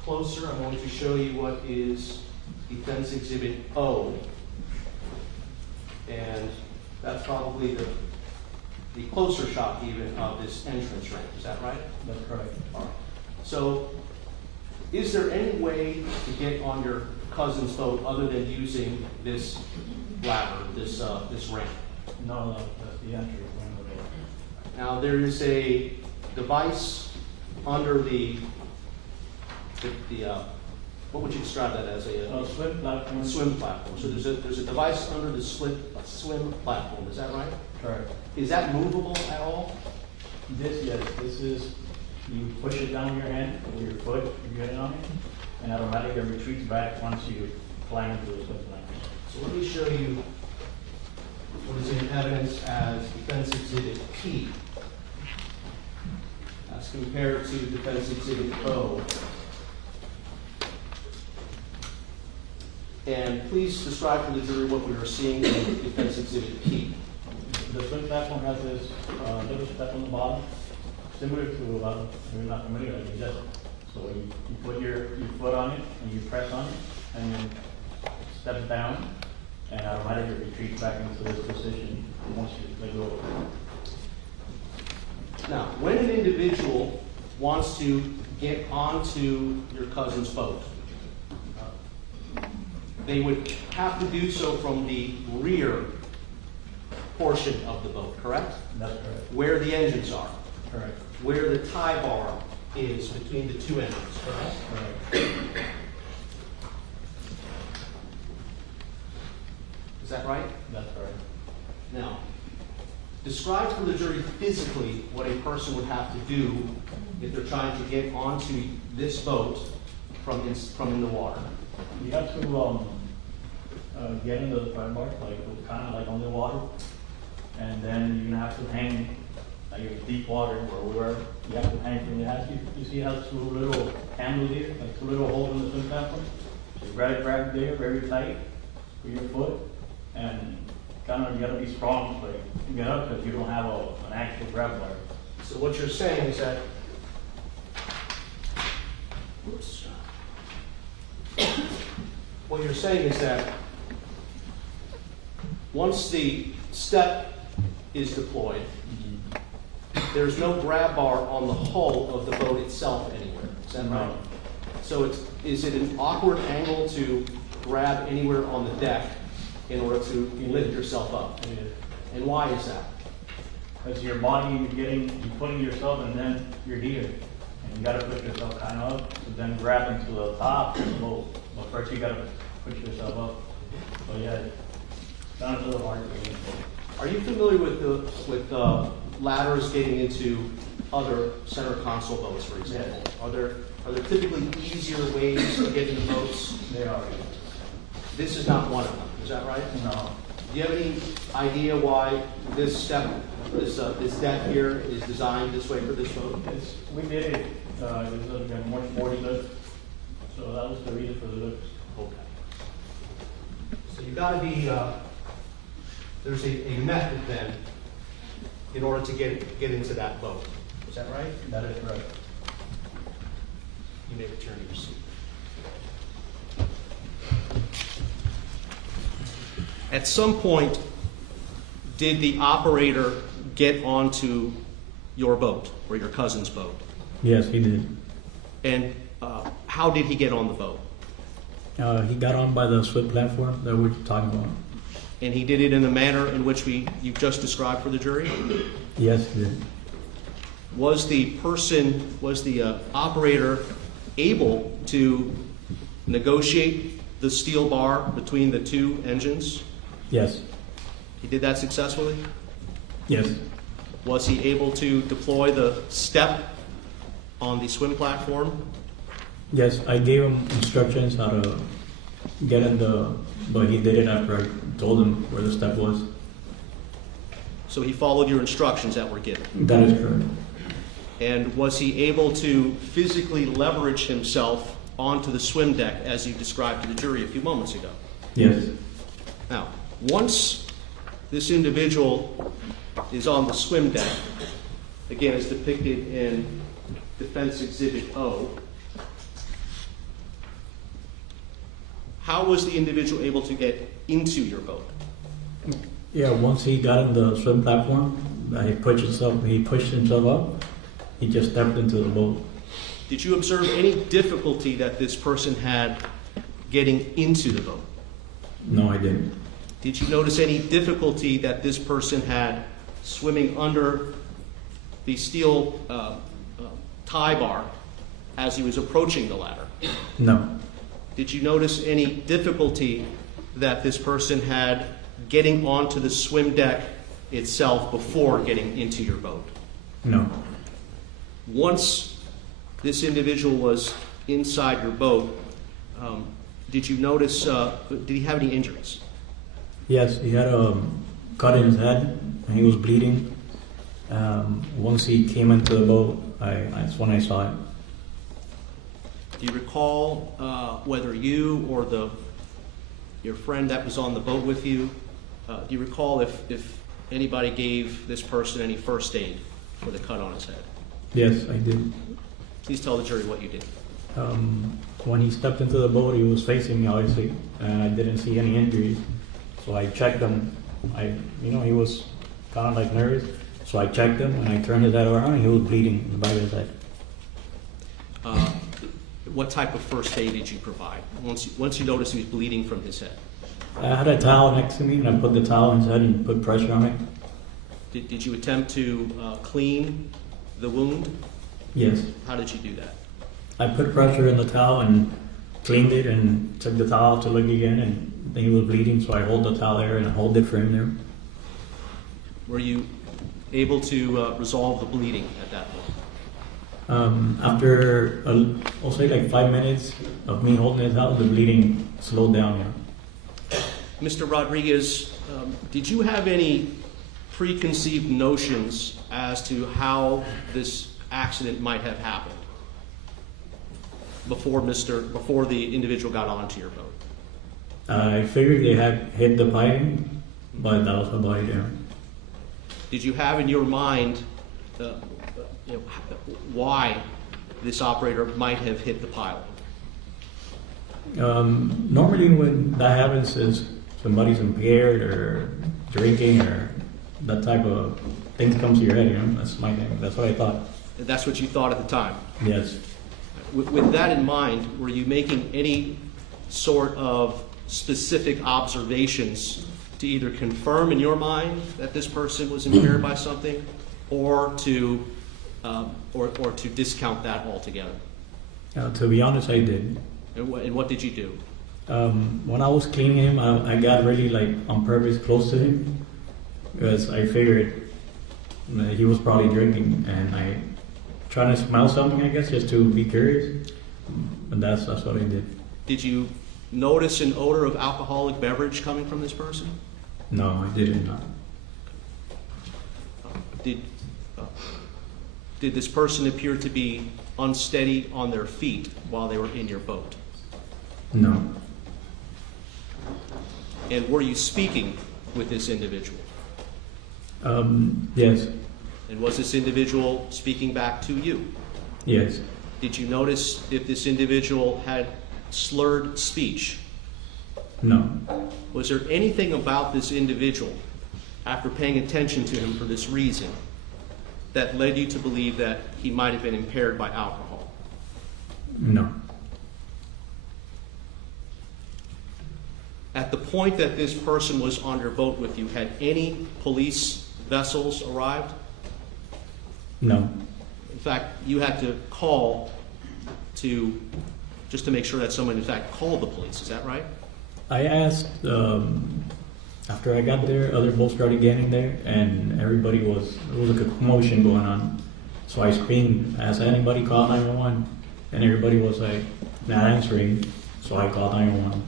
closer, I'm going to show you what is Defense Exhibit O. And that's probably the closer shot even of this entrance ramp. Is that right? That's correct. All right. So is there any way to get on your cousin's boat other than using this ladder, this ramp? No, that's the entry point of the boat. Now there is a device under the what would you describe that as? A Swim platform. swim platform. So there's a device under the swim platform. Is that right? Correct. Is that movable at all? This, yes, this is, you push it down your hand with your foot, you get it on it, and automatically it retreats back once you climb into the swim platform. So let me show you what is in evidence as Defense Exhibit P, as compared to Defense Exhibit O. And please describe for the jury what we are seeing in Defense Exhibit P. The swim platform has this little step on the bottom, similar to, you're not familiar with it, just, so you put your foot on it, and you press on it, and then it steps down, and automatically retreats back into this position once you let go. Now, when an individual wants to get onto your cousin's boat, they would have to do so from the rear portion of the boat, correct? That's correct. Where the engines are. Correct. Where the tie bar is between the two engines, correct? Correct. Is that right? That's correct. Now, describe for the jury physically what a person would have to do if they're trying to get onto this boat from in the water. You have to get into the front bar, like kind of like on the water, and then you're gonna have to hang, like in deep water or wherever. You have to hang from the hatch. You see how 2 little handles here, like 2 little holes in the swim platform. So you grab there very tight with your foot, and kind of you gotta be strong so you get up because you don't have an actual grab bar. So what you're saying is that, what you're saying is that once the step is deployed, there's no grab bar on the hull of the boat itself anywhere. Is that right? No. So is it an awkward angle to grab anywhere on the deck in order to lift yourself up? It is. And why is that? Because your body, you're putting yourself, and then you're here. And you gotta put yourself kind of up, so then grab into the top of the boat. But first you gotta push yourself up. So yeah, it's kind of a little hard to get. Are you familiar with ladders getting into other center console boats, for example? Yes. Are there typically easier ways to get into boats? They are. This is not one of them. Is that right? No. Do you have any idea why this step, this deck here is designed this way for this boat? We did it. It was a more sporty look. So that was the reason for the look. Okay. So you've got to be, there's a method then in order to get into that boat. Is that right? That is right. You may return to your seat. At some point, did the operator get onto your boat or your cousin's boat? Yes, he did. And how did he get on the boat? He got on by the swim platform that we're talking about. And he did it in the manner in which you've just described for the jury? Yes, he did. Was the operator able to negotiate the steel bar between the two engines? Yes. He did that successfully? Yes. Was he able to deploy the step on the swim platform? Yes, I gave him instructions how to get in but he did it after I told him where the step was. So he followed your instructions that were given? That is correct. And was he able to physically leverage himself onto the swim deck as you described to the jury a few moments ago? Yes. Now, once this individual is on the swim deck, again, as depicted in Defense Exhibit O, how was the individual able to get into your boat? Yeah, once he got in the swim platform, he pushed himself up. He just stepped into the boat. Did you observe any difficulty that this person had getting into the boat? No, I didn't. Did you notice any difficulty that this person had swimming under the steel tie bar as he was approaching the ladder? No. Did you notice any difficulty that this person had getting onto the swim deck itself before getting into your boat? No. Once this individual was inside your boat, did you notice, did he have any injuries? Yes, he had a cut in his head and he was bleeding. Once he came into the boat, that's when I saw it. Do you recall whether you or your friend that was on the boat with you, do you recall if anybody gave this person any first aid for the cut on his head? Yes, I did. Please tell the jury what you did. When he stepped into the boat, he was facing me, obviously, and I didn't see any injuries. So I checked him. He was kind of like nervous. So I checked him, and I turned his head around, and he was bleeding in the back of his head. What type of first aid did you provide once you noticed he was bleeding from his head? I had a towel next to me, and I put the towel on his head and put pressure on it. Did you attempt to clean the wound? Yes. How did you do that? I put pressure in the towel and cleaned it and took the towel to look again, and then he was bleeding, so I hold the towel there and I hold it for him there. Were you able to resolve the bleeding at that point? After, I'll say like 5 minutes of me holding his towel, the bleeding slowed down. Yeah. Mr. Rodriguez, did you have any preconceived notions as to how this accident might have happened before the individual got onto your boat? I figured they had hit the piping, but that was about it. Yeah. Did you have in your mind why this operator might have hit the piling? Normally when that happens is somebody's impaired or drinking or that type of things comes to your head, That's my thing. That's what I thought. That's what you thought at the time? Yes. With that in mind, were you making any sort of specific observations to either confirm in your mind that this person was impaired by something or to discount that altogether? To be honest, I did. And what did you do? When I was cleaning him, I got really on purpose close to him because I figured he was probably drinking, and I trying to smell something, I guess, just to be curious. And that's what I did. Did you notice an odor of alcoholic beverage coming from this person? No, I didn't. Did this person appear to be unsteady on their feet while they were in your boat? No. And were you speaking with this individual? Yes. And was this individual speaking back to you? Yes. Did you notice if this individual had slurred speech? No. Was there anything about this individual, after paying attention to him for this reason, that led you to believe that he might have been impaired by alcohol? No. At the point that this person was on your boat with you, had any police vessels arrived? No. In fact, you had to call just to make sure that someone in fact called the police, is that right? I asked, after I got there, other boats started getting there, and there was like a commotion going on. So I screamed, asked anybody call 911, and everybody was like, not answering, so I called 911.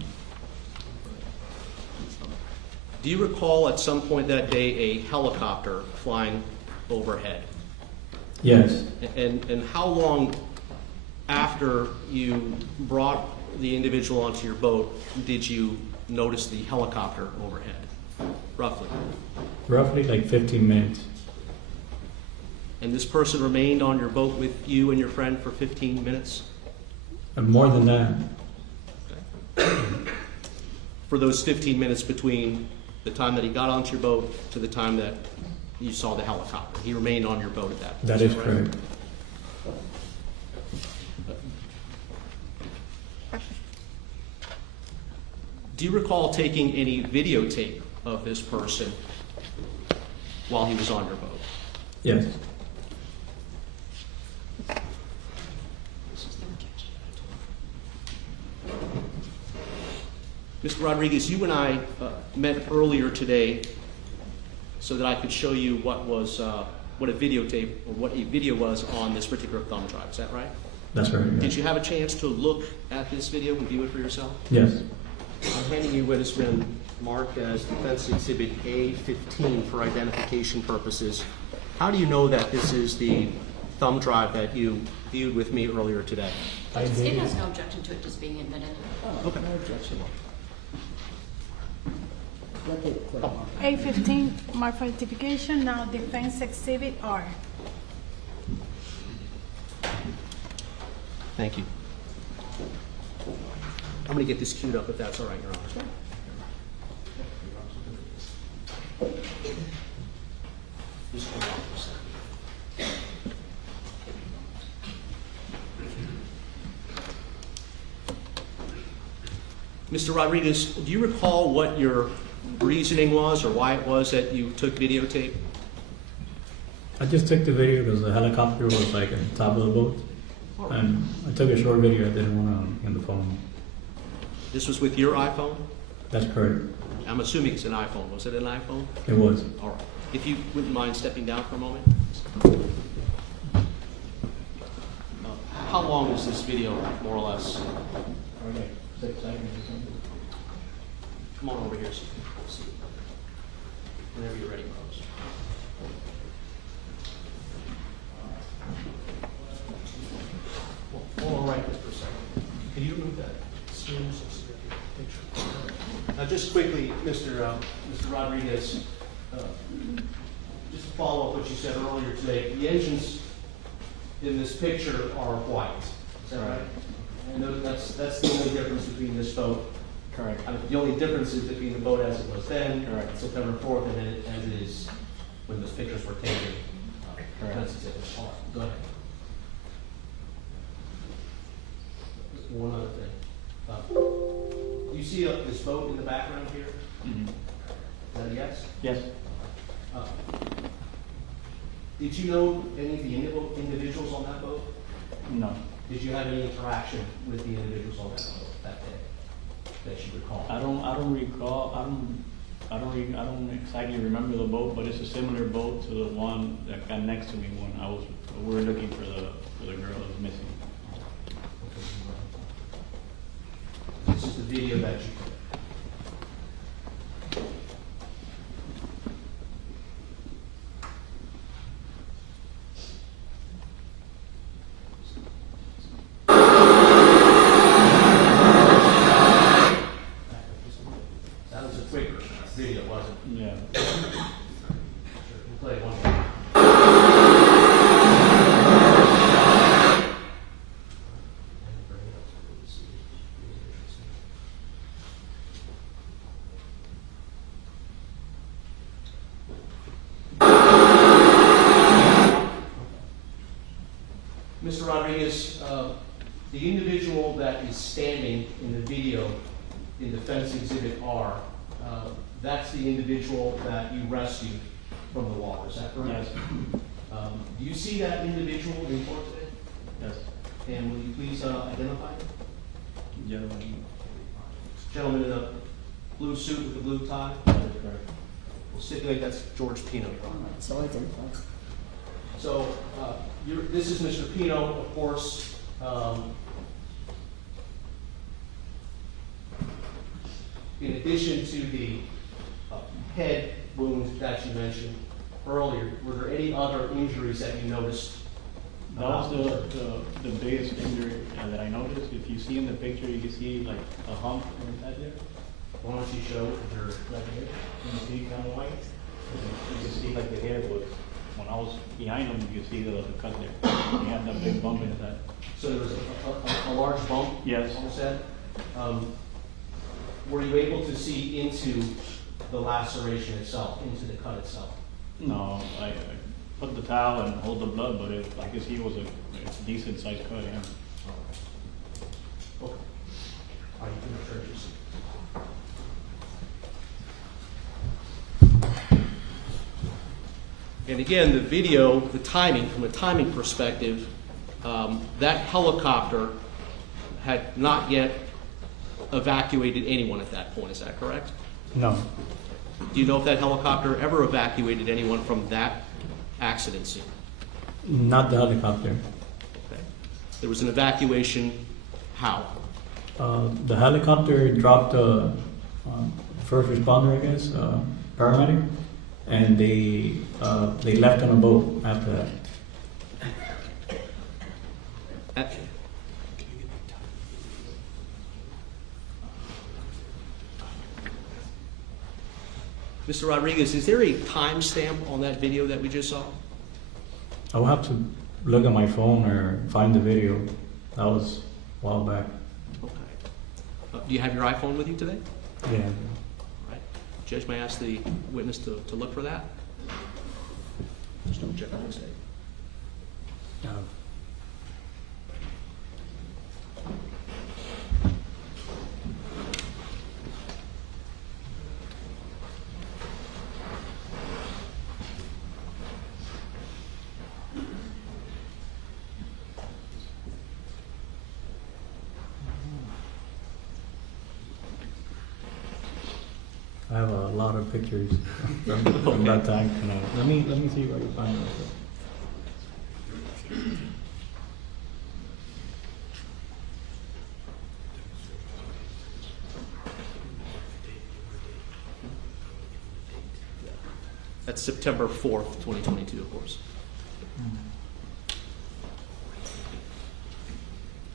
Do you recall at some point that day a helicopter flying overhead? Yes. And how long after you brought the individual onto your boat did you notice the helicopter overhead, roughly? Roughly like 15 minutes. And this person remained on your boat with you and your friend for 15 minutes? And more than that. Okay. For those 15 minutes between the time that he got onto your boat to the time that you saw the helicopter. He remained on your boat at that point. That is right? correct. Do you recall taking any videotape of this person while he was on your boat? Yes. Mr. Rodriguez, you and I met earlier today so that I could show you what a videotape or what a video was on this particular thumb drive. Is that right? That's right. Yeah. Did you have a chance to look at this video and view it for yourself? Yes. I'm handing you what has been marked as Defense Exhibit A15 for identification purposes. How do you know that this is the thumb drive that you viewed with me earlier today? I The state did. has no objection to it just being admitted. Okay. No objection. Let the clerk. A15, mark for identification, now Defense Exhibit R. Thank you. I'm going to get this queued up if that's all right, Your Honor. Just hold on for a second. Mr. Rodriguez, do you recall what your reasoning was or why it was that you took videotape? I just took the video because the helicopter was like at the top of the boat. And I took a short video. I didn't want to on the phone. This was with your iPhone? That's correct. I'm assuming it's an iPhone. Was it an iPhone? It was. All right. If you wouldn't mind stepping down for a moment. How long is this video, more or less? 6 seconds or something. Come on over here so you can see. Whenever you're ready, Rose. Hold on right just for a second. Can you remove that? Picture. Now, just quickly, Mr. Rodriguez, just to follow up what you said earlier today, the engines in this picture are white. Is that right? And that's the only difference between this boat. Correct. The only difference is between the boat as it was then, Correct. September 4th, and then as it is when those pictures were taken. Correct. That's it. All right, go ahead. One other thing. You see this boat in the background here? Mm-hmm. Is that a yes? Yes. Did you know any of the individuals on that boat? No. Did you have any interaction with the individuals on that boat that day that you recall? I don't recall. I don't exactly remember the boat, but it's a similar boat to the one that got next to me when we were looking for the girl that was missing. This is the video that you took. That was a quick video, wasn't it? Yeah. We'll play one more. Mr. Rodriguez, the individual that is standing in the video in Defense Exhibit R, that's the individual that you rescued from the water, is that correct? Yes. Do you see that individual in court today? Yes. And will you please identify him? Gentlemen. Gentleman in a blue suit with a blue tie? That is correct. We'll stipulate that's George Pino. So identified. So, this is Mr. Pino, of course. In addition to the head wound that you mentioned earlier, were there any other injuries that you noticed? That was the biggest injury that I noticed. If you see in the picture, you can see like a hump inside there. Why don't you show your Right here. You can see kind of white. You can see like the hair was, when I was behind him, you can see the cut there. He had that big bump inside. So there was a large bump? Yes. On his head? Were you able to see into the laceration itself, into the cut itself? No, I put the towel and hold the blood, but I guess he was a decent sized cut, yeah. Okay. Are you going to turn your seat? And again, the video, the timing, from a timing perspective, that helicopter had not yet evacuated anyone at that point, is that correct? No. Do you know if that helicopter ever evacuated anyone from that accident scene? Not the helicopter. Okay. There was an evacuation, how? The helicopter dropped a first responder, I guess, paramedic, and they left on a boat after that. Mr. Rodriguez, is there a timestamp on that video that we just saw? I will have to look at my phone or find the video. That was a while back. Okay. Do you have your iPhone with you today? Yeah. All right. Judge, may I ask the witness to look for that? Just double check on the state. I have a lot of pictures from that time. Let me see if I can find it. That's September 4th, 2022, of course.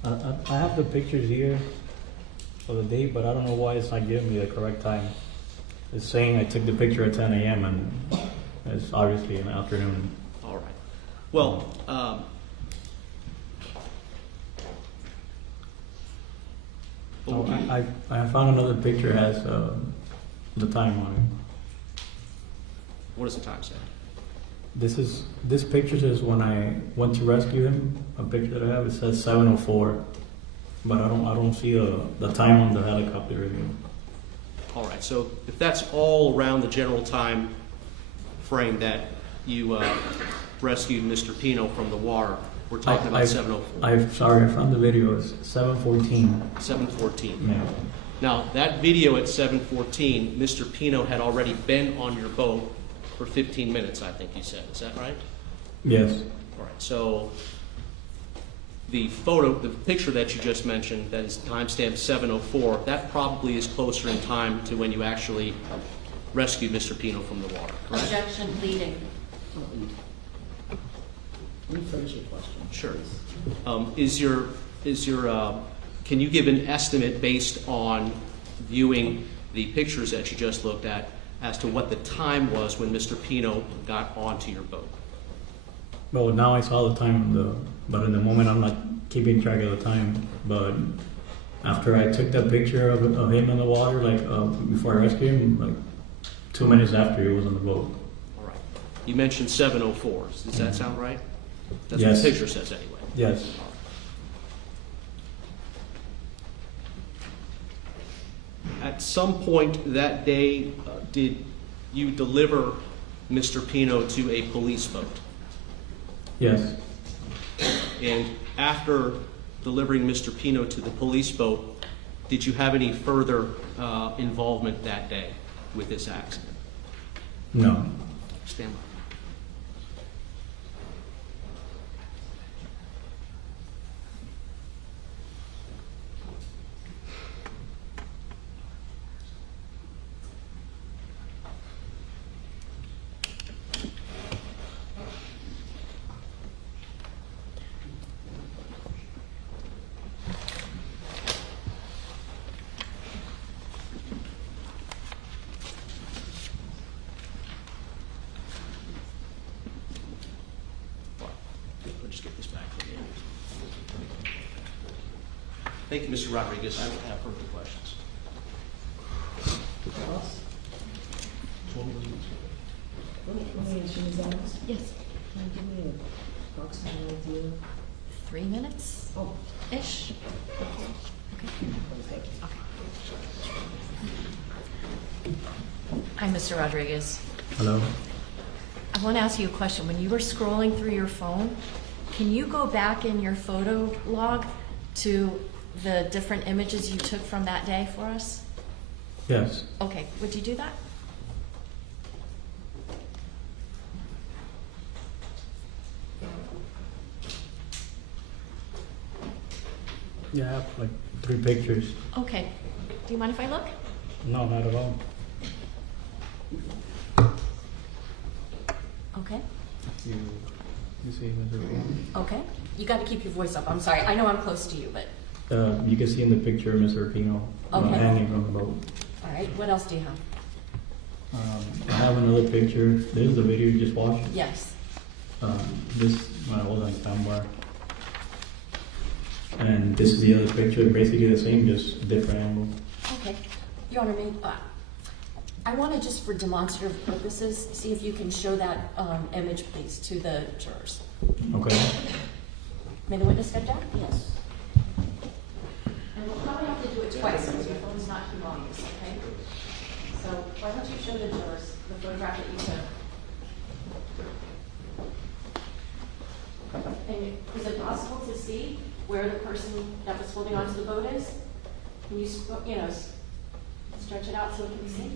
I have the pictures here for the date, but I don't know why it's not giving me the correct time. It's saying I took the picture at 10 a.m. and it's obviously in the afternoon. All right. Well, I found another picture has the time on it. what does the time say? This picture says when I went to rescue him. A picture that I have, it says 7:04, but I don't see the time on the helicopter review. All right. So if that's all around the general time frame that you rescued Mr. Pino from the water, we're talking about 7:04. Sorry, I found the video. It's 7:14. 7:14. Yeah. Now, that video at 7:14, Mr. Pino had already been on your boat for 15 minutes, I think you said. Is that right? Yes. All right. So the picture that you just mentioned, that is timestamp 7:04, that probably is closer in time to when you actually rescued Mr. Pino from the water, correct? Objection pleading. Rephrase your question. Sure. Can you give an estimate based on viewing the pictures that you just looked at as to what the time was when Mr. Pino got onto your boat? Well, now I saw the time, but in the moment I'm not keeping track of the time. But after I took that picture of him in the water, before I rescued him, 2 minutes after he was on the boat. All right. You mentioned 7:04. Does that sound right? That's Yes. what the picture says anyway. Yes. at some point that day, did you deliver Mr. Pino to a police boat? Yes. And after delivering Mr. Pino to the police boat, did you have any further involvement that day with this accident? No. Stand by. I'll just get this back from you. Thank you, Mr. Rodriguez. I don't have further questions. Let me ask you, Ms. Adams, Yes, can you give me an approximate idea? 3 minutes Oh, ish. okay. Hi, Mr. Rodriguez. Hello? I want to ask you a question. When you were scrolling through your phone, can you go back in your photo log to the different images you took from that day for us? Yes. Okay, would you do that? Yeah, I have like 3 pictures. Okay. Do you mind if I look? No, not at all. Okay. You see Mr. Pino? Okay. You got to keep your voice up. I'm sorry. I know I'm close to you, but You can see in the picture Mr. Pino Okay. hanging from the boat. all right. What else do you have? I have another picture. This is the video you just watched. Yes. This when I was on standby. And this is the other picture, basically the same, just different angle. Okay. Your Honor, I want to just for demonstrative purposes, see if you can show that image, please, to the jurors. Okay. May the witness step down? Yes. And we'll probably have to do it twice because your phone's not humongous, okay? So why don't you show the jurors the photograph that you took? And is it possible to see where the person that was holding onto the boat is? Can you, stretch it out so we can see?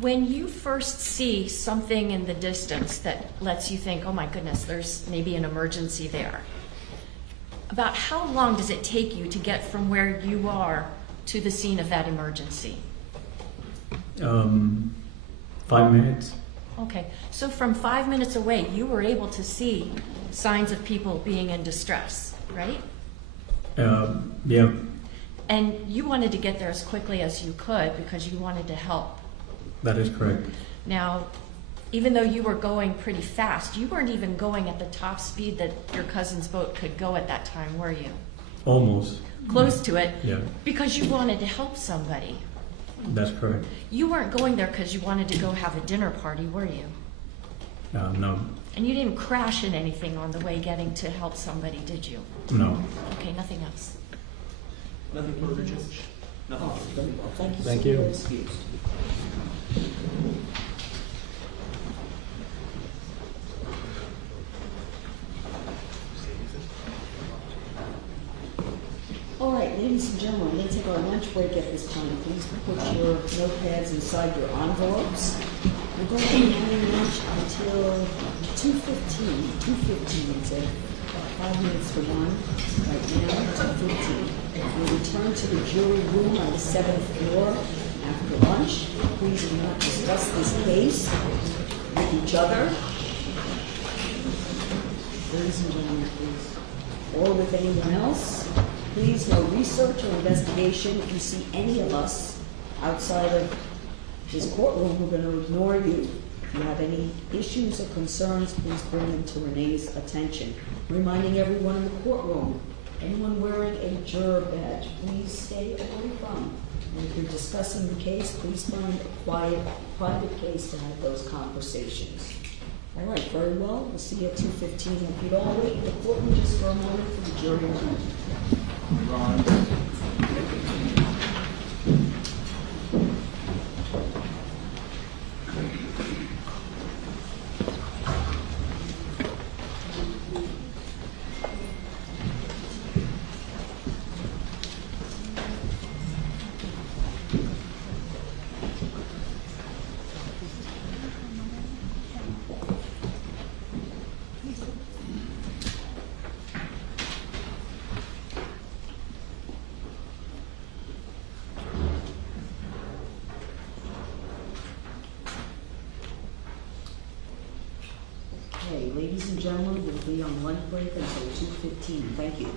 When you first see something in the distance that lets you think, oh my goodness, there's maybe an emergency there, about how long does it take you to get from where you are to the scene of that emergency? 5 minutes. Okay, so from 5 minutes away, you were able to see signs of people being in distress, right? Yeah. And you wanted to get there as quickly as you could because you wanted to help. That is correct. Now, even though you were going pretty fast, you weren't even going at the top speed that your cousin's boat could go at that time, were you? Almost. Close to it. Yeah. Because you wanted to help somebody. That's correct. You weren't going there because you wanted to go have a dinner party, were you? No. And you didn't crash in anything on the way getting to help somebody, did you? No. Okay, nothing else. Nothing further, Judge? Nothing. Oh, very well. Thank you. Thank So you. you're excused. All right, ladies and gentlemen, we're going to take our lunch break at this time. Please put your notepads inside your envelopes. We're going to be having lunch until 2:15. 2:15, so 5 minutes to 1. Right now, 2:15. We'll return to the jury room on the 7th floor after lunch. Please do not discuss this case with each other. Ladies and gentlemen, please. Or with anyone else. Please, no recess. research or investigation, if you see any of us outside of this courtroom, we're going to ignore you. If you have any issues or concerns, please bring them to Renee's attention. Reminding everyone in the courtroom, anyone wearing a juror badge, please stay away from. And if you're discussing the case, please find a quiet, private case to have those conversations. All right, very well. We'll see you at 2:15. If you'd all wait in the courtroom just for a moment for the jury room. Okay, ladies and gentlemen, we'll be on lunch break until 2:15. Thank you.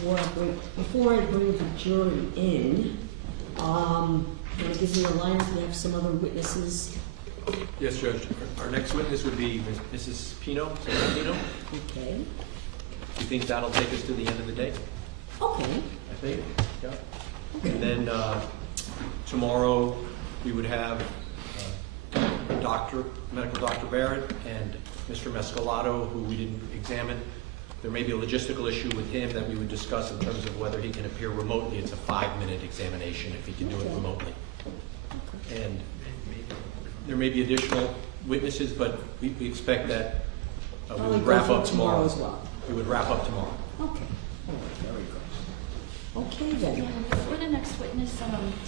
before I bring the jury in, can I give you a lineup? We have some other witnesses. Yes, Judge. Our next witness would be Mrs. Pino. Mrs. Pino. Okay. Do you think that'll take us to the end of the day? Okay. I think. Yeah. And then tomorrow we would have medical doctor Barrett and Mr. Mescalato, who we didn't examine. There may be a logistical issue with him that we would discuss in terms of whether he can appear remotely. It's a 5-minute examination if he can do it remotely. And there may be additional witnesses, but we expect that we would wrap up tomorrow as well. We would wrap up tomorrow. Okay. All right, very good. Okay then. Before the next witness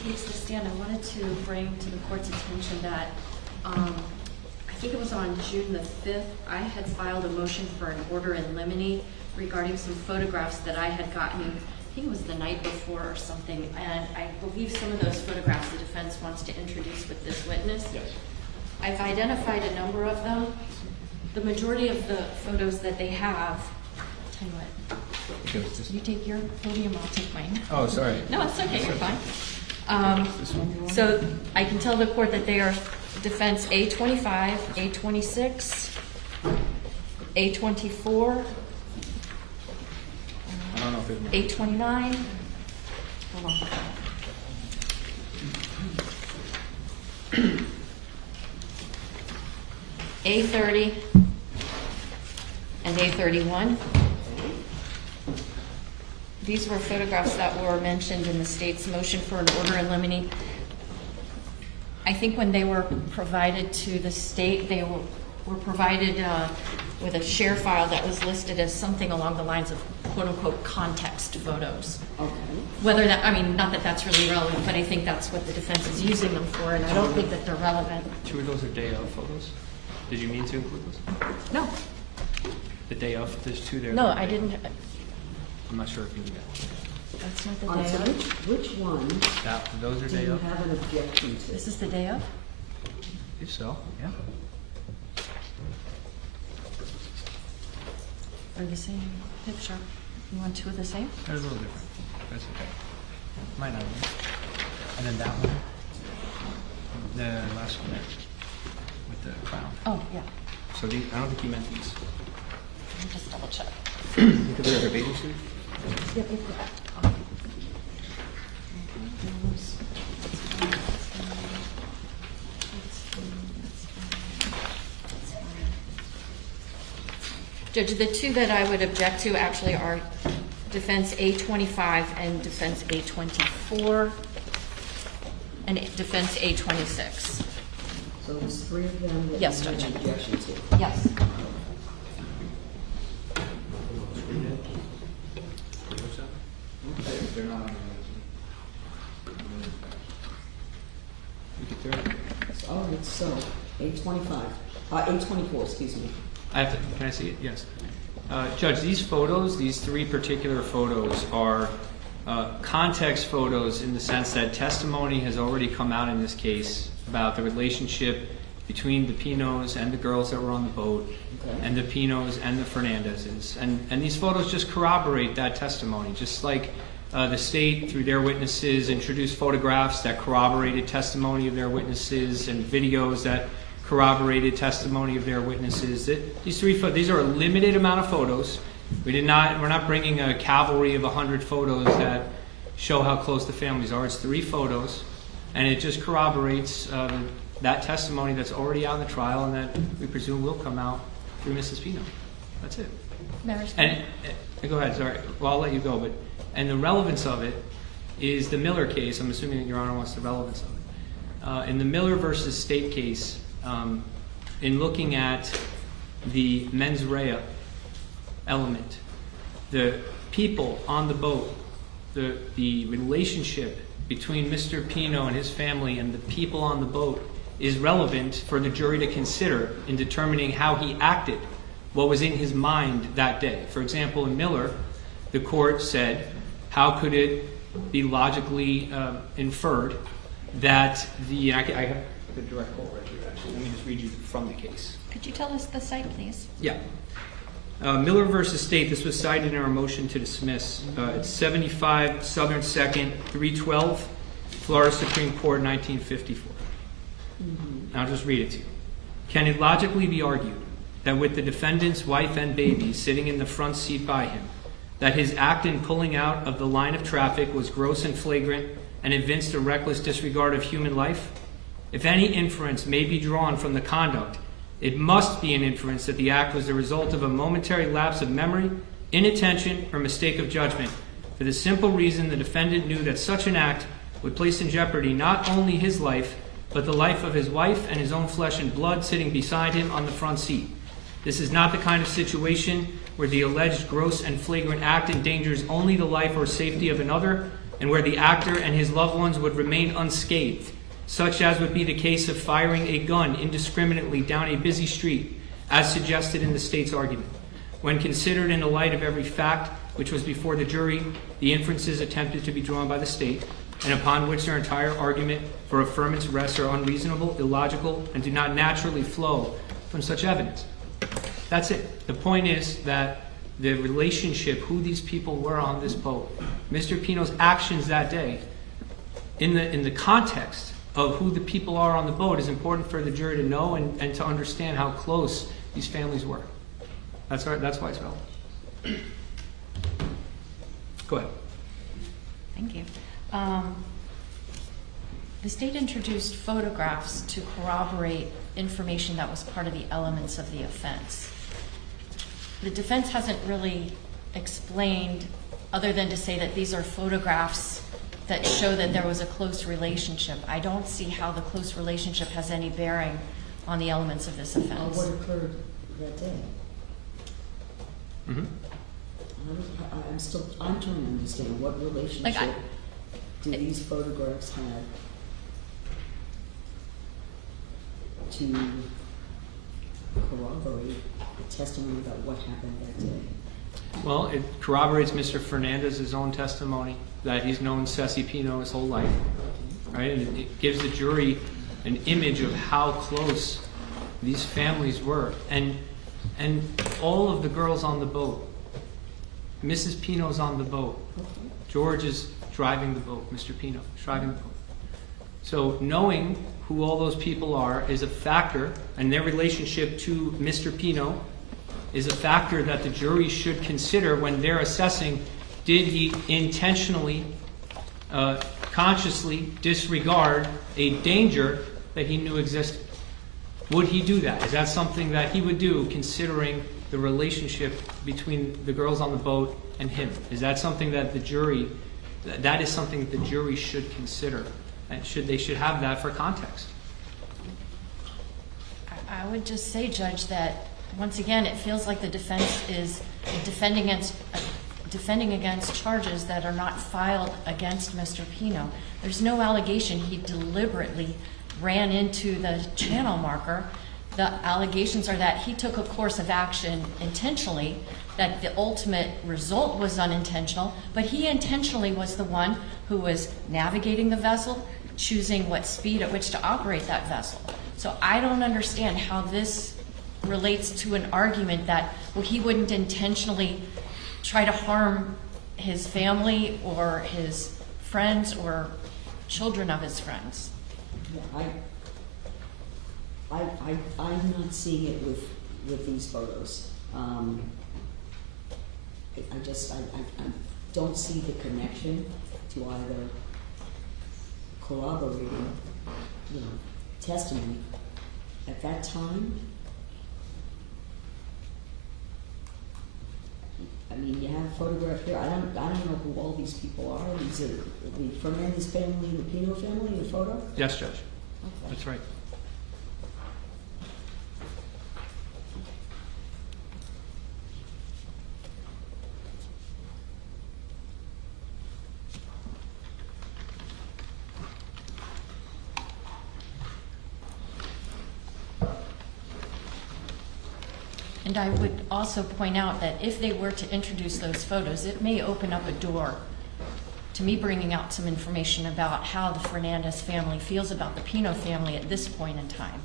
takes the stand, I wanted to bring to the court's attention that I think it was on June the 5th, I had filed a motion for an order in limine regarding some photographs that I had gotten, I think it was the night before or something, and I believe some of those photographs the defense wants to introduce with this witness. Yes. I've identified a number of them. The majority of the photos that they have, I'll tell you what, you take your podium, I'll take mine. Oh, sorry. No, it's okay, you're fine. So I can tell the court that they are defense A25, A26, A24, I don't know if it's A29. Hold on. A30 and A31. These were photographs that were mentioned in the state's motion for an order in limine. I think when they were provided to the state, they were provided with a share file that was listed as something along the lines of quote-unquote context photos. Okay. Whether that, I mean, not that that's really relevant, but I think that's what the defense is using them for, and I don't think that they're relevant. 2 of those are day of photos. Did you mean to include those? No. The day of, there's 2 there. No, I didn't. I'm not sure if you knew that. That's not the On day of. which one Those are do day you of? have an objection to? This is the day of? If so, yeah. Or the same picture? You want 2 of the same? They're a little different. That's okay. Might not be. And then that one. The last one there. With the crown. Oh, yeah. So these, I don't think you meant these. Let me just double check. Because they're a bathing suit? Yep, yep, yep. Judge, the 2 that I would object to actually are defense A25 and defense A24 and defense A26. So there's 3 of them that Yes, you have Judge. an objection to. Yes. They're not on You could throw it. All right, so A25, A24, excuse me. I have to, can I see it? Yes. Judge, these photos, these 3 particular photos are context photos in the sense that testimony has already come out in this case about the relationship between the Pinos and the girls that were on the boat, and the Pinos and the Fernandezes. And these photos just corroborate that testimony, just like the state, through their witnesses, introduced photographs that corroborated testimony of their witnesses and videos that corroborated testimony of their witnesses. These are a limited amount of photos. We're not bringing a cavalry of 100 photos that show how close the families are. It's 3 photos, and it just corroborates that testimony that's already out in the trial and that we presume will come out through Mrs. Pino. That's it. And go ahead, sorry. Well, I'll let you go, but and the relevance of it is the Miller case. I'm assuming that Your Honor wants the relevance of it. In the Miller versus State case, in looking at the mens rea element, the people on the boat, the relationship between Mr. Pino and his family and the people on the boat is relevant for the jury to consider in determining how he acted, what was in his mind that day. For example, in Miller, the court said, how could it be logically inferred that I have the direct quote right here, actually. Let me just read you from the case. Could you tell us the site, please? Yeah. Miller versus State, this was cited in our motion to dismiss. It's 75 Southern 2nd, 312, Florida Supreme Court, 1954. I'll just read it to you. Can it logically be argued that with the defendant's wife and baby sitting in the front seat by him, that his act in pulling out of the line of traffic was gross and flagrant and evinced a reckless disregard of human life? If any inference may be drawn from the conduct, it must be an inference that the act was the result of a momentary lapse of memory, inattention, or mistake of judgment, for the simple reason the defendant knew that such an act would place in jeopardy not only his life, but the life of his wife and his own flesh and blood sitting beside him on the front seat. This is not the kind of situation where the alleged gross and flagrant act endangers only the life or safety of another, and where the actor and his loved ones would remain unscathed, such as would be the case of firing a gun indiscriminately down a busy street, as suggested in the state's argument. When considered in the light of every fact which was before the jury, the inferences attempted to be drawn by the state, and upon which their entire argument for affirmance rests, are unreasonable, illogical, and do not naturally flow from such evidence. That's it. The point is that the relationship, who these people were on this boat, Mr. Pino's actions that day, in the context of who the people are on the boat, is important for the jury to know and to understand how close these families were. That's why it's relevant. Go ahead. Thank you. The state introduced photographs to corroborate information that was part of the elements of the offense. The defense hasn't really explained, other than to say that these are photographs that show that there was a close relationship. I don't see how the close relationship has any bearing on the elements of this offense. What occurred that day? Mm-hmm. I'm trying to understand what relationship do these photographs have to corroborate the testimony about what happened that day? Well, it corroborates Mr. Fernandez's own testimony that he's known Ceci Pino his whole life, right? And it gives the jury an image of how close these families were. And all of the girls on the boat, Mrs. Pino's on the boat, George is driving the boat, Mr. Pino is driving the boat. So knowing who all those people are is a factor, and their relationship to Mr. Pino is a factor that the jury should consider when they're assessing, did he intentionally, consciously disregard a danger that he knew existed? Would he do that? Is that something that he would do, considering the relationship between the girls on the boat and him? Is that something that the jury, that is something the jury should consider, and they should have that for context? I would just say, Judge, that once again, it feels like the defense is defending against charges that are not filed against Mr. Pino. There's no allegation he deliberately ran into the channel marker. The allegations are that he took a course of action intentionally, that the ultimate result was unintentional, but he intentionally was the one who was navigating the vessel, choosing what speed at which to operate that vessel. So I don't understand how this relates to an argument that, well, he wouldn't intentionally try to harm his family or his friends or children of his friends. Yeah, I'm not seeing it with these photos. I don't see the connection to either corroborating, testimony at that time. I mean, you have a photograph here. I don't know who all these people are. These are the Fernandez family and the Pino family in the photo? Yes, Judge. Okay. That's right. And I would also point out that if they were to introduce those photos, it may open up a door to me bringing out some information about how the Fernandez family feels about the Pino family at this point in time,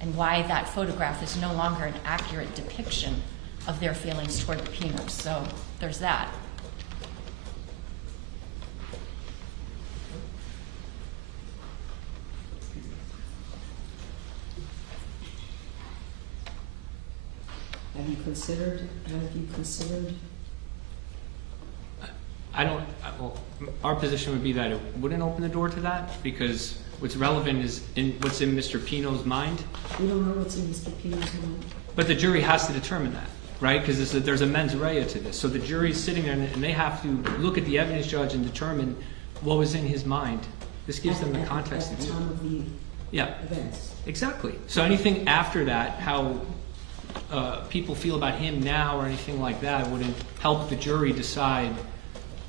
and why that photograph is no longer an accurate depiction of their feelings toward the Pinos. So there's that. Have you considered, Well, our position would be that it wouldn't open the door to that, because what's relevant is what's in Mr. Pino's mind. we don't know what's in Mr. Pino's mind? But the jury has to determine that, right? Because there's a mens rea to this. So the jury's sitting there and they have to look at the evidence, judge, and determine what was in his mind. This gives them the context At to the do time of the Yeah, events. exactly. So anything after that, how people feel about him now or anything like that wouldn't help the jury decide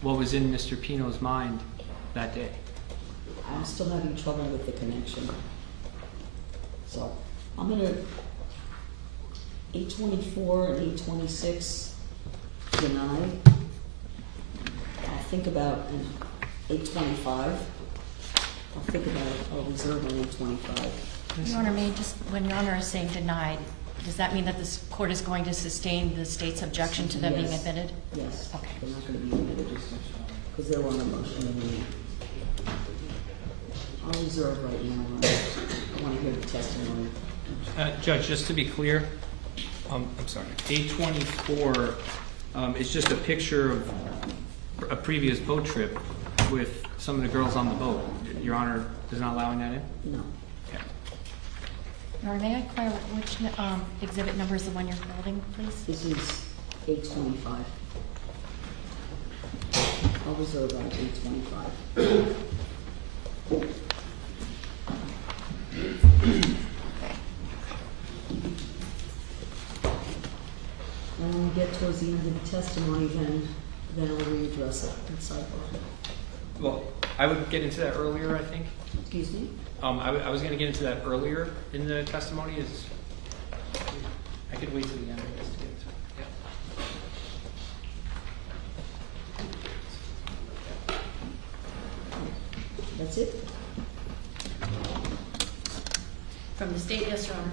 what was in Mr. Pino's mind that day. I'm still having trouble with the connection. So I'm gonna 824 and 826 deny. I'll think about an 825. I'll think about it. I'll reserve an 825. Your Honor, when Your Honor is saying denied, does that mean that this court is going to sustain the state's objection to them being Yes. admitted? Yes. Okay. They're not gonna be admitted because they're on a motion and I'll reserve right now. I want to hear the testimony. Judge, just to be clear, I'm sorry, 824 is just a picture of a previous boat trip with some of the girls on the boat. Your Honor is not allowing that in? No. Okay. Your Honor, may I inquire which exhibit number is the one you're holding, please? This is 825. I'll reserve on 825. When we get towards the end of the testimony, then I'll readdress it in sidebar. Well, I would get into that earlier, I think. Excuse me? I was going to get into that earlier in the testimony. I could wait till the end, I guess, to get into it. Yeah. That's it? From the state, yes, Your Honor.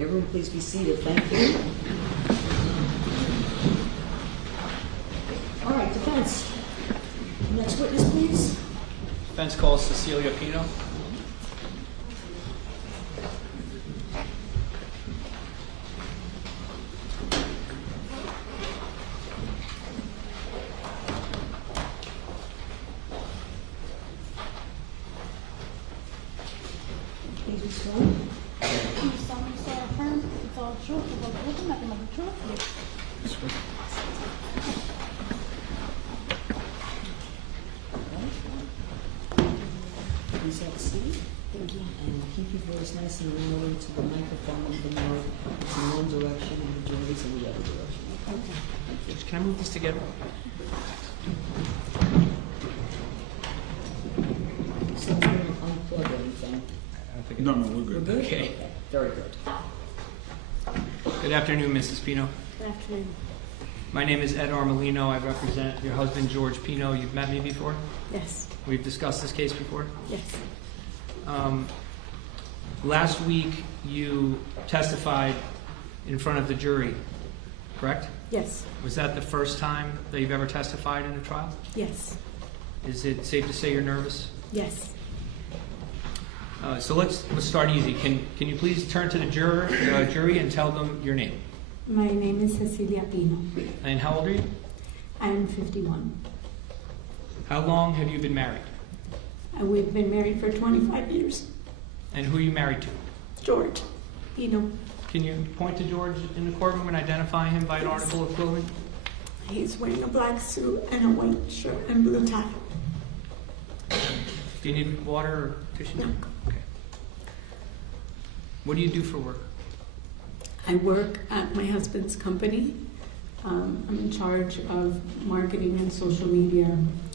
Everyone please be seated. Thank you. All right, defense. Next witness, please. Defense calls Cecilia Pino. truth, the whole truth, and nothing but the truth. Please have a seat. Thank you. And keep your voice nice and low to the microphone, even though it's in one direction and the jury's in the other direction. Okay. Can I move this together? So I'm going to unplug everything. No, we're We're good. good? Okay. Very good. Good afternoon, Mrs. Pino. Good afternoon. My name is Ed Armelino. I represent your husband, George Pino. You've met me before? Yes. We've discussed this case before? Yes. Last week, you testified in front of the jury, correct? Yes. Was that the first time that you've ever testified in a trial? Yes. Is it safe to say you're nervous? Yes. So let's start easy. Can you please turn to the jury and tell them your name? My name is Cecilia Pino. And how old are you? I am 51. How long have you been married? We've been married for 25 years. And who are you married to? George Pino. Can you point to George in the courtroom and identify him by an article of clothing? He's wearing a black suit and a white shirt and blue tie. Do you need water or tissue? No. Okay. What do you do for work? I work at my husband's company. I'm in charge of marketing and social media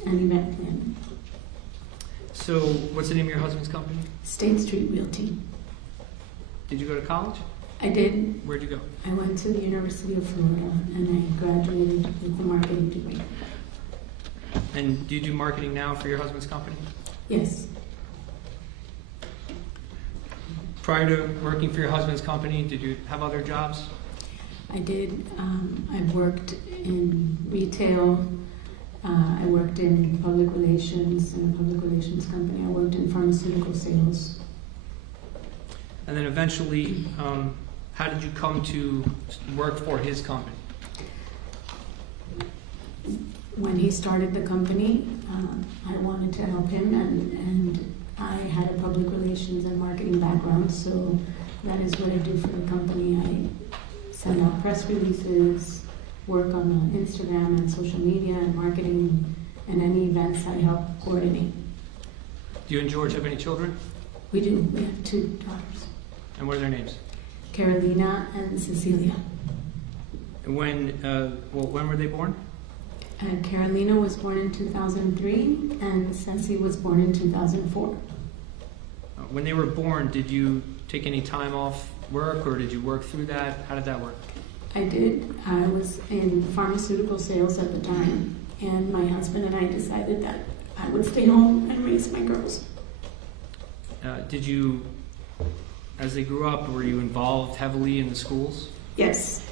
and event planning. So, what's the name of your husband's company? State Street Realty. Did you go to college? I did. Where'd you go? I went to the University of Florida and I graduated with a marketing degree. And do you do marketing now for your husband's company? Yes. Prior to working for your husband's company, did you have other jobs? I did. I worked in retail. I worked in public relations in a public relations company. I worked in pharmaceutical sales. And then eventually, how did you come to work for his company? When he started the company, I wanted to help him, and I had a public relations and marketing background, so that is what I do for the company. I send out press releases, work on Instagram and social media and marketing, and any events I help coordinate. Do you and George have any children? We do. We have 2 daughters, And what are their names? Carolina and Cecilia. And when were they born? Carolina was born in 2003, and Ceci was born in 2004. When they were born, did you take any time off work, or did you work through that? How did that work? I did. I was in pharmaceutical sales at the time, and my husband and I decided that I would stay home and raise my girls. Did you, as they grew up, were you involved heavily in the schools? Yes.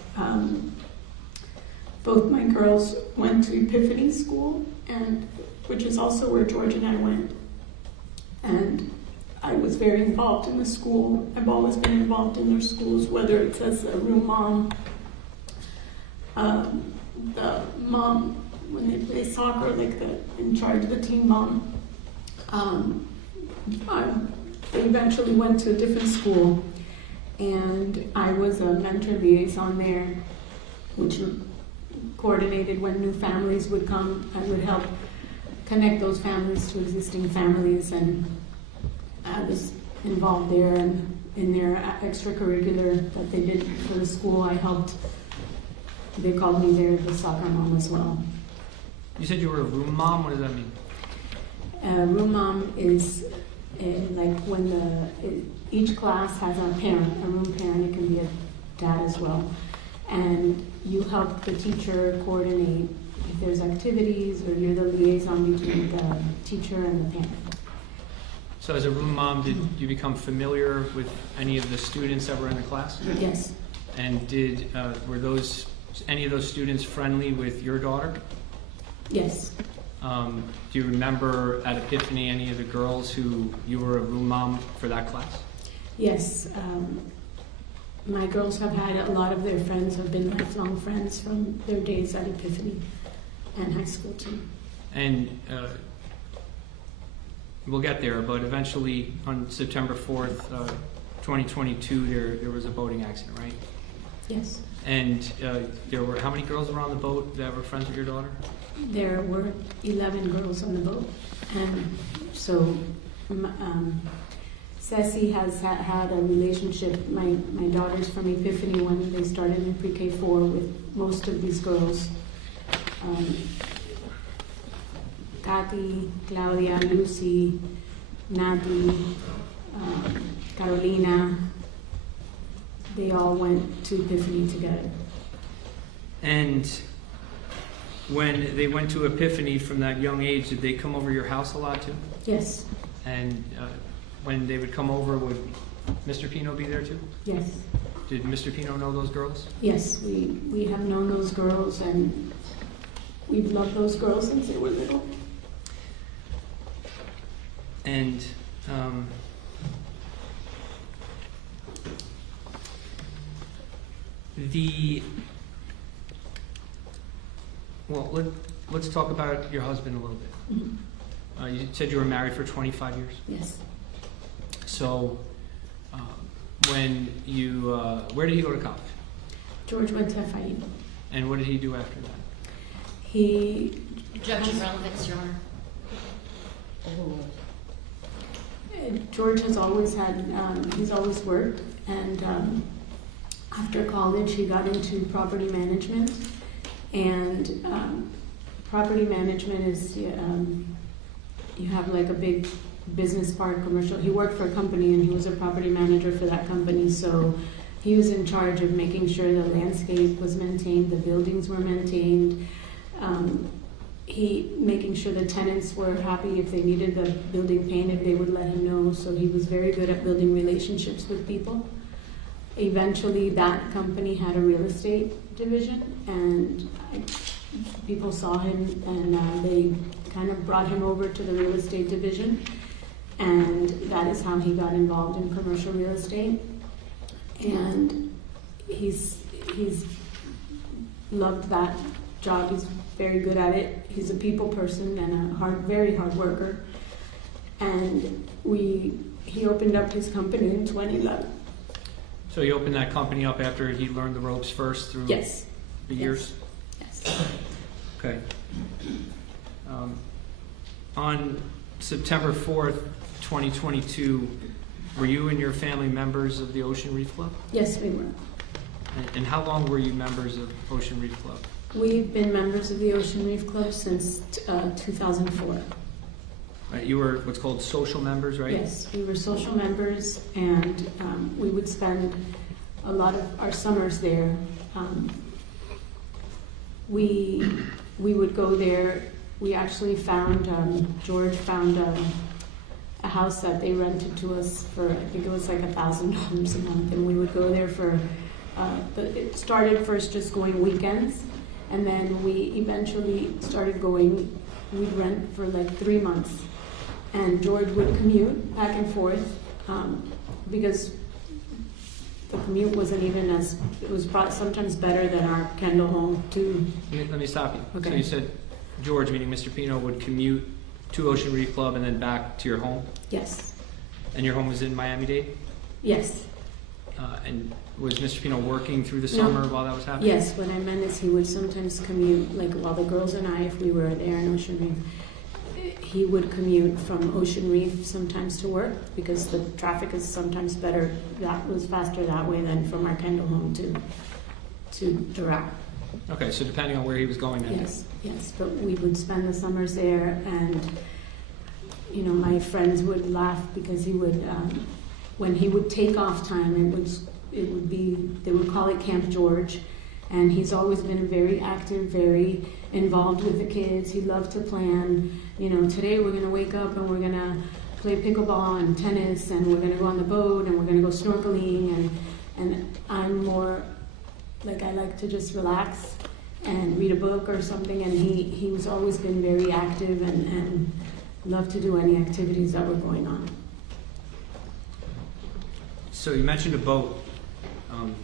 Both my girls went to Epiphany School, and which is also where George and I went. And I was very involved in the school. I've always been involved in their schools, whether it's as a room mom, the mom when they play soccer, like in charge of the team mom. They eventually went to a different school, and I was a mentor liaison there, which coordinated when new families would come. I would help connect those families to existing families, and I was involved there and in their extracurricular that they did for the school. I helped. They called me there the soccer mom as well. You said you were a room mom. What does that mean? Room mom is like when each class has a parent, a room parent. It can be a dad as well, and you help the teacher coordinate if there's activities, or you're the liaison between the teacher and the parent. So as a room mom, did you become familiar with any of the students that were in the class? Yes. And were any of those students friendly with your daughter? Yes. Do you remember at Epiphany any of the girls who you were a room mom for that class? Yes. My girls have had a lot of their friends have been lifelong friends from their days at Epiphany and high school too. And we'll get there, but eventually on September 4th, 2022, there was a boating accident, right? Yes. And there were, how many girls were on the boat that were friends with your daughter? There were 11 girls on the boat. And so Ceci has had a relationship, my daughters from Epiphany, when they started in pre-K4, with most of these girls. Kathy, Claudia, Lucy, Natalie, Carolina, they all went to Epiphany together. And when they went to Epiphany from that young age, did they come over your house a lot too? Yes. And when they would come over, would Mr. Pino be there too? Yes. Did Mr. Pino know those girls? Yes, we have known those girls, and we've loved those girls since they were little. And let's talk about your husband a little bit. Mm-hmm. You said you were married for 25 years. Yes. So when you, where did he go to college? George went to FIU. And what did he do after that? He... Judge of relevance, Your Honor. George has always had, he's always worked, and after college he got into property management, and property management is, you have like a big business park, commercial. He worked for a company and he was a property manager for that company, so he was in charge of making sure the landscape was maintained, the buildings were maintained, making sure the tenants were happy. If they needed the building painted, they would let him know. So he was very good at building relationships with people. Eventually, that company had a real estate division, and people saw him, and they kind of brought him over to the real estate division, and that is how he got involved in commercial real estate. And he's loved that job. He's very good at it. He's a people person and a very hard worker. And he opened up his company in 2011. So he opened that company up after he learned the ropes first through Yes. the years? Yes. Okay. On September 4th, 2022, were you and your family members of the Ocean Reef Club? Yes, we were. And how long were you members of Ocean Reef Club? We've been members of the Ocean Reef Club since 2004. You were what's called social members, right? Yes, we were social members, and we would spend a lot of our summers there. We would go there. We actually found, George found a house that they rented to us for, I think it was like $1,000 a month, and we would go there for, it started first just going weekends, and then we eventually started going, we'd rent for like 3 months. And George would commute back and forth because the commute wasn't even as, it was sometimes better than our Kendall home too. Let me stop you. Okay. So you said George, meaning Mr. Pino, would commute to Ocean Reef Club and then back to your home? Yes. And your home was in Miami-Dade? Yes. And was Mr. Pino working through the summer while that was happening? Yes, what I meant is he would sometimes commute, like while the girls and I, if we were there in Ocean Reef, he would commute from Ocean Reef sometimes to work because the traffic is sometimes better, that was faster that way than from our Kendall home to the route. Okay, so depending on where he was going then. Yes, but we would spend the summers there, and you know, my friends would laugh because he would, when he would take off time, it would be, they would call it Camp George, and he's always been very active, very involved with the kids. He loved to plan, you know, today we're gonna wake up and we're gonna play pickleball and tennis, and we're gonna go on the boat, and we're gonna go snorkeling, and I'm more, like, I like to just relax and read a book or something, and he was always been very active and loved to do any activities that were going on. So you mentioned a boat.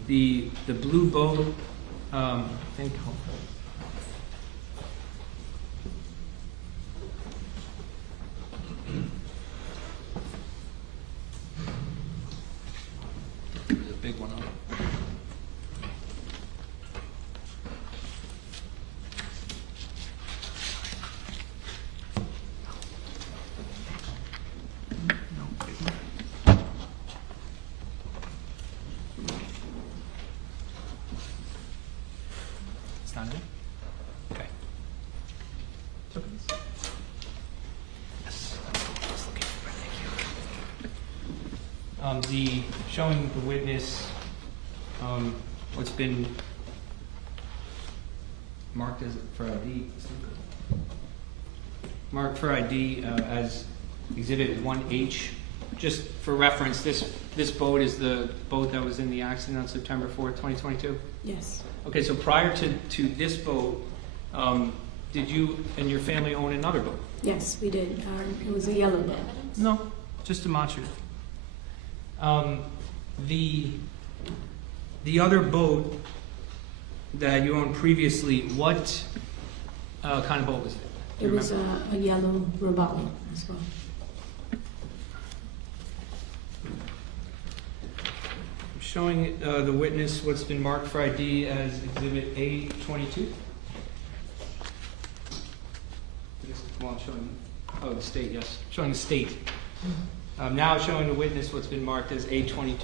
The blue boat, I think, there's a big one on it. kind of thing? Okay. Yes. Just looking for it. Thank you. Showing the witness what's been marked as for ID. Marked for ID as Exhibit 1H. Just for reference, this boat is the boat that was in the accident on September 4th, 2022? Yes. Okay, so prior to this boat, did you and your family own another boat? Yes, we did. It was a yellow boat. No, just demonstrative. The other boat that you owned previously, what kind of boat was it? Do It you was remember? a yellow robalo as well. Showing the witness what's been marked for ID as Exhibit A22. Well, showing, oh, the state, yes. Showing the state. Now showing the witness what's been marked as A22.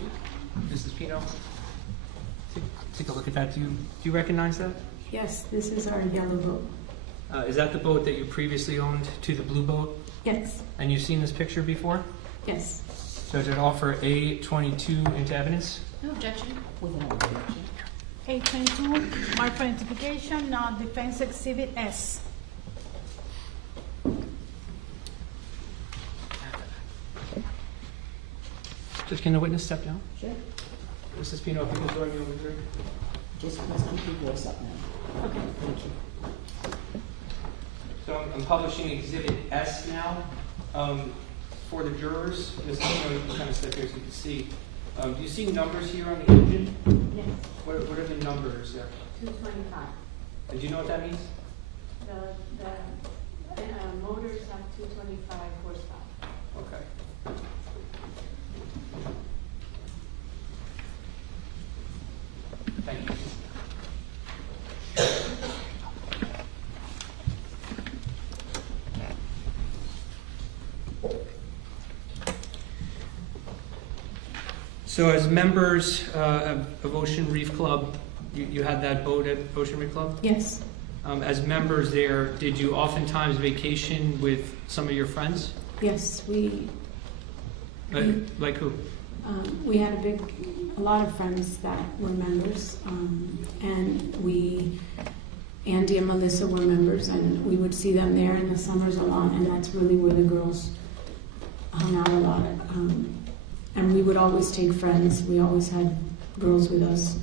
Mrs. Pino, take a look at that. Do you recognize that? Yes, this is our yellow boat. Is that the boat that you previously owned to the blue boat? Yes. And you've seen this picture before? Yes. So did it offer A22 into evidence? No objection. Without objection. A22, marked for identification, defense exhibit S. Just can the witness step down? Sure. Mrs. Pino, if you can join me over here. Just press keep your voice up now. Okay. Thank you. So I'm publishing Exhibit S now for the jurors. Mrs. Pino, you can kind of step here so you can see. Do you see numbers here on the engine? Yes. What are the numbers there? 225. And do you know what that means? The motors have 225 horsepower. Okay. Thank you. So as members of Ocean Reef Club, you had that boat at Ocean Reef Club? Yes. As members there, did you oftentimes vacation with some of your friends? Yes, we Like who? we had a lot of friends that were members, and Andy and Melissa were members, and we would see them there in the summers a lot, and that's really where the girls hung out a lot. And we would always take friends. We always had girls with us,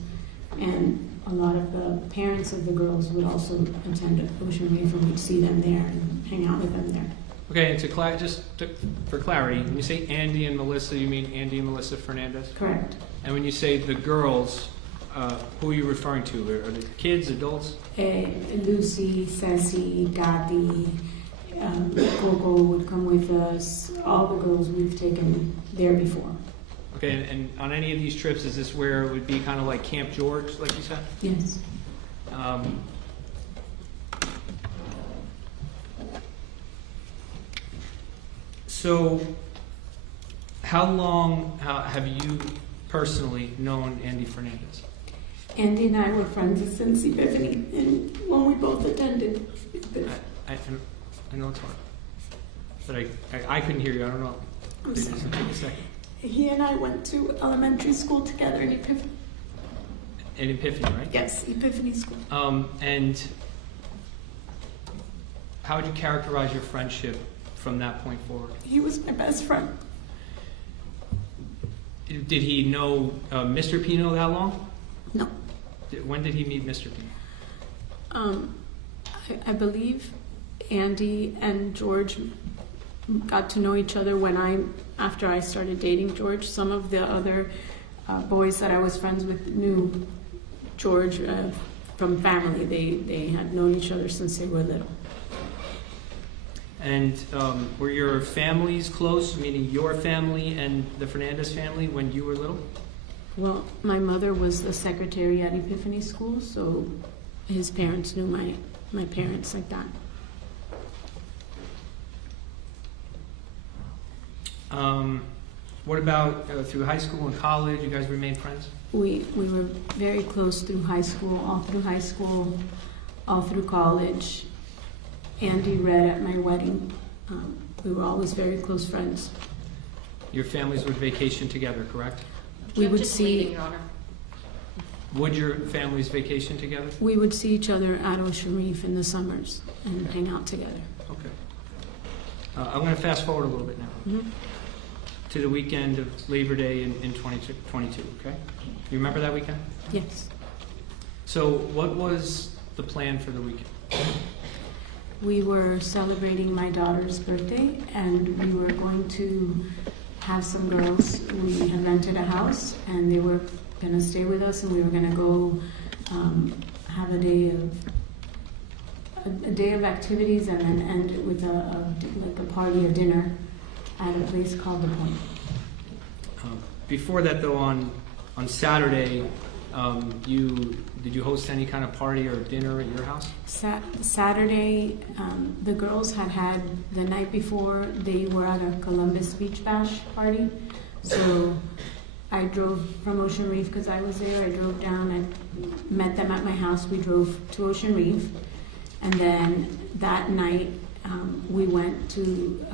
and a lot of the parents of the girls would also attend Ocean Reef, and we'd see them there and hang out with them there. Okay, and for clarity, when you say Andy and Melissa, you mean Andy and Melissa Fernandez? Correct. And when you say the girls, who are you referring to? Are they kids, adults? Lucy, Ceci, Gatti, Coco would come with us. All the girls we've taken there before. Okay, and on any of these trips, is this where it would be kind of like Camp George, like you said? Yes. So, how long have you personally known Andy Fernandez? Andy and I were friends since Epiphany, and when we both attended. I know it's hard, but I couldn't hear you. I don't know. I'm sorry. Take a second. He and I went to elementary school together in Epiphany. In Epiphany, right? Yes, Epiphany School. And how would you characterize your friendship from that point forward? He was my best friend. Did he know Mr. Pino that long? No. When did he meet Mr. Pino? I believe Andy and George got to know each other after I started dating George. Some of the other boys that I was friends with knew George from family. They had known each other since they were little. And were your families close, meaning your family and the Fernandez family, when you were little? Well, my mother was the secretary at Epiphany School, so his parents knew my parents like that. What about through high school and college? You guys remained friends? We were very close through high school, all through high school. all through college. Andy read at my wedding. We were always very close friends. Your families would vacation together, correct? We would Just see leading, Your Honor. Would your families vacation together? we would see each other at Ocean Reef in the summers and hang out together. Okay. I'm going to fast forward a little bit now Mhm. to the weekend of Labor Day in 2022, okay? You remember that weekend? Yes. So what was the plan for the weekend? We were celebrating my daughter's birthday, and we were going to have some girls. We had rented a house, and they were going to stay with us, and we were going to go have a day of activities, and then end it with like a party, a dinner, at a place called The Point. Before that, though, on Saturday, did you host any kind of party or dinner at your house? Saturday, the girls had the night before, they were at a Columbus Beach Bash party. So I drove from Ocean Reef because I was there. I drove down, I met them at my house. We drove to Ocean Reef. And then that night, we went to,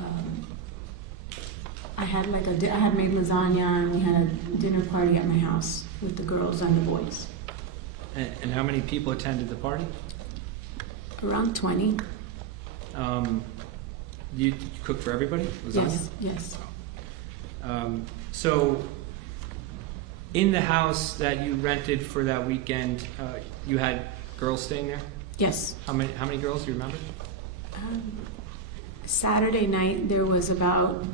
I had made lasagna, and we had a dinner party at my house with the girls and the boys. And how many people attended the party? Around 20. You cook for everybody? Lasagna? Yes. So, in the house that you rented for that weekend, you had girls staying there? Yes. How many girls do you remember? Saturday night, there was about,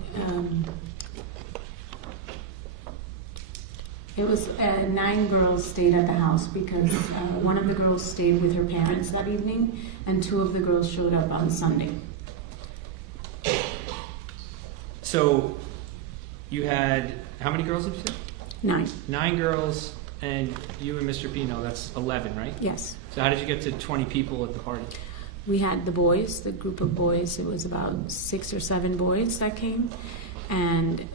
it was 9 girls stayed at the house because one of the girls stayed with her parents that evening, and 2 of the girls showed up on Sunday. So, you had, how many girls did you say? 9. 9 girls, and you and Mr. Pino, that's 11, right? Yes. So how did you get to 20 people at the party? We had the boys, the group of boys. It was about 6 or 7 boys that came, and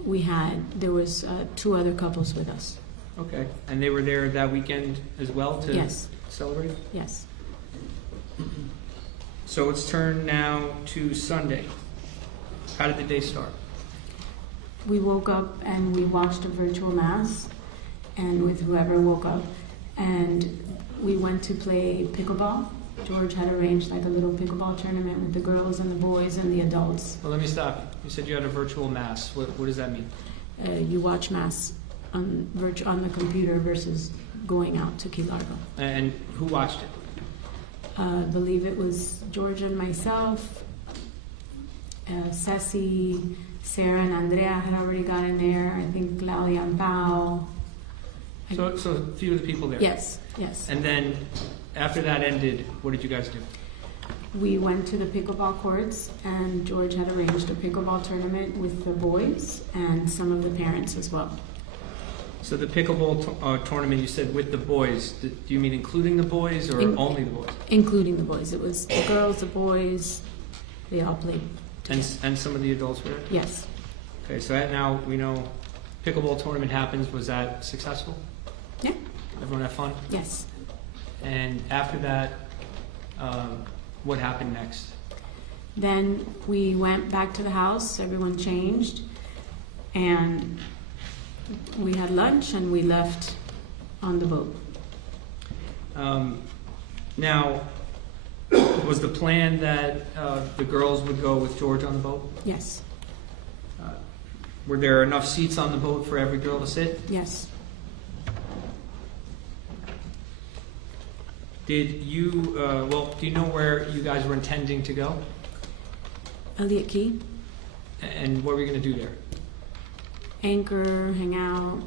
there was 2 other couples with us. Okay. And they were there that weekend as well to Yes. celebrate? Yes. So let's turn now to Sunday. How did the day start? We woke up and we watched a virtual mass, and with whoever woke up, and we went to play pickleball. George had arranged like a little pickleball tournament with the girls and the boys and the adults. Well, let me stop you. You said you had a virtual mass. What does that mean? You watch mass on the computer versus going out to Key Largo. And who watched it? I believe it was George and myself, Ceci, Sarah and Andrea had already got in there. I think Claudia and Pao. So a few of the people there. Yes. And then after that ended, what did you guys do? We went to the pickleball courts, and George had arranged a pickleball tournament with the boys and some of the parents as well. So the pickleball tournament, you said with the boys. Do you mean including the boys or only the boys? Including the boys. It was the girls, the boys, they all played. And some of the adults were there? Yes. Okay, so now we know pickleball tournament happens. Was that successful? Yeah. Everyone have fun? Yes. And after that, what happened next? Then we went back to the house, everyone changed, and we had lunch and we left on the boat. Now, was the plan that the girls would go with George on the boat? Yes. Were there enough seats on the boat for every girl to sit? Yes. Did you, do you know where you guys were intending to go? Elliott Key. And what were you going to do there? Anchor, hang out.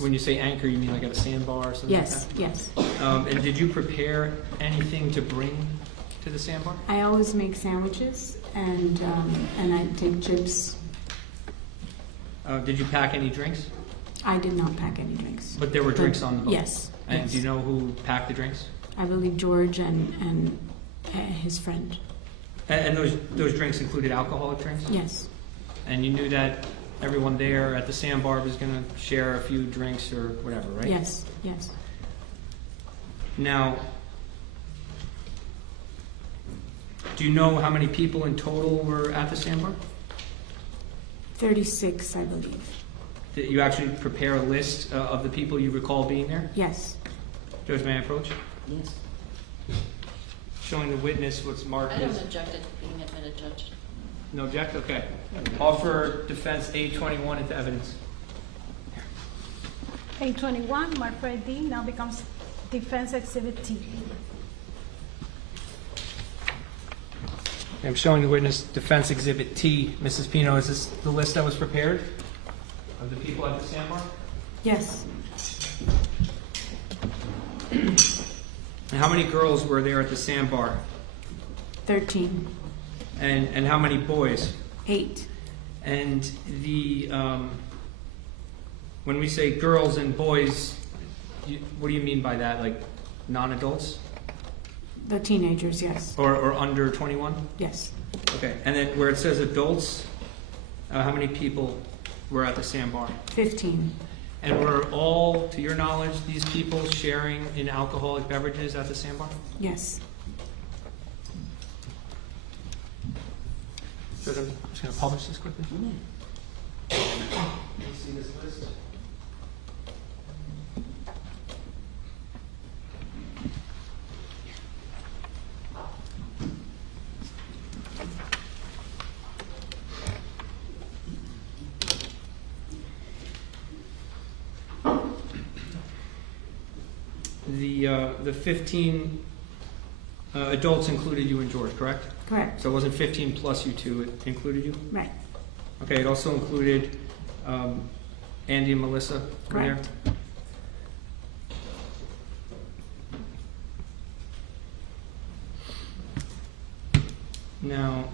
When you say anchor, you mean like at a sandbar or something Yes, like that? yes. And did you prepare anything to bring to the sandbar? I always make sandwiches, and I take chips. Did you pack any drinks? I did not pack any drinks. But there were drinks on the boat? Yes. And yes. do you know who packed the drinks? I believe George and his friend. And those drinks included alcoholic drinks? Yes. And you knew that everyone there at the sandbar was going to share a few drinks or whatever, right? Yes, yes. Now, Do you know how many people in total were at the sandbar? 36, I believe. Did you actually prepare a list of the people you recall being there? Yes. Judge, may I approach? Yes. Showing the witness what's marked I don't as... object to being admitted, Judge. No object? Okay. Offer defense A21 into evidence. A21, Mark D now becomes defense exhibit T. I'm showing the witness defense exhibit T. Mrs. Pino, is this the list that was prepared of the people at the sandbar? Yes. And how many girls were there at the sandbar? 13. And how many boys? 8. And the when we say girls and boys, what do you mean by that? Like non-adults? The teenagers, yes. Or under 21? Yes. Okay. And then where it says adults, how many people were at the sandbar? 15. And were all, to your knowledge, these people sharing in alcoholic beverages at the sandbar? Yes. So I'm just going to publish this quickly. Can you see this list? The 15 adults included you and George, correct? Correct. So it wasn't 15 plus you two, it included you? Right. Okay, it also included Andy and Melissa were there? Correct. Now,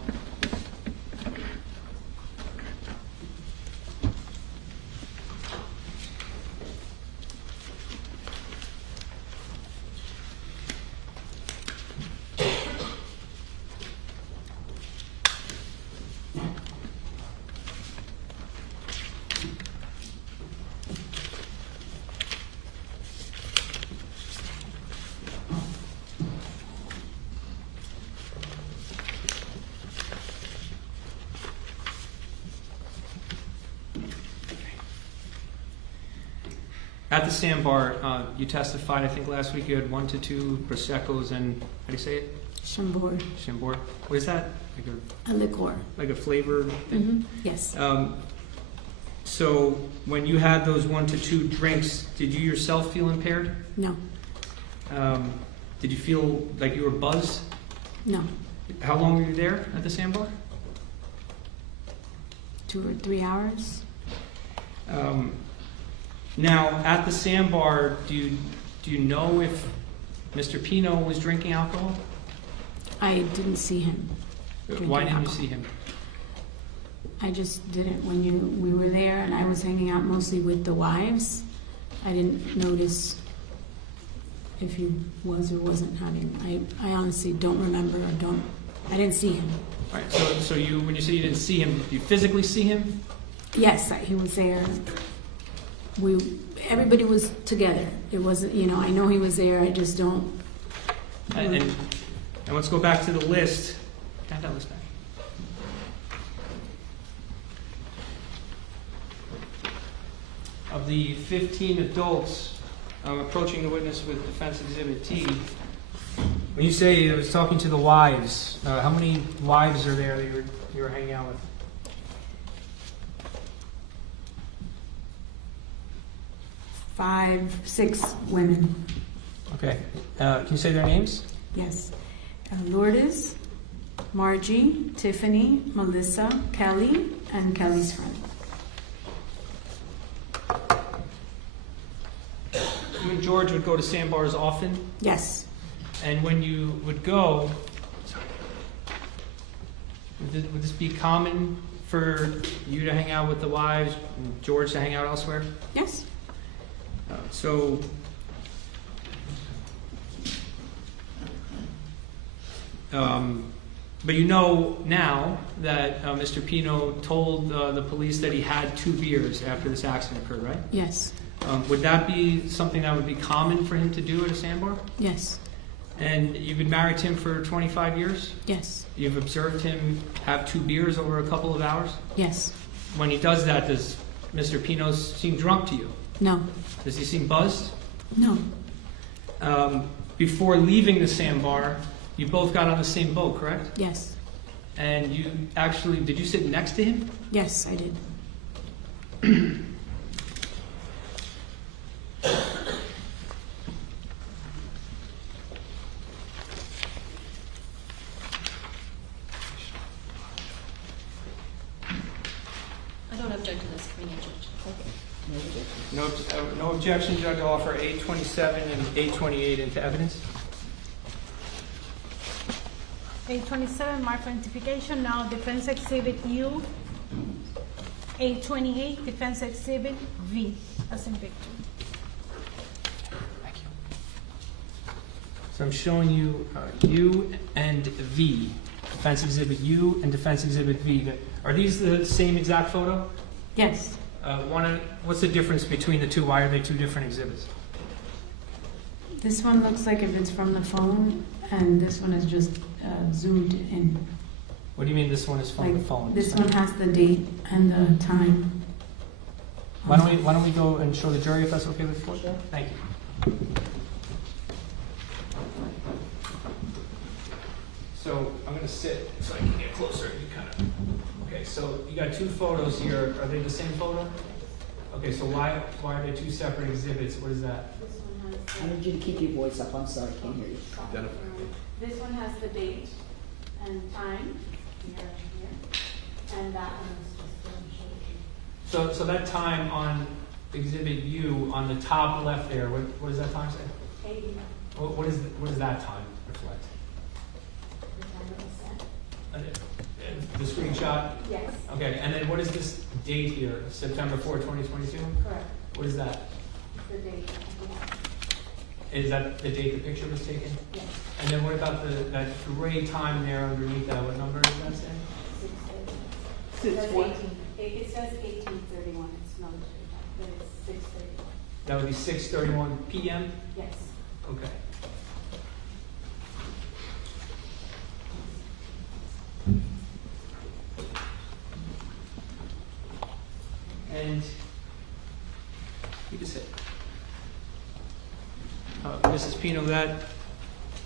at the sandbar, you testified, I think last week you had 1 to 2 Proseccos and, how do you say it? Chambord. Chambord. What is that? A liqueur. Like a flavor thing? Yes. So when you had those 1 to 2 drinks, did you yourself feel impaired? No. Did you feel like you were buzzed? No. How long were you there at the sandbar? 2 or 3 hours. Now, at the sandbar, do you know if Mr. Pino was drinking alcohol? I didn't see him. Why didn't you see him? I just didn't. When we were there and I was hanging out mostly with the wives, I didn't notice if he was or wasn't having. I honestly don't remember or I didn't see him. All right, so you, when you say you didn't see him, did you physically see him? Yes, he was there. Everybody was together. It wasn't, I know he was there, I just don't. And let's go back to the list. Hand that list back. Of the 15 adults approaching the witness with defense exhibit T, when you say it was talking to the wives, how many wives are there that you were hanging out with? 5, 6 women. Okay. Can you say their names? Yes. Lourdes, Margie, Tiffany, Melissa, Kelly, and Kelly's friend. You and George would go to sandbars often? Yes. And when you would go, would this be common for you to hang out with the wives and George to hang out elsewhere? Yes. But you know now that Mr. Pino told the police that he had 2 beers after this accident occurred, right? Yes. Would that be something that would be common for him to do at a sandbar? Yes. And you've been married to him for 25 years? Yes. You've observed him have 2 beers over a couple of hours? Yes. When he does that, does Mr. Pino seem drunk to you? No. Does he seem buzzed? No. Before leaving the sandbar, you both got on the same boat, correct? Yes. And you actually, did you sit next to him? Yes, I did. I don't object to this, Commissioner Judge. No objection, Judge. I'll offer 827 and 828 into evidence. 827, mark for identification, now defense exhibit U. 828, defense exhibit V, as in Victor. Thank you. So I'm showing you U and V, defense exhibit U and defense exhibit V. Are these the same exact photo? Yes. What's the difference between the two? Why are they 2 different exhibits? This one looks like if it's from the phone, and this one is just zoomed in. What do you mean this one is from the phone? This one has the date and the time. Why don't we go and show the jury if that's okay with the court? Thank you. So I'm going to sit so I can get closer. You kind of. Okay, so you got 2 photos here. Are they the same photo? Okay, so why are they 2 separate exhibits? What is that? I need you to keep your voice up. I'm sorry, I can't hear you. This one has the date and time, here, and that one is just So that time on exhibit U on the top left there, what does that time say? 80. What does that time reflect? The screenshot? Yes. Okay, and then what is this date here? September 4, 2022? Correct. What is that? The date. Is that the date the picture was taken? Yes. And then what about that gray time there underneath that? What number does that say? 6:30. It says 1831. It's not, but it's 6:31. That would be 6:31 p.m.? Yes. Okay. And you can sit. Mrs. Pino,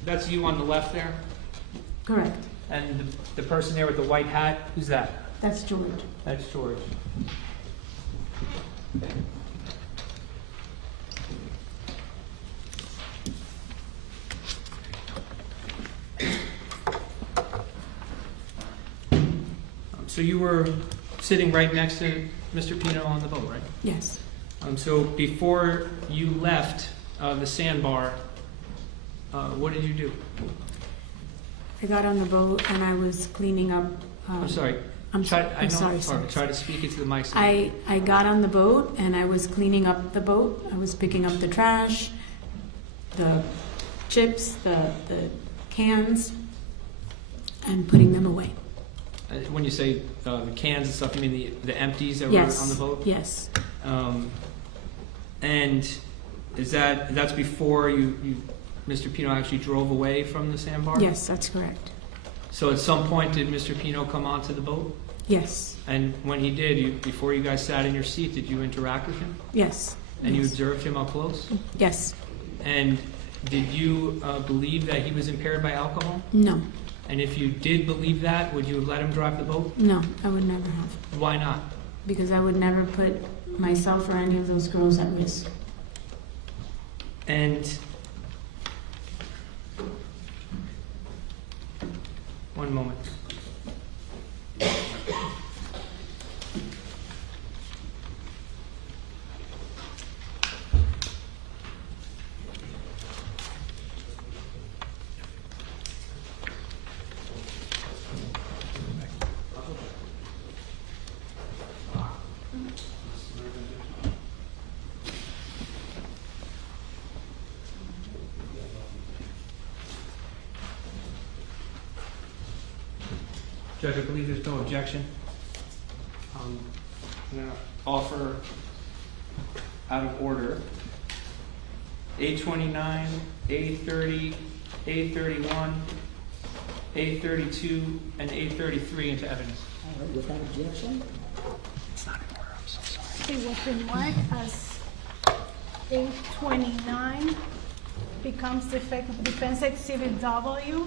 that's you on the left there? Correct. And the person there with the white hat, who's that? That's George. That's George. So you were sitting right next to Mr. Pino on the boat, right? Yes. So before you left the sandbar, what did you do? I got on the boat and I was cleaning up. I'm sorry. Sorry. Try to speak into the mic. I got on the boat and I was cleaning up the boat. I was picking up the trash, the chips, the cans, and putting them away. When you say the cans and stuff, you mean the empties that Yes. were on the boat? Yes. And that's before Mr. Pino actually drove away from the sandbar? Yes, that's correct. So at some point, did Mr. Pino come onto the boat? Yes. And when he did, before you guys sat in your seat, did you interact with him? Yes. And you Yes. observed him up close? Yes. And did you believe that he was impaired by alcohol? No. And if you did believe that, would you have let him drive the boat? No, I would never have. Why not? Because I would never put myself or any of those girls at risk. And one moment. Judge, I believe there's no objection. I'm going to offer out of order 829, 830, A31, A32, and A33 into evidence. All right, without objection. It's not in order, I'm so sorry. It was been marked as 829, becomes defense exhibit W.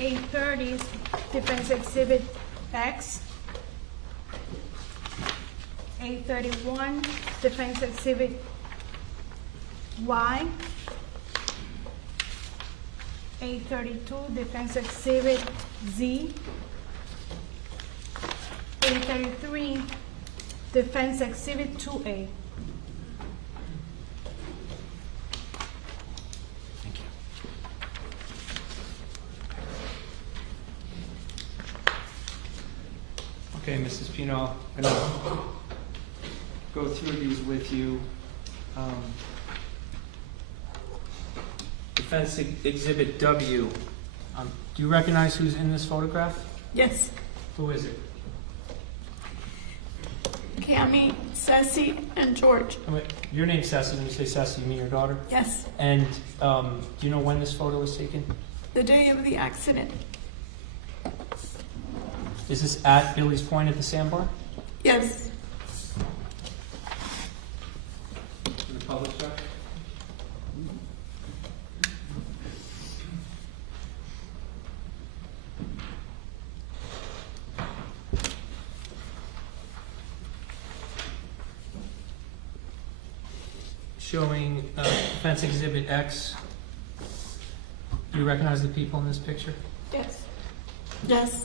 830 is defense exhibit X. 831, defense exhibit Y. 832, defense exhibit Z. 833, defense exhibit 2A. Okay, Mrs. Pino, I'm going to go through these with you. Defense Exhibit W. Do you recognize who's in this photograph? Yes. Who is it? Cami, Ceci, and George. Your name's Ceci. When you say Ceci, you mean your daughter? Yes. And do you know when this photo was taken? The day of the accident. Is this at Billy's Point at the sandbar? Yes. In the public sector? Showing Defense Exhibit X. Do you recognize the people in this picture? Yes. Yes.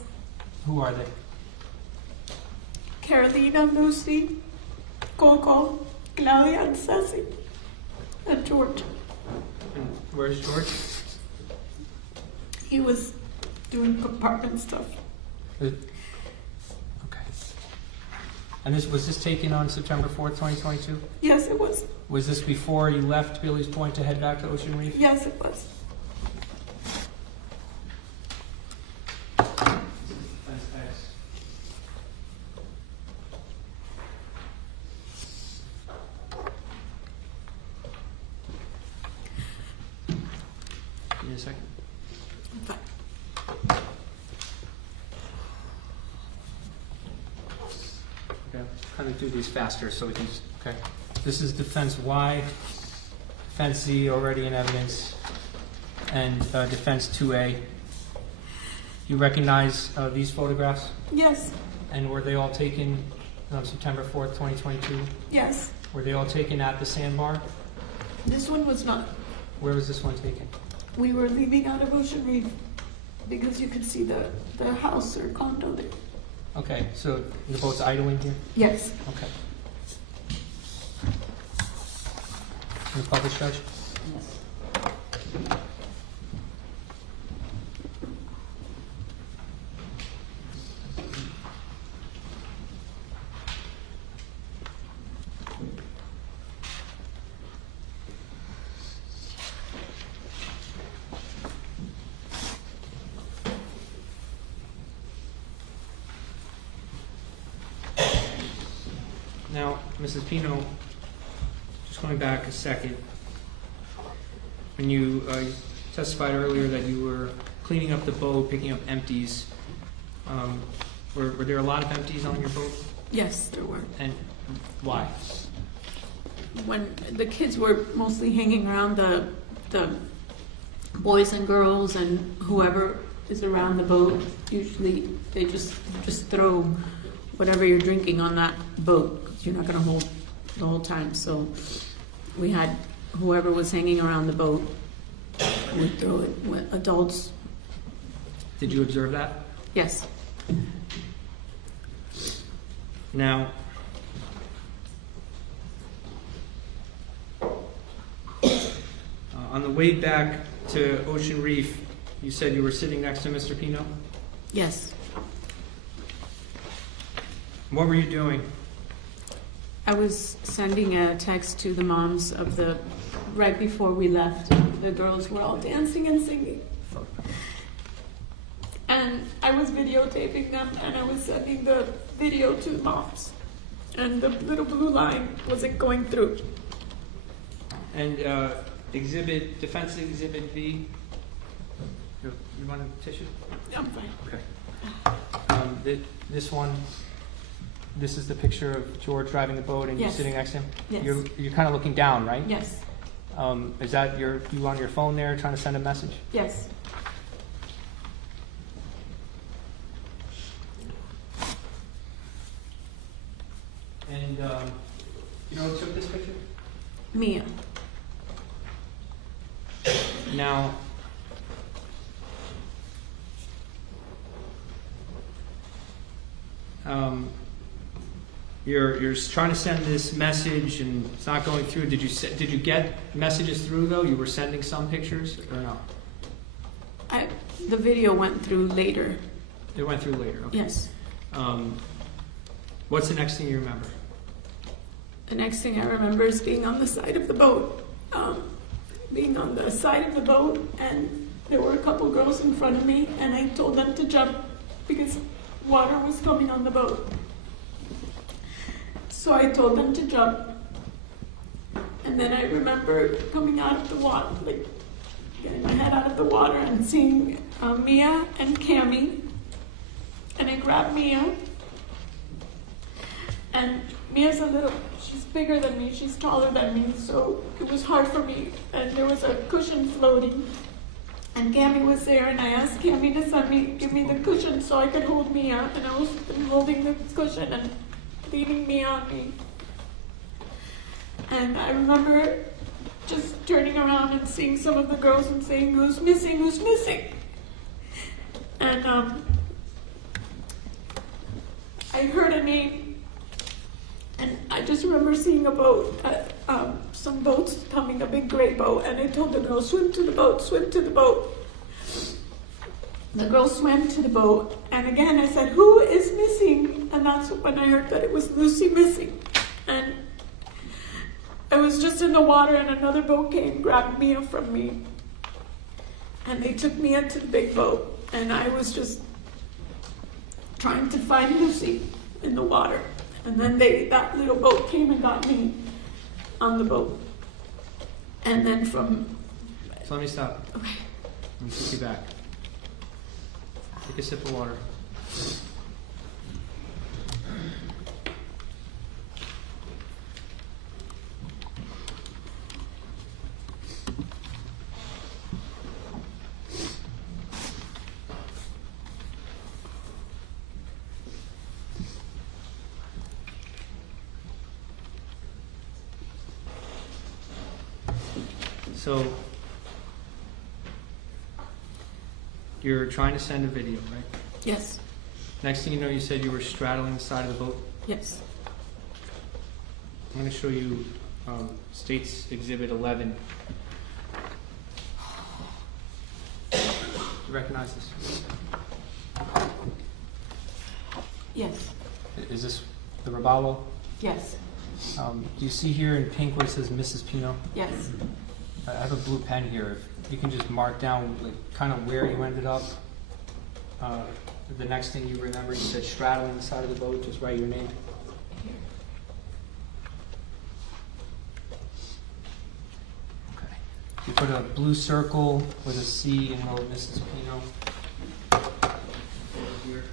Who are they? Carolina, Lucy, Coco, Claudia, and Ceci, and George. And where's George? He was doing compartment stuff. Okay. And was this taken on September 4th, 2022? Yes, it was. Was this before you left Billy's Point to head back to Ocean Reef? Yes, it was. Give me a second. Okay, kind of do these faster so we can just, okay. This is defense Y, defense Z already in evidence, and defense 2A. You recognize these photographs? Yes. And were they all taken on September 4th, 2022? Yes. Were they all taken at the sandbar? This one was not. Where was this one taken? We were leaving out of Ocean Reef because you could see the house or condo there. Okay, so the boat's idling here? Yes. Okay. And the public judge? Yes. Now, Mrs. Pino, just going back a second, when you testified earlier that you were cleaning up the boat, picking up empties, were there a lot of empties on your boat? Yes, there were. And why? When the kids were mostly hanging around the boys and girls and whoever is around the boat, usually they just throw whatever you're drinking on that boat, 'cause you're not going to hold the whole time. So we had whoever was hanging around the boat would throw it. When adults. Did you observe that? Yes. Now, on the way back to Ocean Reef, you said you were sitting next to Mr. Pino? Yes. What were you doing? I was sending a text to the moms of the, right before we left, the girls were all dancing and singing. And I was videotaping them and I was sending the video to the moms. And the little blue line wasn't going through. And Defense Exhibit V. You want a tissue? I'm fine. Okay. This one, this is the picture of George driving the boat and you're Yes. sitting next to him? Yes. You're kind of looking down, right? Yes. Is that you on your phone there trying to send a message? Yes. And you know who took this picture? Mia. Now, you're trying to send this message and it's not going through. Did you get messages through though? You were sending some pictures or no? The video went through later. It went through later. Okay. Yes. What's the next thing you remember? The next thing I remember is being on the side of the boat. Being on the side of the boat, and there were a couple girls in front of me, and I told them to jump because water was coming on the boat. So I told them to jump. And then I remember coming out of the water, like getting my head out of the water and seeing Mia and Cammie. And I grabbed Mia. And Mia's she's bigger than me, she's taller than me, so it was hard for me. And there was a cushion floating. And Cammie was there, and I asked Cammie to give me the cushion so I could hold Mia. And I was holding the cushion and leaving Mia on me. And I remember just turning around and seeing some of the girls and saying, "Who's missing? Who's missing?" And I heard a name. And I just remember seeing a boat, some boats coming, a big gray boat, and I told the girl, "Swim to the boat, swim to the boat." The girl swam to the boat, and again I said, "Who is missing?" And that's when I heard that it was Lucy missing. And I was just in the water, and another boat came, grabbed Mia from me, and they took me into the big boat, and I was just trying to find Lucy in the water. And then that little boat came and got me on the boat. And then from... So let me stop. Okay. Let me take you back. Take a sip of water. So, you're trying to send a video, right? Yes. Next thing you know, you said you were straddling the side of the boat. Yes. I'm going to show you State's Exhibit 11. Do you recognize this? Yes. Is this the Robalo? Yes. Do you see here in pink where it says Mrs. Pino? Yes. I have a blue pen here. If you can just mark down like kind of where you ended up. The next thing you remember, you said straddling the side of the boat. Just write your name. Okay. You put a blue circle with a C and wrote Mrs. Pino. Here.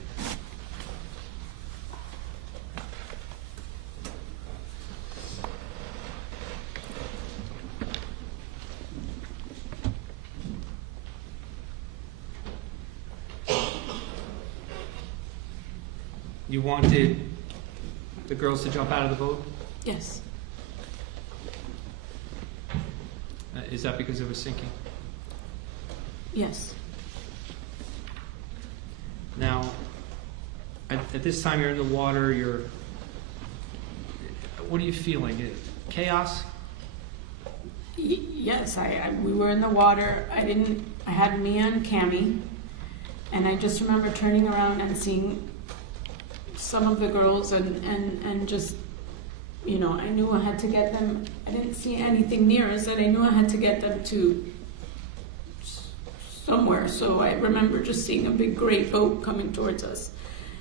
You wanted the girls to jump out of the boat? Yes. Is that because it was sinking? Yes. Now, at this time you're in the water, what are you feeling? Chaos? Yes, we were in the water. I had Mia and Cammie, and I just remember turning around and seeing some of the girls and just, I knew I had to get them. I didn't see anything near us, and I knew I had to get them to somewhere. So I remember just seeing a big gray boat coming towards us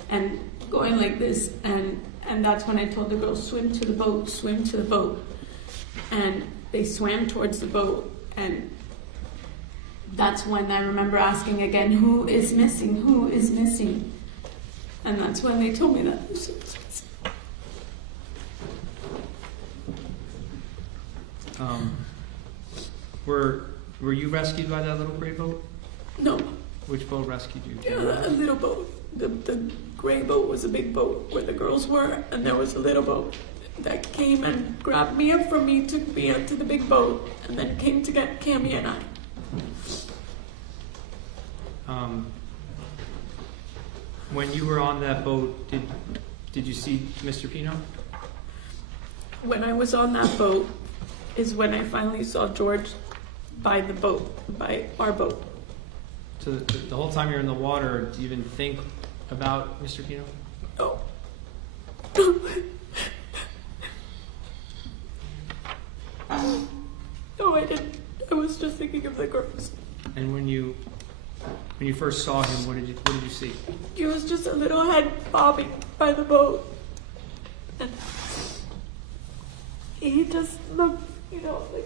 and going like this, and that's when I told the girls, swim to the boat, swim to the boat. And they swam towards the boat, And that's when I remember asking again, who is missing? Who is missing? And that's when they told me that Lucy was missing. Were you rescued by that little gray boat? No. Which boat rescued you? Yeah, a little boat. The gray boat was a big boat where the girls were, and there was a little boat that came and grabbed me up from me, took me up to the big boat, and then came to get Cammie and I. When you were on that boat, did you see Mr. Pino? When I was on that boat is when I finally saw George by the boat, by our boat. So the whole time you're in the water, do you even think about Mr. Pino? No. No, I didn't. I was just thinking of the girls. And when you first saw him, what did you see? He was just a little head bobbing by the boat. And he just looked, like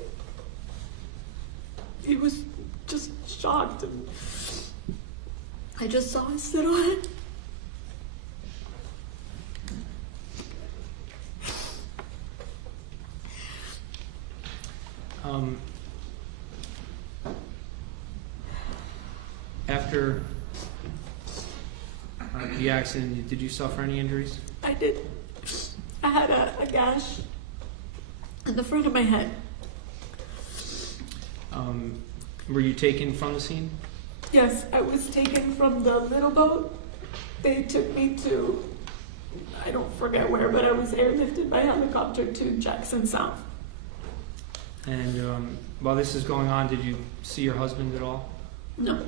he was just shocked, and I just saw his little head. After the accident, did you suffer any injuries? I did. I had a gash in the front of my head. Were you taken from the scene? Yes, I was taken from the little boat. They took me to, I don't forget where, but I was airlifted by helicopter to Jackson South. And while this is going on, did you see your husband at all? No.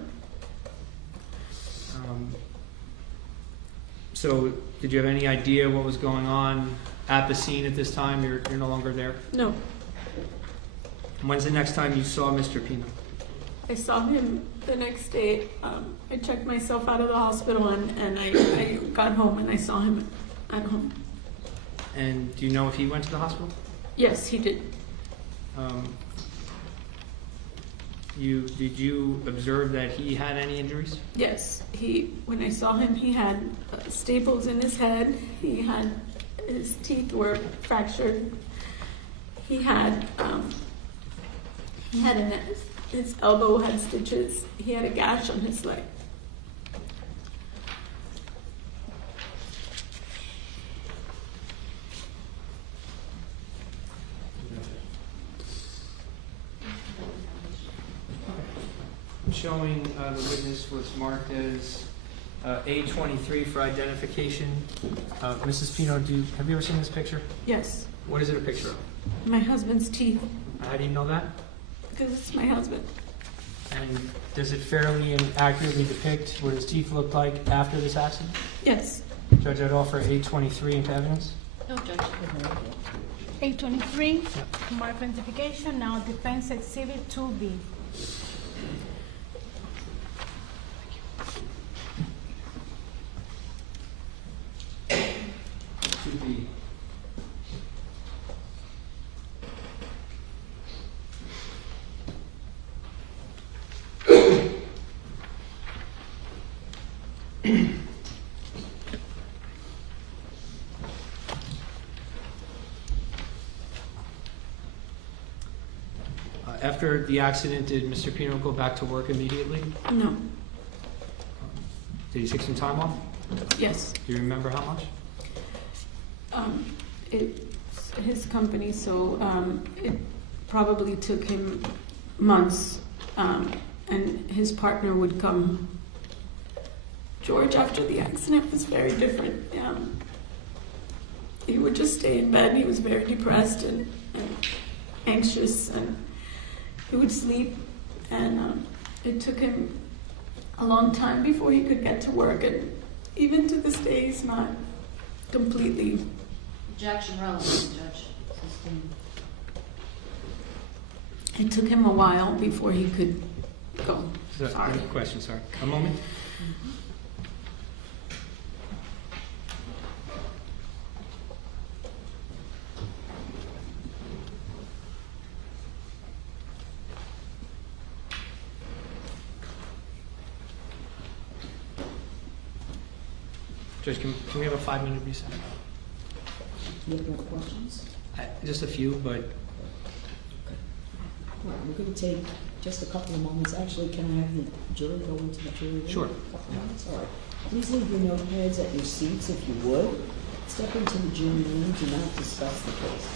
So did you have any idea what was going on at the scene at this time? You're no longer there? No. When's the next time you saw Mr. Pino? I saw him the next day. I checked myself out of the hospital and I got home and I saw him at home. And do you know if he went to the hospital? Yes, he did. Did you observe that he had any injuries? Yes, when I saw him, he had staples in his head. His teeth were fractured. He had his elbow had stitches. He had a gash on his leg. Showing the witness was marked as A23 for identification. Mrs. Pino, have you ever seen this picture? Yes. What is it a picture of? My husband's teeth. How do you know that? Because it's my husband. And does it fairly and accurately depict what his teeth looked like after this accident? Yes. Judge, I'd offer A23 into evidence. No, Judge. 823, for identification, now defense exhibit 2B. After the accident, did Mr. Pino go back to work immediately? No. Did he take some time off? Yes. Do you remember how much? It's his company, so it probably took him months, and his partner would come. George, after the accident, was very different. He would just stay in bed. He was very depressed and anxious, and he would sleep, and it took him a long time before he could get to work, and even to this day, he's not completely. Objection relevant, Judge. It took him a while before he could go. Sorry. No question, sorry. A moment. Judge, can we have a 5-minute recess? You have more questions? Just a few, but Well, we're going to take just a couple of moments. Actually, can I have the jury go into the jury room? Sure. A couple of minutes? All right. Please leave your notepads at your seats if you would. Step into the jury room. Do not discuss the case.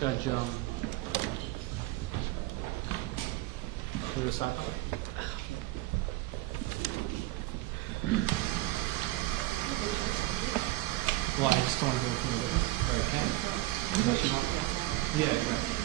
Judge, to the side. Well, I just don't want to go through it where I can. Unless you want. Yeah, exactly.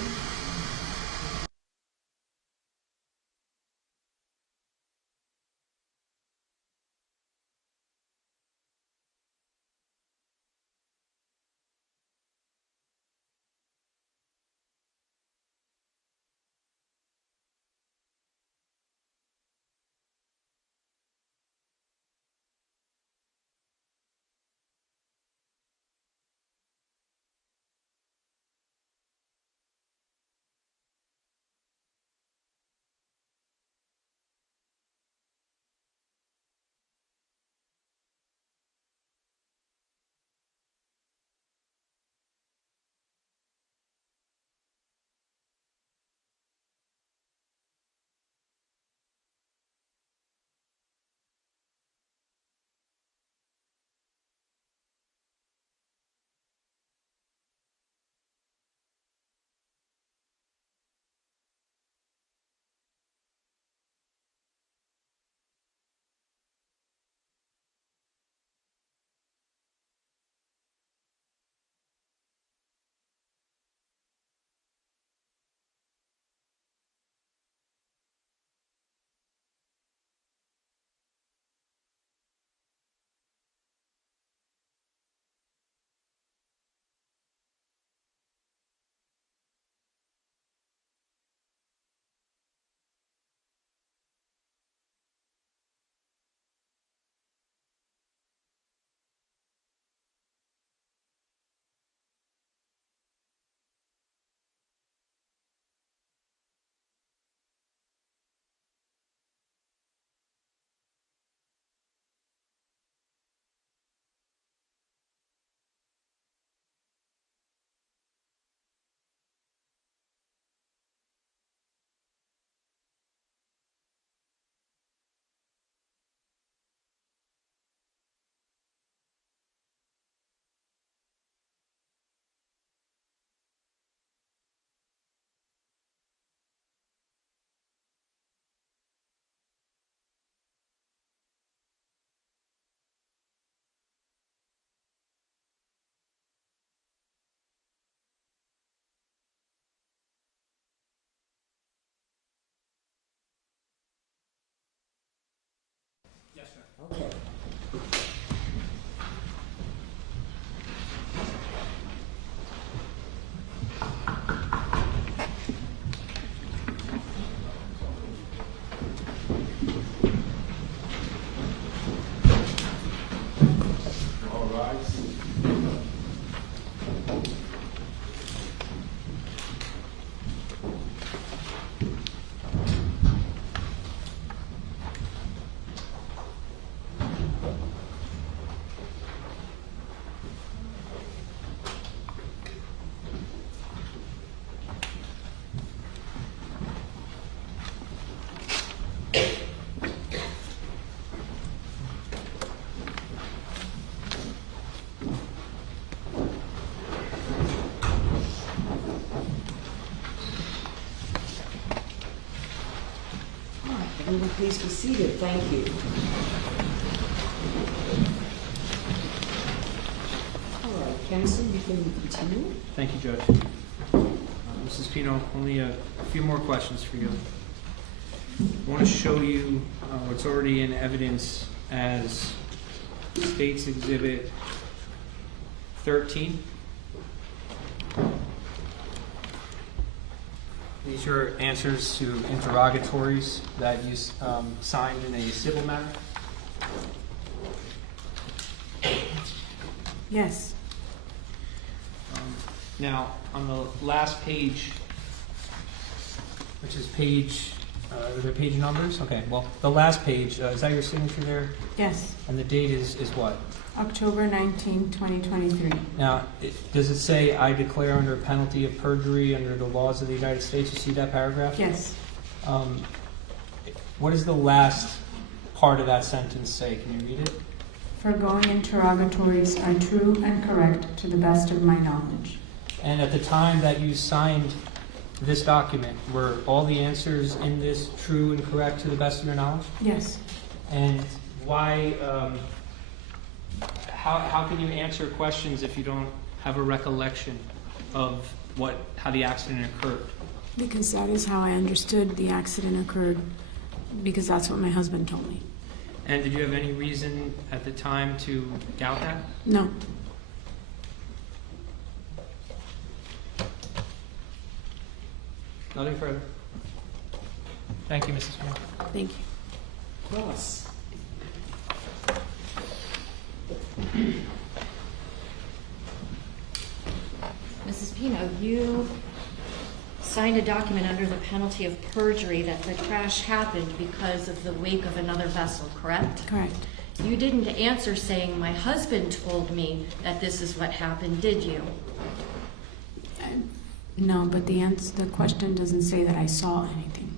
Yes, sir. Okay. All rise. Everyone, please be seated. Thank you. All right, counsel, you can continue. Thank you, Judge. Mrs. Pino, only a few more questions for you. I want to show you what's already in evidence as State's Exhibit 13. These are answers to interrogatories that you signed in a civil matter. Yes. Now, on the last page, which is page, are there page numbers? Okay, well, the last page, is that your signature there? Yes. And the date is what? October 19, 2023. Now, does it say, "I declare under penalty of perjury under the laws of the United States"? You see that paragraph? Yes. What does the last part of that sentence say? Can you read it? Foregoing interrogatories are true and correct to the best of my knowledge. And at the time that you signed this document, were all the answers in this true and correct to the best of your knowledge? Yes. And why, how can you answer questions if you don't have a recollection of how the accident occurred? Because that is how I understood the accident occurred, because that's what my husband told me. And did you have any reason at the time to doubt that? No. Nothing further. Thank you, Mrs. Moore. Thank you. Ross. Mrs. Pino, you signed a document under the penalty of perjury that the crash happened because of the wake of another vessel, correct? Correct. You didn't answer saying, my husband told me that this is what happened, did you? No, but the question doesn't say that I saw anything.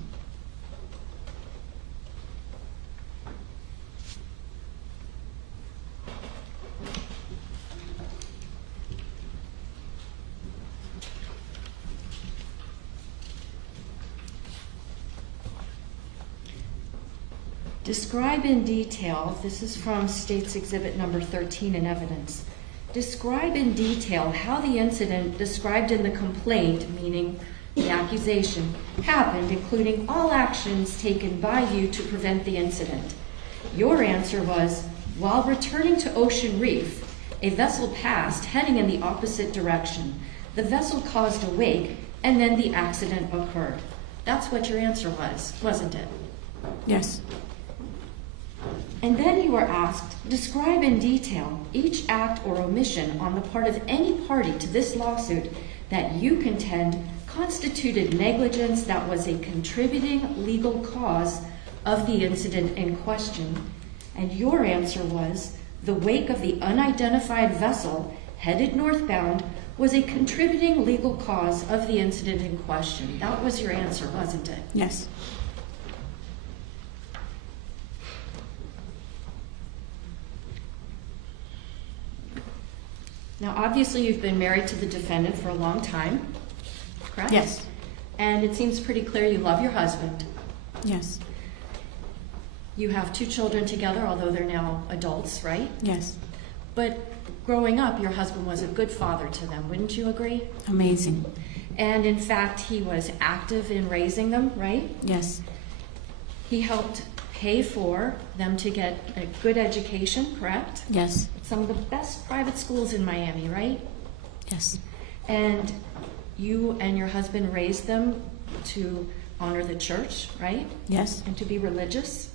Describe in detail, this is from State's Exhibit number 13 in evidence. Describe in detail how the incident described in the complaint, meaning the accusation, happened, including all actions taken by you to prevent the incident. Your answer was, while returning to Ocean Reef, a vessel passed heading in the opposite direction. The vessel caused a wake, and then the accident occurred. That's what your answer was, wasn't it? Yes. And then you were asked, describe in detail each act or omission on the part of any party to this lawsuit that you contend constituted negligence that was a contributing legal cause of the incident in question. And your answer was, the wake of the unidentified vessel headed northbound was a contributing legal cause of the incident in question. That was your answer, wasn't it? Yes. Now, obviously, you've been married to the defendant for a long time, correct? Yes. And it seems pretty clear you love your husband. Yes. You have 2 children together, although they're now adults, right? Yes. But growing up, your husband was a good father to them, wouldn't you agree? Amazing. And in fact, he was active in raising them, right? Yes. He helped pay for them to get a good education, correct? Yes. Some of the best private schools in Miami, right? Yes. And you and your husband raised them to honor the church, right? Yes. And to be religious.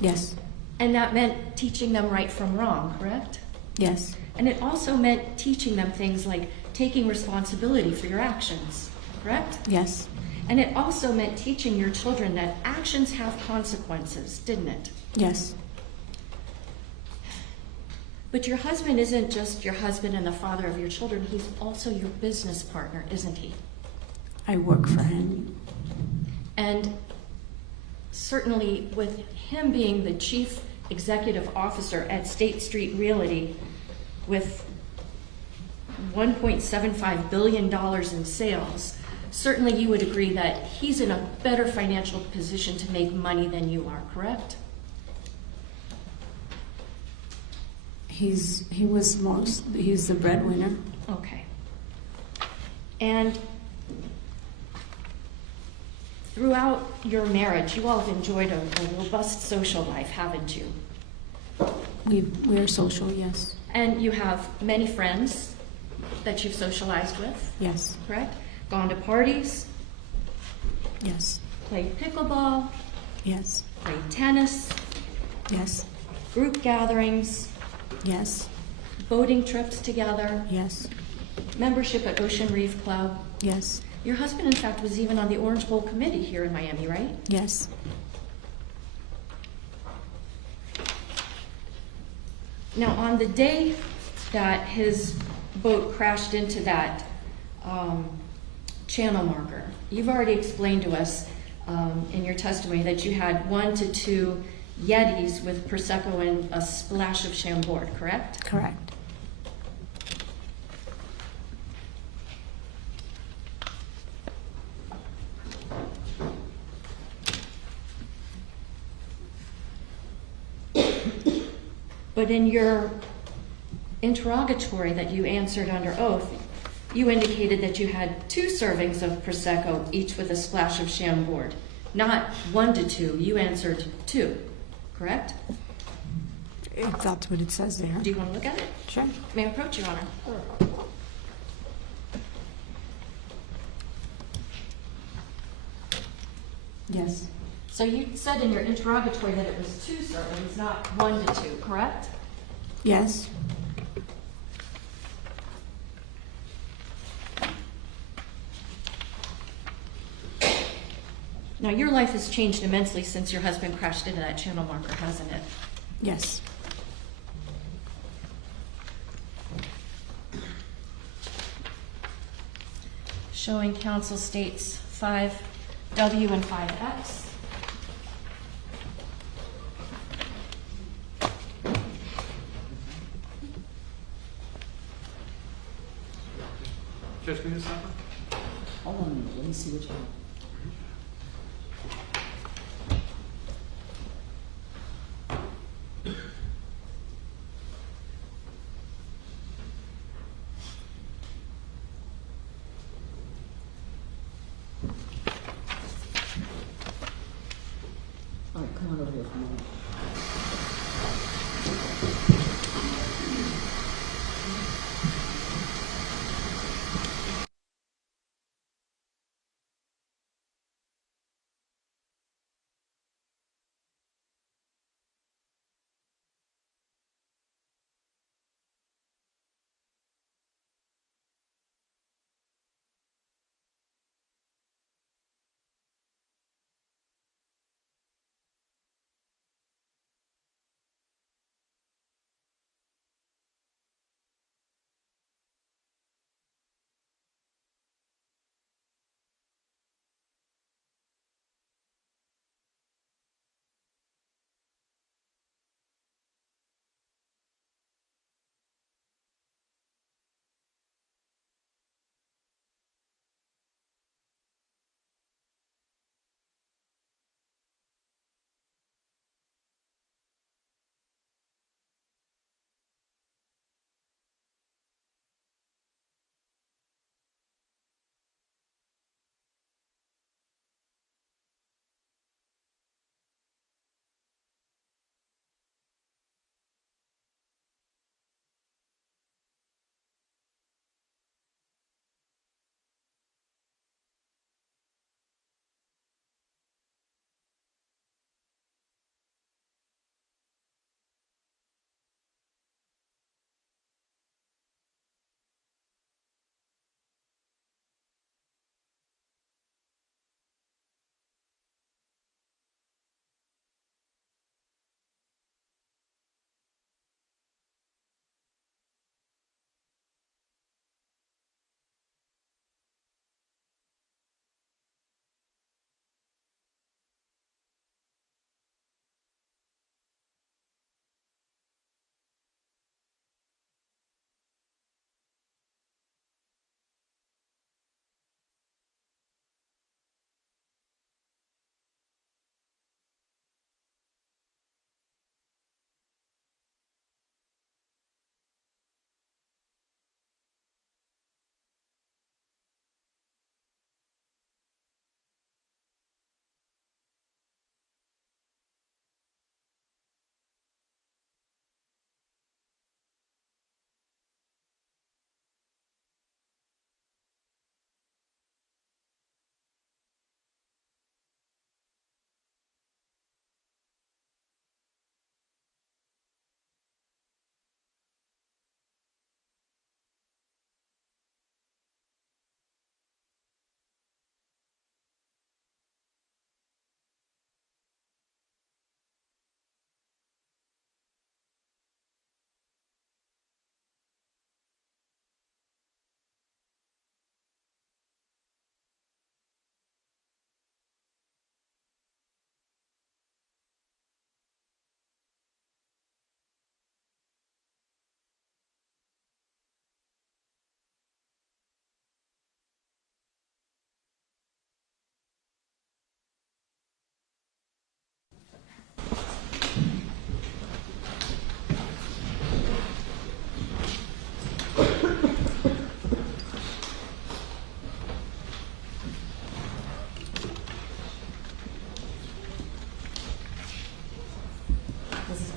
Yes. And that meant teaching them right from wrong, correct? Yes. And it also meant teaching them things like taking responsibility for your actions, correct? Yes. And it also meant teaching your children that actions have consequences, didn't it? Yes. But your husband isn't just your husband and the father of your children, he's also your business partner, isn't he? I work for him. And certainly with him being the chief executive officer at State Street Realty with $1.75 billion in sales, certainly you would agree that he's in a better financial position to make money than you are, correct? He's the breadwinner. Okay. And throughout your marriage, you all have enjoyed a robust social life, haven't you? We're social, yes. And you have many friends that you've socialized with, Yes. correct? Gone to parties, Yes. played pickleball, Yes. played tennis, Yes. group gatherings, Yes. boating trips together, Yes. membership at Ocean Reef Club. Yes. Your husband, in fact, was even on the Orange Bowl committee here in Miami, right? Yes. Now, on the day that his boat crashed into that channel marker, you've already explained to us in your testimony that you had 1 to 2 Yetis with Prosecco and a splash of Chambord, correct? Correct. But in your interrogatory that you answered under oath, you indicated that you had 2 servings of Prosecco, each with a splash of Chambord. Not 1 to 2, you answered 2, correct? If that's what it says there. Do you want to look at it? Sure. May I approach, Your Honor? Yes. So you said in your interrogatory that it was 2 servings, not 1 to 2, correct? Yes. Now, your life has changed immensely since your husband crashed into that channel marker, hasn't it? Yes. Showing counsel states 5W and 5X. Judge, can you stop? Hold on a minute, let me see what you have. All right, come on over here for a moment.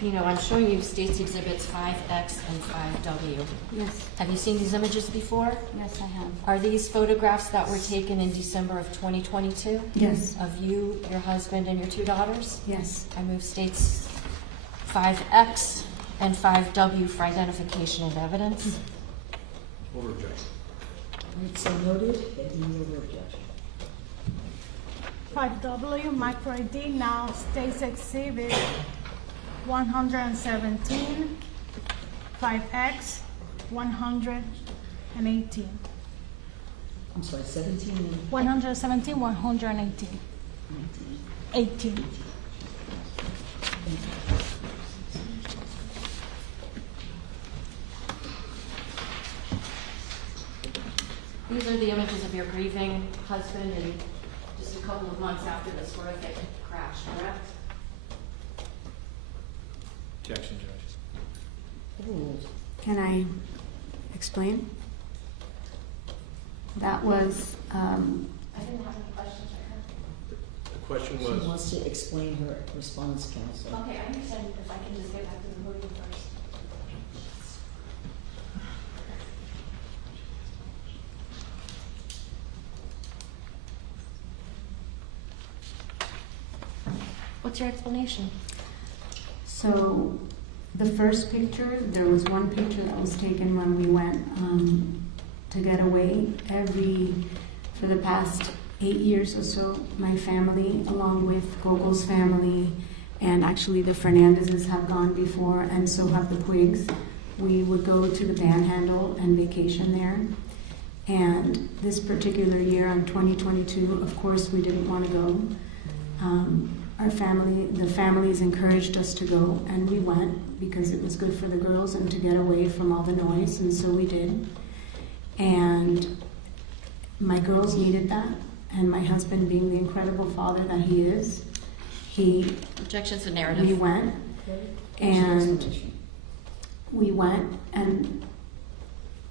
Pino, I'm showing you State's Exhibits 5X and 5W. Yes, Have you seen these images before? yes, I have. Are these photographs that were taken in December of 2022? Yes, Of you, your husband, and your 2 daughters? yes. I move States 5X and 5W for identification and evidence. Over objection. All right, so noted, any other objection? 5W micro ID now states exhibit 117, 5X 118. I'm sorry, 17 and 117, 118. 19. 18. These are the images of your grieving husband and just a couple of months after this horrific crash, correct? Objection, Judge. Overruled. Can I explain? That was, I didn't have any questions for her. The question She was, wants to explain her response, counsel. Okay, I understand if I can just get back to the podium first. What's your explanation? so the first picture, there was one picture that was taken when we went to get away. For the past 8 years or so, my family, along with Gogo's family, and actually the Fernandezes have gone before, and so have the Puigs. We would go to the Panhandle and vacation there. And this particular year, in 2022, of course, we didn't want to go. The families encouraged us to go, and we went because it was good for the girls and to get away from all the noise, and so we did. And my girls needed that, and my husband, being the incredible father that he is, Objection's a narrative. we went, and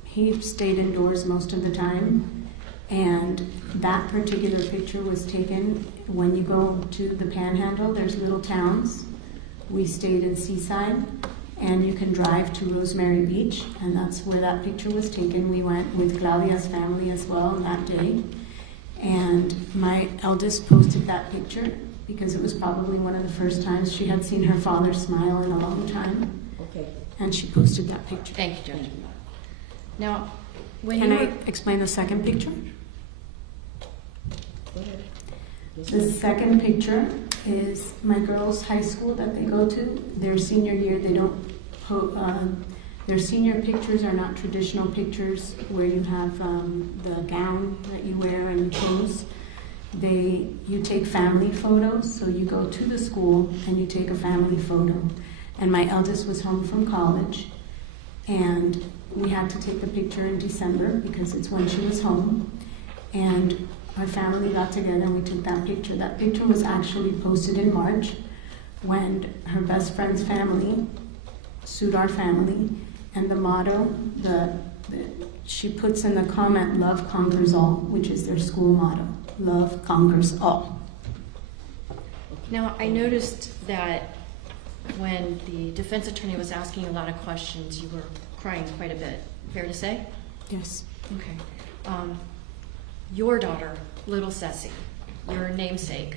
he stayed indoors most of the time. And that particular picture was taken when you go to the Panhandle. There's little towns. We stayed in Seaside, and you can drive to Rosemary Beach, and that's where that picture was taken. We went with Claudia's family as well that day. And my eldest posted that picture because it was probably one of the first times she had seen her father smile in a long time. Okay. And she posted that picture. Thank you, Judge. Now, when Can you I were, explain the second picture? Go ahead. The second picture is my girls' high school that they go to. Their senior year, they don't. Their senior pictures are not traditional pictures where you have the gown that you wear and you pose. You take family photos, so you go to the school and you take a family photo. And my eldest was home from college, and we had to take the picture in December because it's when she was home. And our family got together and we took that picture. That picture was actually posted in March when her best friend's family sued our family, and the motto, she puts in the comment, "Love conquers all," which is their school motto. Love conquers all. now, I noticed that when the defense attorney was asking a lot of questions, you were crying quite a bit. Fair to say? Yes. Okay. Your daughter, little Ceci, your namesake,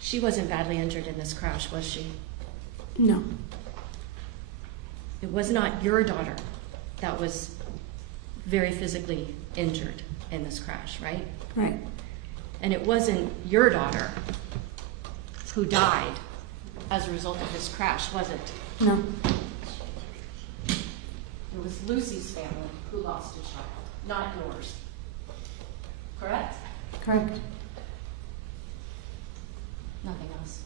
she wasn't badly injured in this crash, was she? No. It was not your daughter that was very physically injured in this crash, right? Right. And it wasn't your daughter who died as a result of this crash, was it? No. It was Lucy's family who lost a child, not yours. Correct? Correct. Nothing else.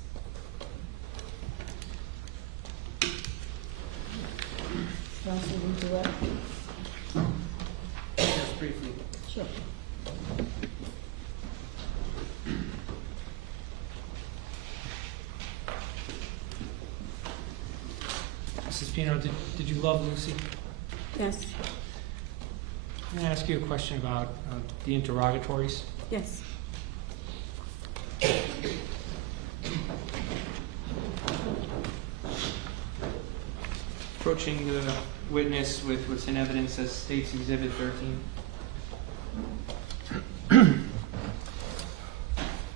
Counsel, redirect? Just briefly. Sure. Mrs. Pino, did you love Lucy? Yes. Can I ask you a question about the interrogatories? Yes. approaching the witness with what's in evidence as State's Exhibit 13.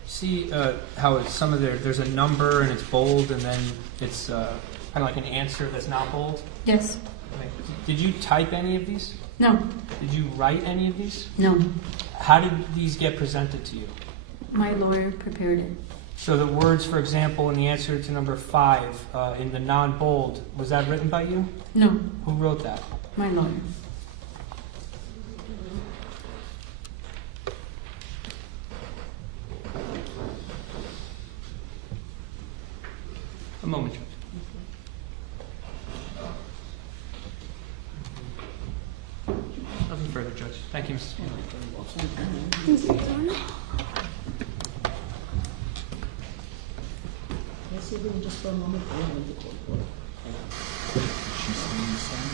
See how it's some of there's a number and it's bold, and then it's kind of like an answer that's not bold? Yes. Okay. Did you type any of these? No. Did you write any of these? No. How did these get presented to you? My lawyer prepared it. So the words, for example, in the answer to number 5, in the non-bold, was that written by you? No. Who wrote that? My lawyer. A moment, Judge. Nothing further, Judge. Thank you, Mrs. Pino. Can I see everyone just for a moment? I don't need the court order. She's saying the same?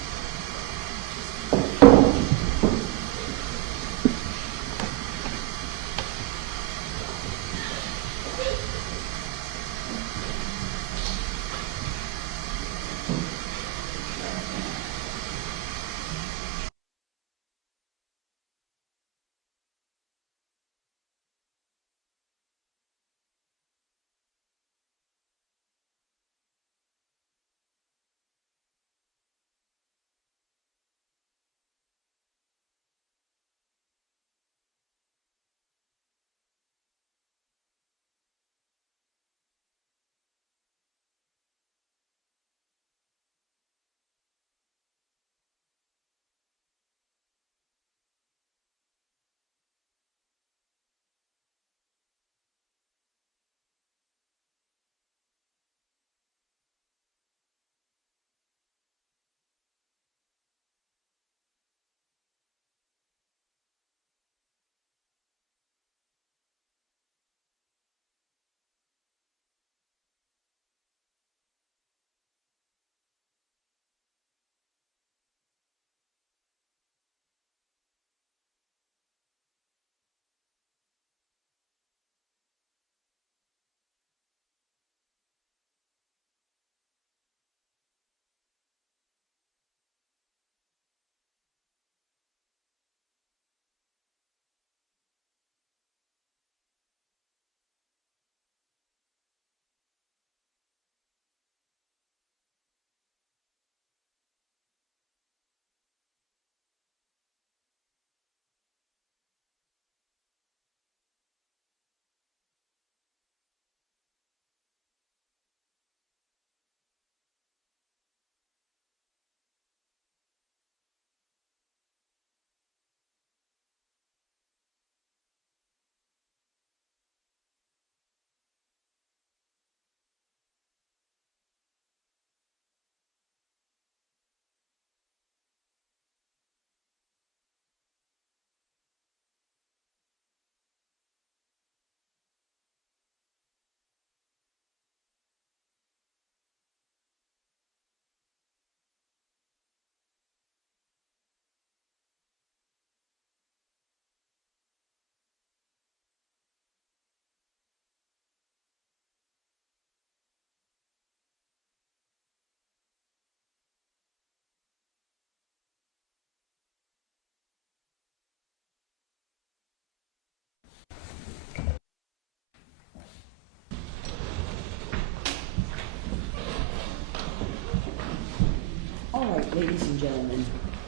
All right, ladies and gentlemen,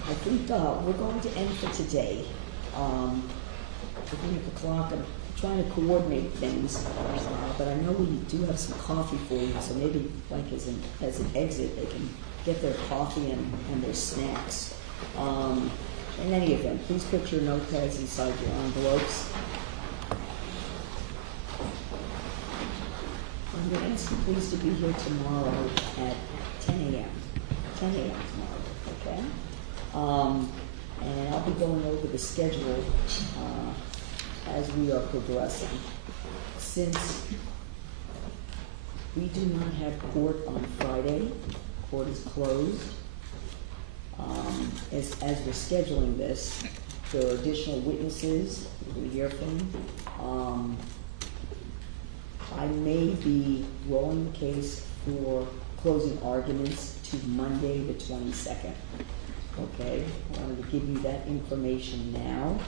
I think we're going to end for today. Looking at the clock, I'm trying to coordinate things, but I know we do have some coffee for you, so maybe like as an exit, they can get their coffee and their snacks. In any event, please put your notepads inside your envelopes. I'm going to ask you please to be here tomorrow at 10 a.m. 10 a.m. tomorrow, okay? And I'll be going over the schedule as we are progressing. Since we do not have court on Friday, court is closed. As we're scheduling this, there are additional witnesses we hear from. I may be rolling the case for closing arguments to Monday, the 22nd. Okay, I wanted to give you that information now,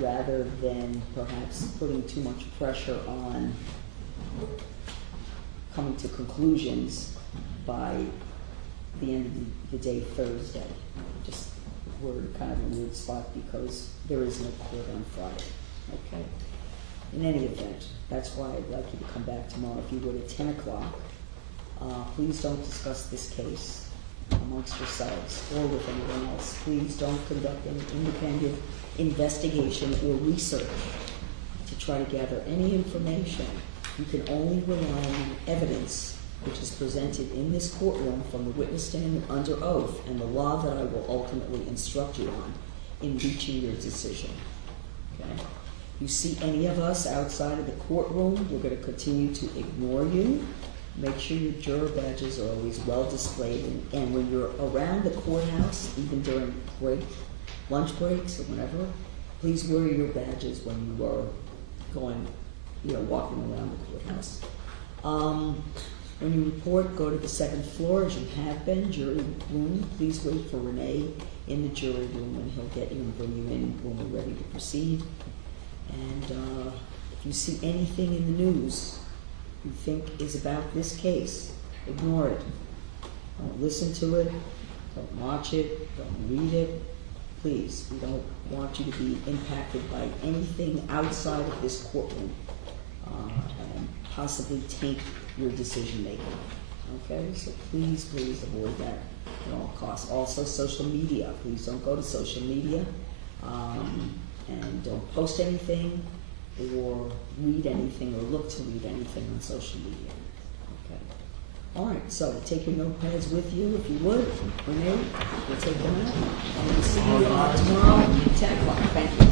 rather than perhaps putting too much pressure on coming to conclusions by the end of the day Thursday. Just, we're kind of in a weird spot because there is no court on Friday, okay? In any event, that's why I'd like you to come back tomorrow. If you would at 10 o'clock, please don't discuss this case amongst yourselves or with anyone else. Please don't conduct an independent investigation or research to try to gather any information. You can only rely on evidence which is presented in this courtroom from the witness stand under oath and the law that I will ultimately instruct you on in reaching your decision. Okay? You see any of us outside of the courtroom, we're going to continue to ignore you. Make sure your juror badges are always well displayed, and when you're around the courthouse, even during lunch breaks or whatever, please wear your badges when you are going, walking around the courthouse. When you report, go to the 7th floor as you have been, jury room. Please wait for Renee in the jury room, and he'll get you and bring you in when we're ready to proceed. And if you see anything in the news you think is about this case, ignore it. Don't listen to it. Don't watch it. Don't read it. Please, we don't want you to be impacted by anything outside of this courtroom and possibly taint your decision making. Okay, so please avoid that at all costs. Also, social media. Please don't go to social media and don't post anything or read anything or look to read anything on social media. Okay. All right, so take your notepads with you if you would. Renee, we'll take them out. And we'll see you tomorrow at 10 o'clock. Thank you.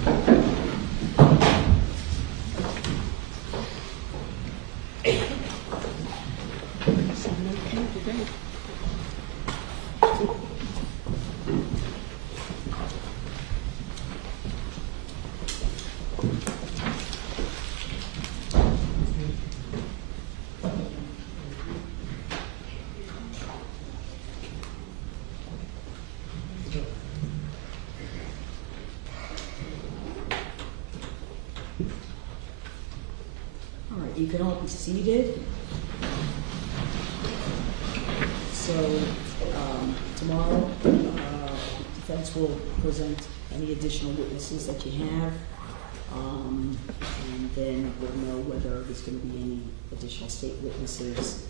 You can all be seated. So tomorrow, defense will present any additional witnesses that you have, and then we'll know whether there's going to be any additional state witnesses.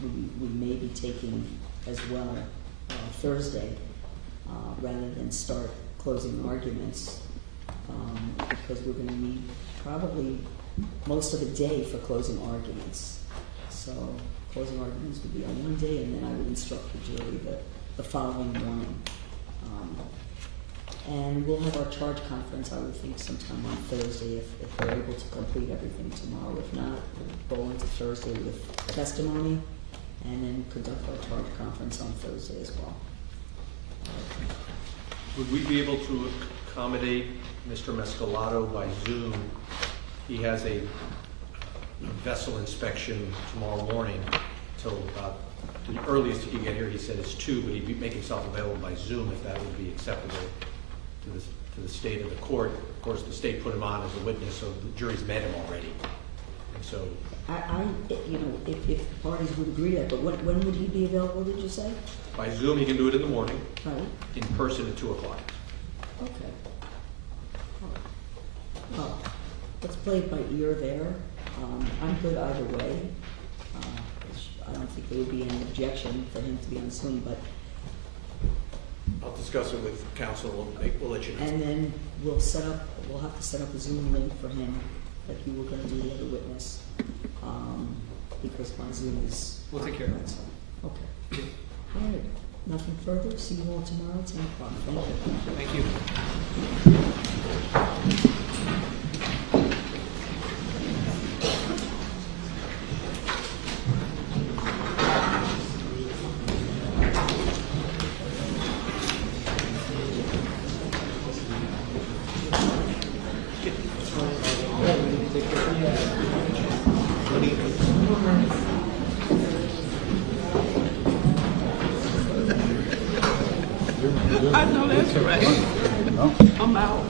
We may be taking as well Thursday, rather than start closing arguments, because we're going to need probably most of the day for closing arguments. So closing arguments would be on one day, and then I would instruct the jury the following morning. And we'll have our charge conference, I would think, sometime on Thursday if we're able to complete everything tomorrow. If not, we'll go into Thursday with testimony and then conduct our charge conference on Thursday as well. Would we be able to accommodate Mr. Mescalato by Zoom? He has a vessel inspection tomorrow morning till about the earliest he can get here. He said it's 2, but he'd make himself available by Zoom if that would be acceptable to the state of the court. Of course, the state put him on as a witness, so the jury's met him already. And so, if parties would agree to that, but when would he be available? Did you say? By Zoom, he can do it in the morning. Right. In person at 2 o'clock. Okay. Well, let's play it by ear there. I'm good either way. I don't think there would be any objection for him to be on Zoom, but I'll discuss it with counsel. We'll let you know. and then we'll have to set up a Zoom link for him that you were going to be the other witness, because my Zoom is. We'll take care of it. Okay. All right. Nothing further. See you all tomorrow at 10 o'clock. Thank you. Thank you. Take care. I know that's right. I'm out.